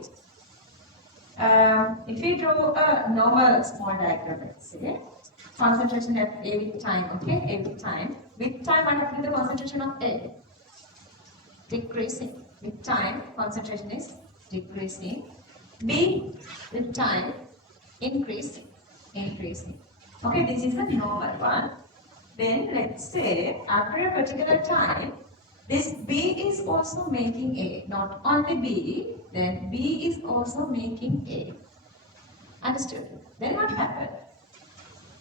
If we draw a normal small diagram, let's say, concentration at A with time, okay, A with time. With time, what happens to the concentration of A? Decreasing. With time, concentration is decreasing. B with time, increasing. Increasing. Okay, this is the normal one. Then let's say after a particular time, this B is also making A. Not only B, then B is also making A. Understood? Then what happened?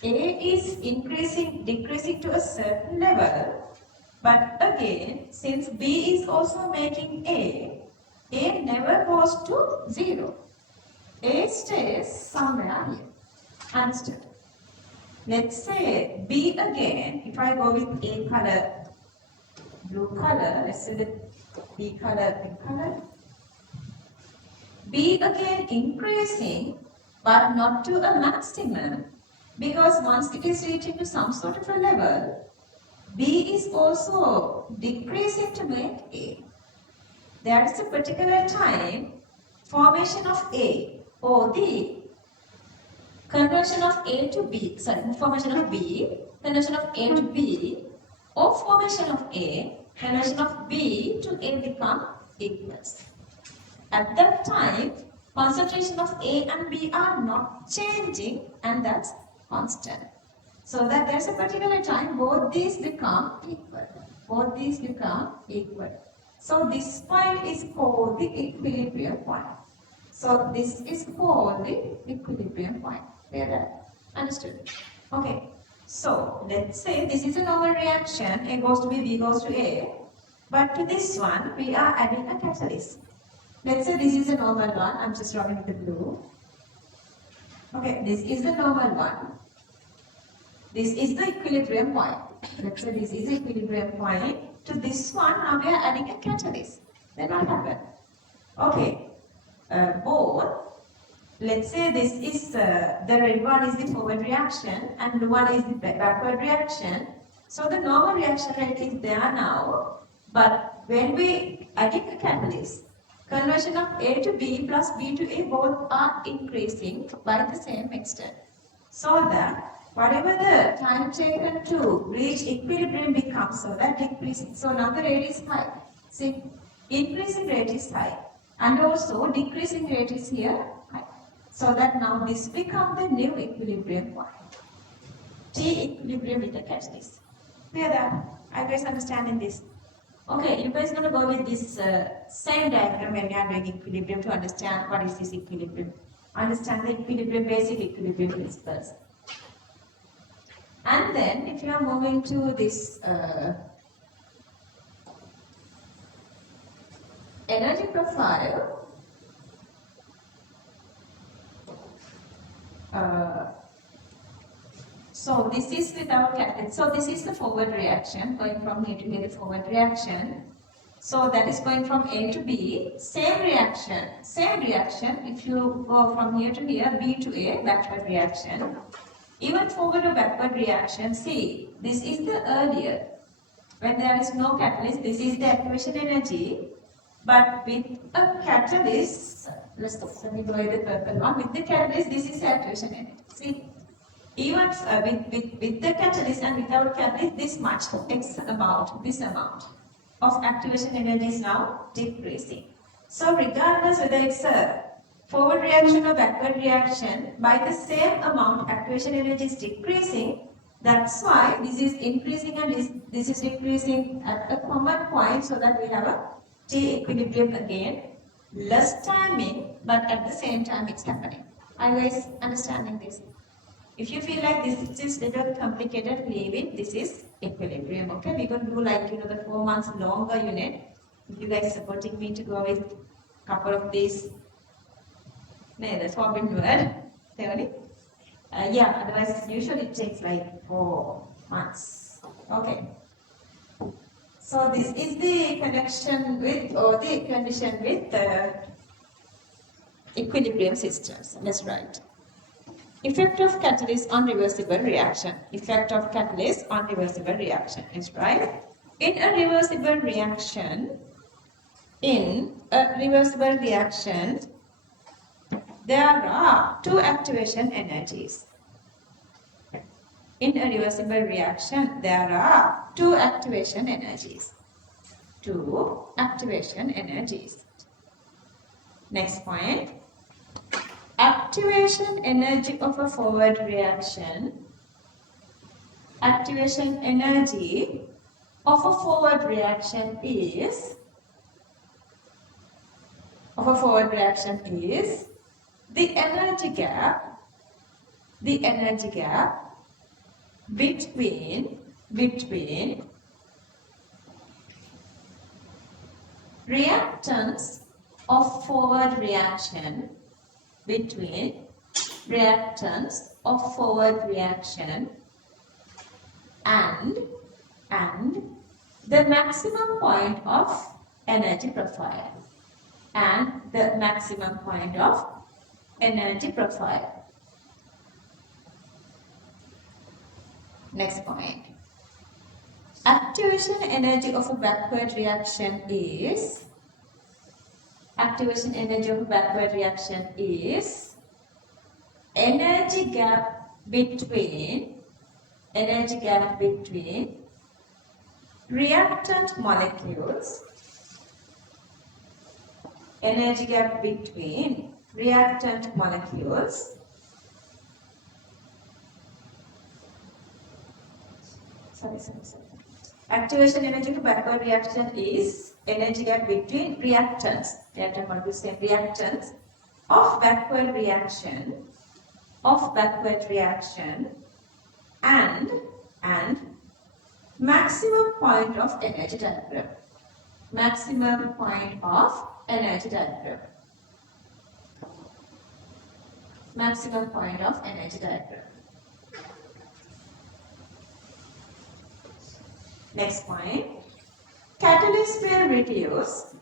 A is increasing, decreasing to a certain level. But again, since B is also making A never goes to 0. A stays somewhere here. Understood? Let's say B again, if I go with A color, blue color, let's say the B color, pink color. B again increasing, but not to a maximum, because once it is reaching to some sort of a level, B is also decreasing to make A. There is a particular time, formation of A or the conversion of A to B, formation of B, conversion of A to B, or formation of A, conversion of B to A become equals. At that time, concentration of A and B are not changing, and that's constant. So that there's a particular time both these become equal. Both these become equal. So this point is called the equilibrium point. So this is called the equilibrium point. Clear that? Understood? Okay. So let's say this is a normal reaction. A goes to B, B goes to A. But to this one, we are adding a catalyst. Let's say this is a normal one. I'm just drawing with the blue. Okay, this is the normal one. This is the equilibrium point. Let's say this is the equilibrium point. To this one, now we are adding a catalyst. Then what happened? Okay, both. Let's say this is the red one is the forward reaction and blue one is the backward reaction. So the normal reaction rate is there now. But when we adding a catalyst, conversion of A to B plus B to A both are increasing by the same extent. So that whatever the time taken to reach equilibrium becomes, so that decreasing. So now the rate is high. See, increasing rate is high. And also decreasing rate is here high. So that now this becomes the new equilibrium point. T equilibrium with the catalyst. Clear that? Are you guys understanding this? Okay, you guys gonna go with this same diagram when we are doing equilibrium to understand what is this equilibrium. Understand the equilibrium, basic equilibrium principles. And then if you are moving to this energy profile, so this is without catalyst. So this is the forward reaction, going from here to here, the forward reaction. So that is going from A to B, same reaction. If you go from here to here, B to A, backward reaction. Even forward or backward reaction, see, this is the earlier. When there is no catalyst, this is the activation energy. But with a catalyst, let me go with the purple one. With the catalyst, this is activation energy. See, even with the catalyst and without catalyst, this much, this amount of activation energy is now decreasing. So regardless whether it's a forward reaction or backward reaction, by the same amount activation energy is decreasing. That's why this is increasing and this is decreasing at a common point, so that we have a T equilibrium again. Less timing, but at the same time it's happening. Are you guys understanding this? If you feel like this is little complicated, leave it. This is equilibrium. Okay, we're going to do like the 4 months longer unit. If you guys supporting me to go with couple of these, the forbidden word theory. Yeah, otherwise usually it takes like 4 months. Okay. So this is the connection with or the condition with the equilibrium systems. Let's write. Effect of catalyst on reversible reaction. Effect of catalyst on reversible reaction is right. In a reversible reaction, there are two activation energies. In a reversible reaction, there are two activation energies. Two activation energies. Next point. Activation energy of a forward reaction. Activation energy of a forward reaction is the energy gap between reactants of forward reaction and the maximum point of energy profile. Next point. Activation energy of a backward reaction is energy gap between reactant molecules. Energy gap between reactant molecules Activation energy of backward reaction is energy gap between reactants of backward reaction and maximum point of energy diagram. Next point. Catalyst will reduce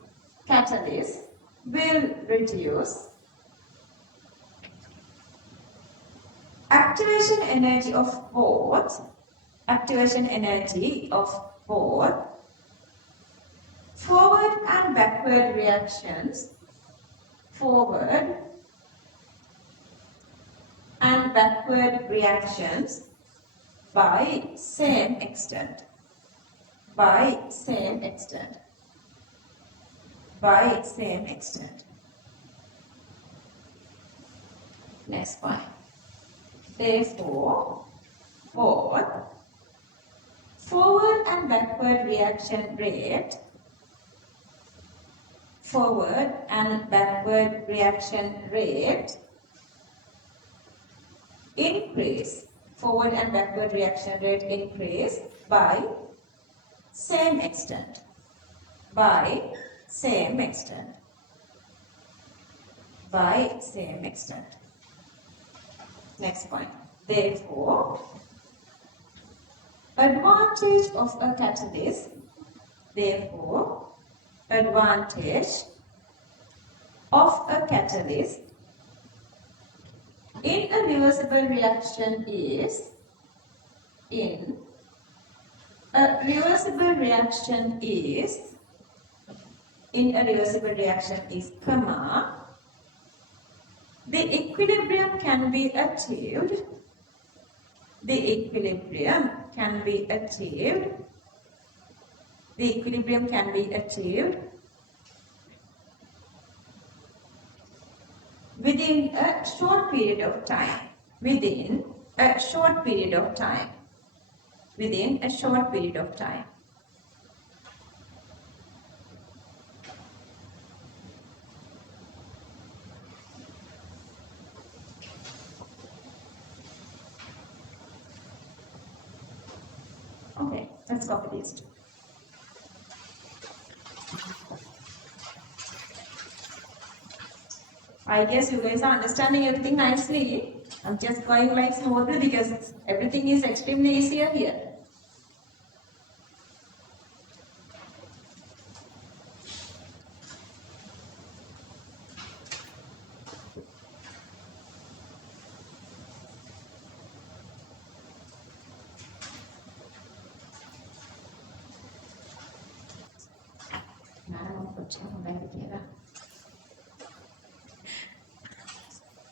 activation energy of both forward and backward reactions by same extent. Next point. Therefore, both forward and backward reaction rate increase by same extent. Next point. Therefore, advantage of a catalyst in a reversible reaction is in a reversible reaction is comma. The equilibrium can be achieved. The equilibrium can be achieved. The equilibrium can be achieved within a short period of time. Within a short period of time. Within a short period of time. Okay, let's copy this. I guess you guys are understanding everything nicely. I'm just going like smoothly because everything is extremely easier here.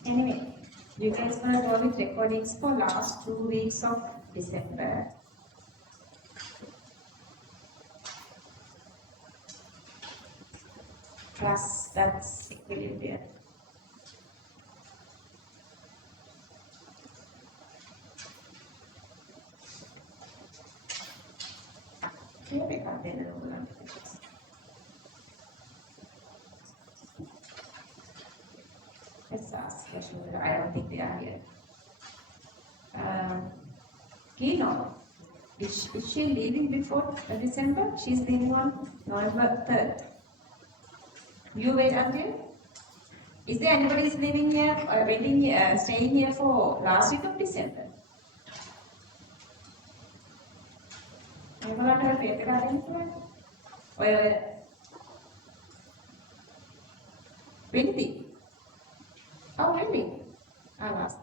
Anyway, you guys gonna go with recordings for last 2 weeks of December. Plus that's equilibrium. Okay, we got the rule. Let's ask. I don't think they are here. Kino, is she leaving before December? She's leaving on November 3rd. You wait until? Is there anybody is living here, waiting here, staying here for last week of December? Everyone have faith garden here? Or really? Oh, really? I'll ask.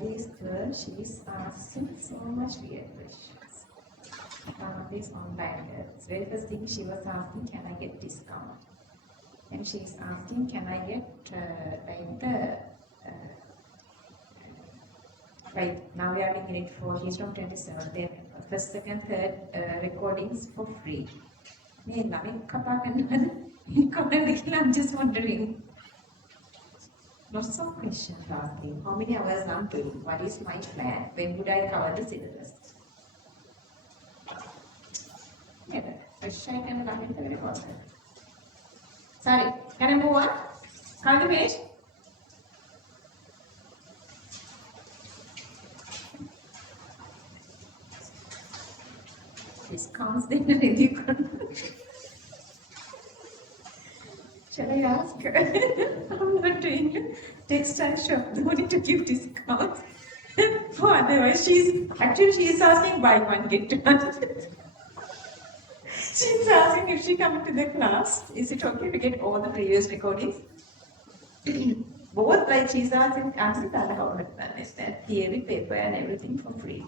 This girl, she is asking so much weird questions. This online girl. Very first thing she was asking, can I get discount? And she is asking, can I get like the right now we are in Unit 4. She's from 27. Then first, second, third recordings for free. I'm just wondering. Lots of questions asking. How many hours I'm doing? What is my plan? When would I cover the syllabus? Yeah, question I can learn it very well. Sorry, can I move on? How do you finish? Discounts then you can. Shall I ask her? I'm not doing textile shop. They wanted to give discounts. For otherwise, she's asking buy one get one. She's asking if she comes to the class, is it okay to get all the previous recordings? Both, like she's asking that how to understand theory, paper, and everything for free.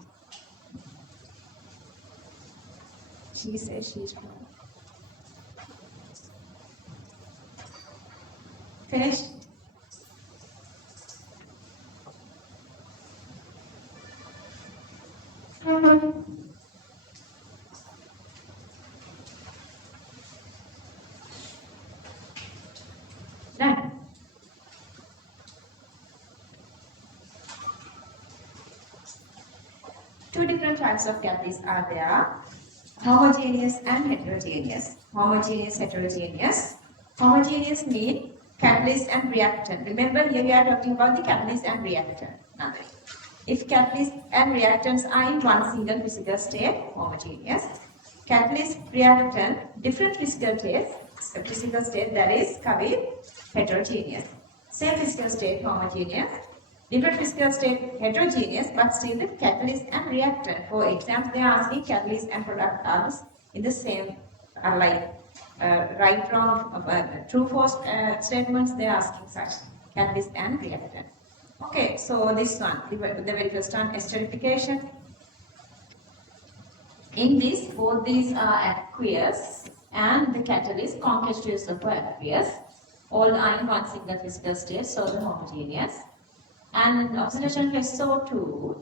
She says she's wrong. Finished? Done. Two different types of catalysts are there. Homogeneous and heterogeneous. Homogeneous, heterogeneous. Homogeneous mean catalyst and reactant. Remember here we are talking about the catalyst and reactant. If catalyst and reactants are in one single physical state, homogeneous. Catalyst, reactant, different physical state that is heterogeneous. Same physical state, homogeneous. Different physical state, heterogeneous, but still the catalyst and reactant. For exams, they are asking catalyst and product are in the same, right, wrong, true, false statements. They are asking such catalyst and reactant. Okay, so this one, the very first one, esterification. In this, both these are aqueous and the catalyst, concatenous of aqueous. All are in one single physical state, so the homogeneous. And oxidation of SO2,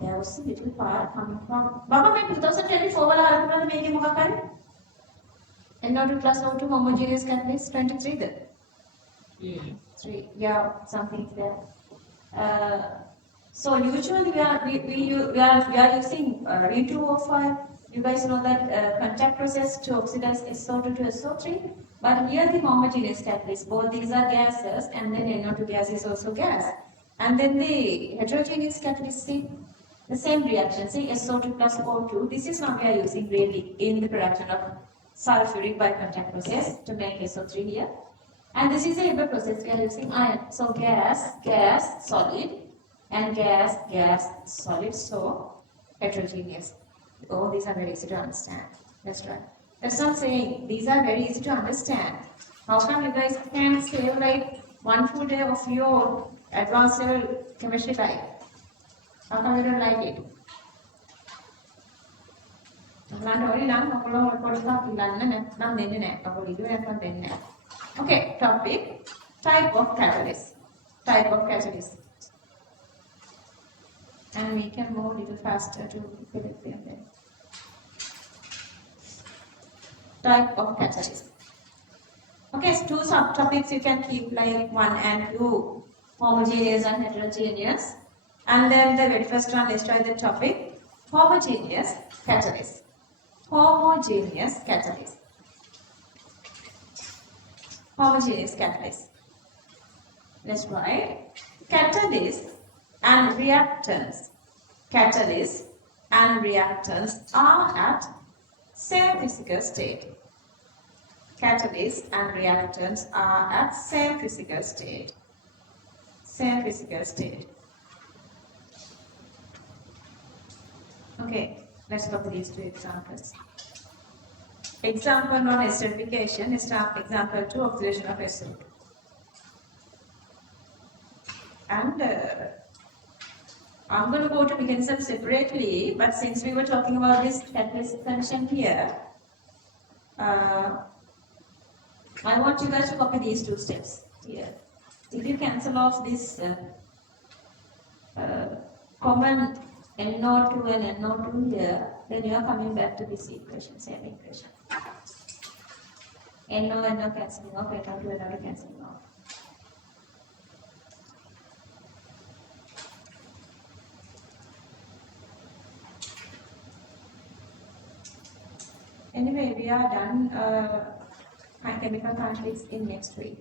there was a little part coming from. Baba, in 2024, wala harapna making mukha NO2 plus O2 homogeneous catalyst 23 there. 3, yeah, something there. So usually we are using Re2O5. You guys know that contact process to oxidize SO2 to SO3. But here the homogeneous catalyst, both these are gases, and then NO2 gas is also gas. And then the heterogeneous catalyst, see the same reaction. See SO2 plus O2. This is what we are using really in the production of sulfuric by contact process to make SO3 here. And this is a Haber process. We are using iron. So gas, solid, and gas, solid. So heterogeneous. Oh, these are very easy to understand. That's right. That's not saying these are very easy to understand. How come you guys can save like 1 full day of your advanced level chemistry life? How come you don't like it? Okay, topic, type of catalyst. And we can move a little faster to fill it there. Type of catalyst. Okay, so 2 subtopics you can keep like 1 and 2, homogeneous and heterogeneous. And then the very first one, let's try the topic, homogeneous catalyst. Homogeneous catalyst. Homogeneous catalyst. Let's try. Catalyst and reactants. Catalyst and reactants are at same physical state. Catalysts and reactants are at same physical state. Same physical state. Okay, let's look at these 2 examples. Example 1, esterification. Example 2, oxidation of SO2. And I'm going to go to mechanism separately, but since we were talking about this catalyst condition here, I want you guys to copy these 2 steps here. If you cancel off this common NO2 and NO2 here, then you are coming back to this equation, same equation. NO cancelling off, NO to NO cancelling off. Anyway, we are done chemical conflicts in next week.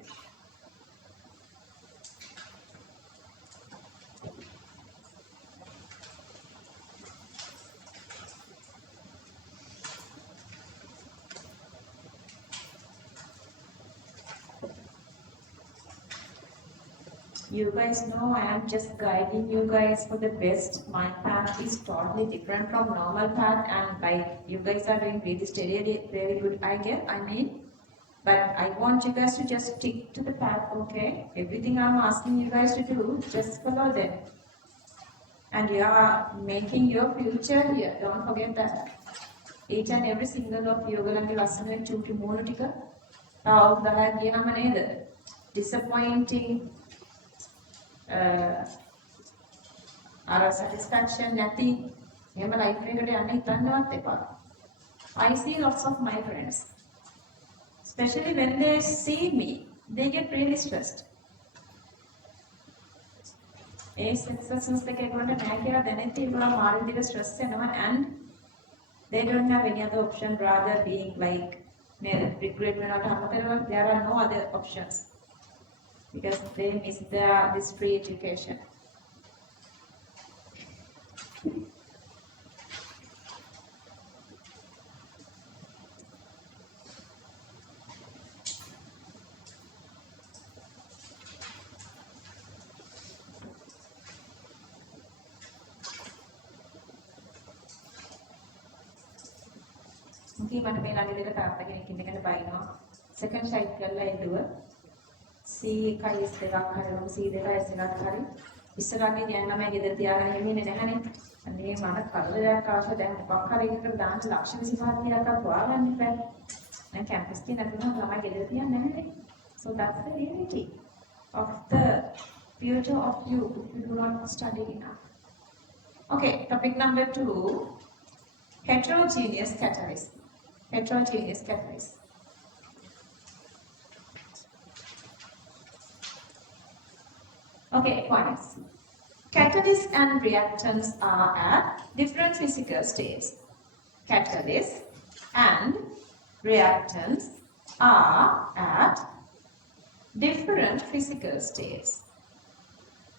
You guys know I am just guiding you guys for the best. My path is totally different from normal path, and like you guys are doing really steady, very good. I mean, but I want you guys to just stick to the path, okay? Everything I'm asking you guys to do, just follow them. And you are making your future here. Don't forget that. Each and every single of you will be listening to monotica. Disappointing. Satisfaction නැති එහෙම life එකකට යන්න හිතන්නවත් එපා. I see lots of my friends, especially when they see me, they get really stressed. A successness එක ඒගොල්ලන්ට නැහැ කියලා දැනෙද්දි ඒගොල්ලෝ මාරු විදිහට stress වෙනවා, and they don't have any other option rather being like regret වෙනවට අමතරව there are no other options because they miss this free education. මට මේ ළඟ දෙල තාත්තා කෙනෙක් ඉන්න කෙනෙක් බයිනවා සෙකන්ඩ් සයිට් කරලා එළුව C1 S2ක් හරිවම C2 S1ක් හරි ඉස්සරහගේ දැන් ළමයි ගෙදර තියාගෙන ඉන්නේ නැහනේ අනේ මට කරදරයක් ආවා දැන් මොකක් හරි එකකට දාන්න ලක්ෂ 25 30ක් හොයාගන්න ඉපැයි දැන් කැම්පස් එකේ නැතුනම ළමයි ගෙදර තියන්නේ නැහනේ so that's the reality of the future of you if you do not study enough. Okay, topic number 2, heterogeneous catalyst. Heterogeneous catalyst. Okay, points. Catalysts and reactants are at different physical states. Catalysts and reactants are at different physical states.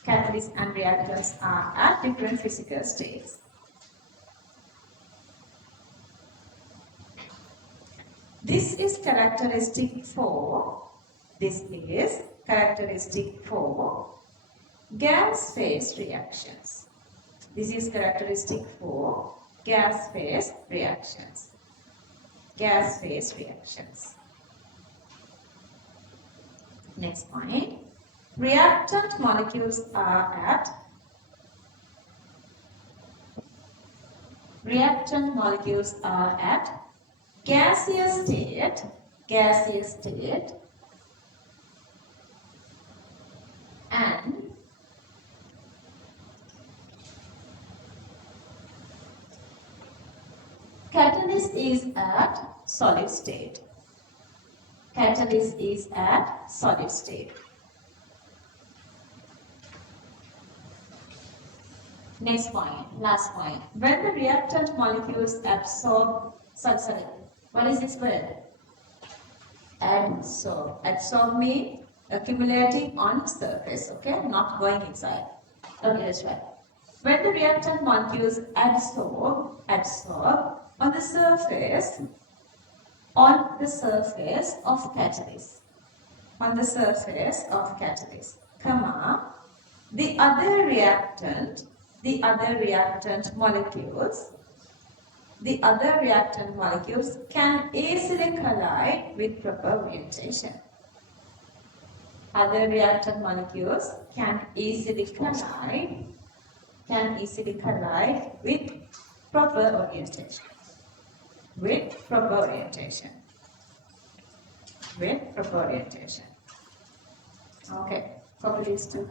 Catalysts and reactants are at different physical states. This is characteristic for gas phase reactions. This is characteristic for gas phase reactions. Gas phase reactions. Next point. Reactant molecules are at gaseous state and catalyst is at solid state. Catalyst is at solid state. Next point, last point. When the reactant molecules absorb, sorry, what is this word? Adsorb. Adsorb means accumulating on surface, okay? Not going inside. Okay, that's right. When the reactant molecules adsorb on the surface of catalyst. On the surface of catalyst, comma, the other reactant molecules can easily collide with proper orientation. Other reactant molecules can easily collide with proper orientation. Okay, copy these two.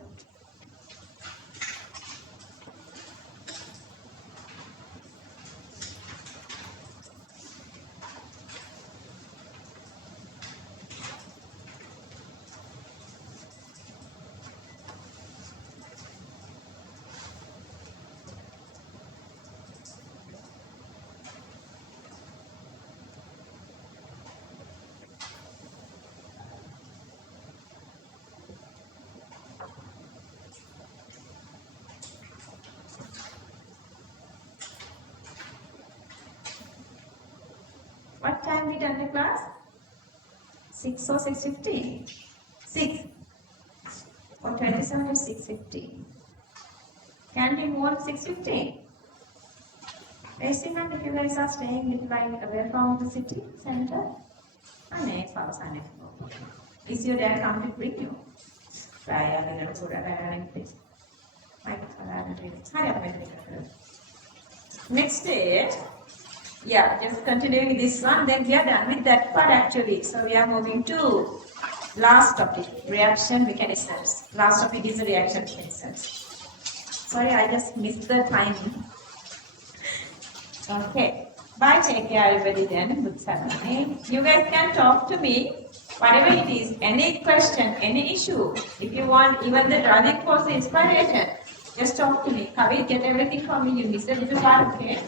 we done the class? 6 or 6:15? 6. Or 27 is 6:15. Can we move on 6:15? Raise your hand if you guys are staying little like away from the city center. Is your dad come to bring you? Next is, yeah, just continuing this one, then we are done with that part actually. So we are moving to last topic, reaction mechanisms. Last topic is the reaction mechanisms. Sorry, I just missed the timing. Okay. Bye, take care everybody then. Good Saturday. You guys can talk to me, whatever it is, any question, any issue. If you want even the driving force inspiration, just talk to me. Kavit, get everything from me. You miss a little part, okay?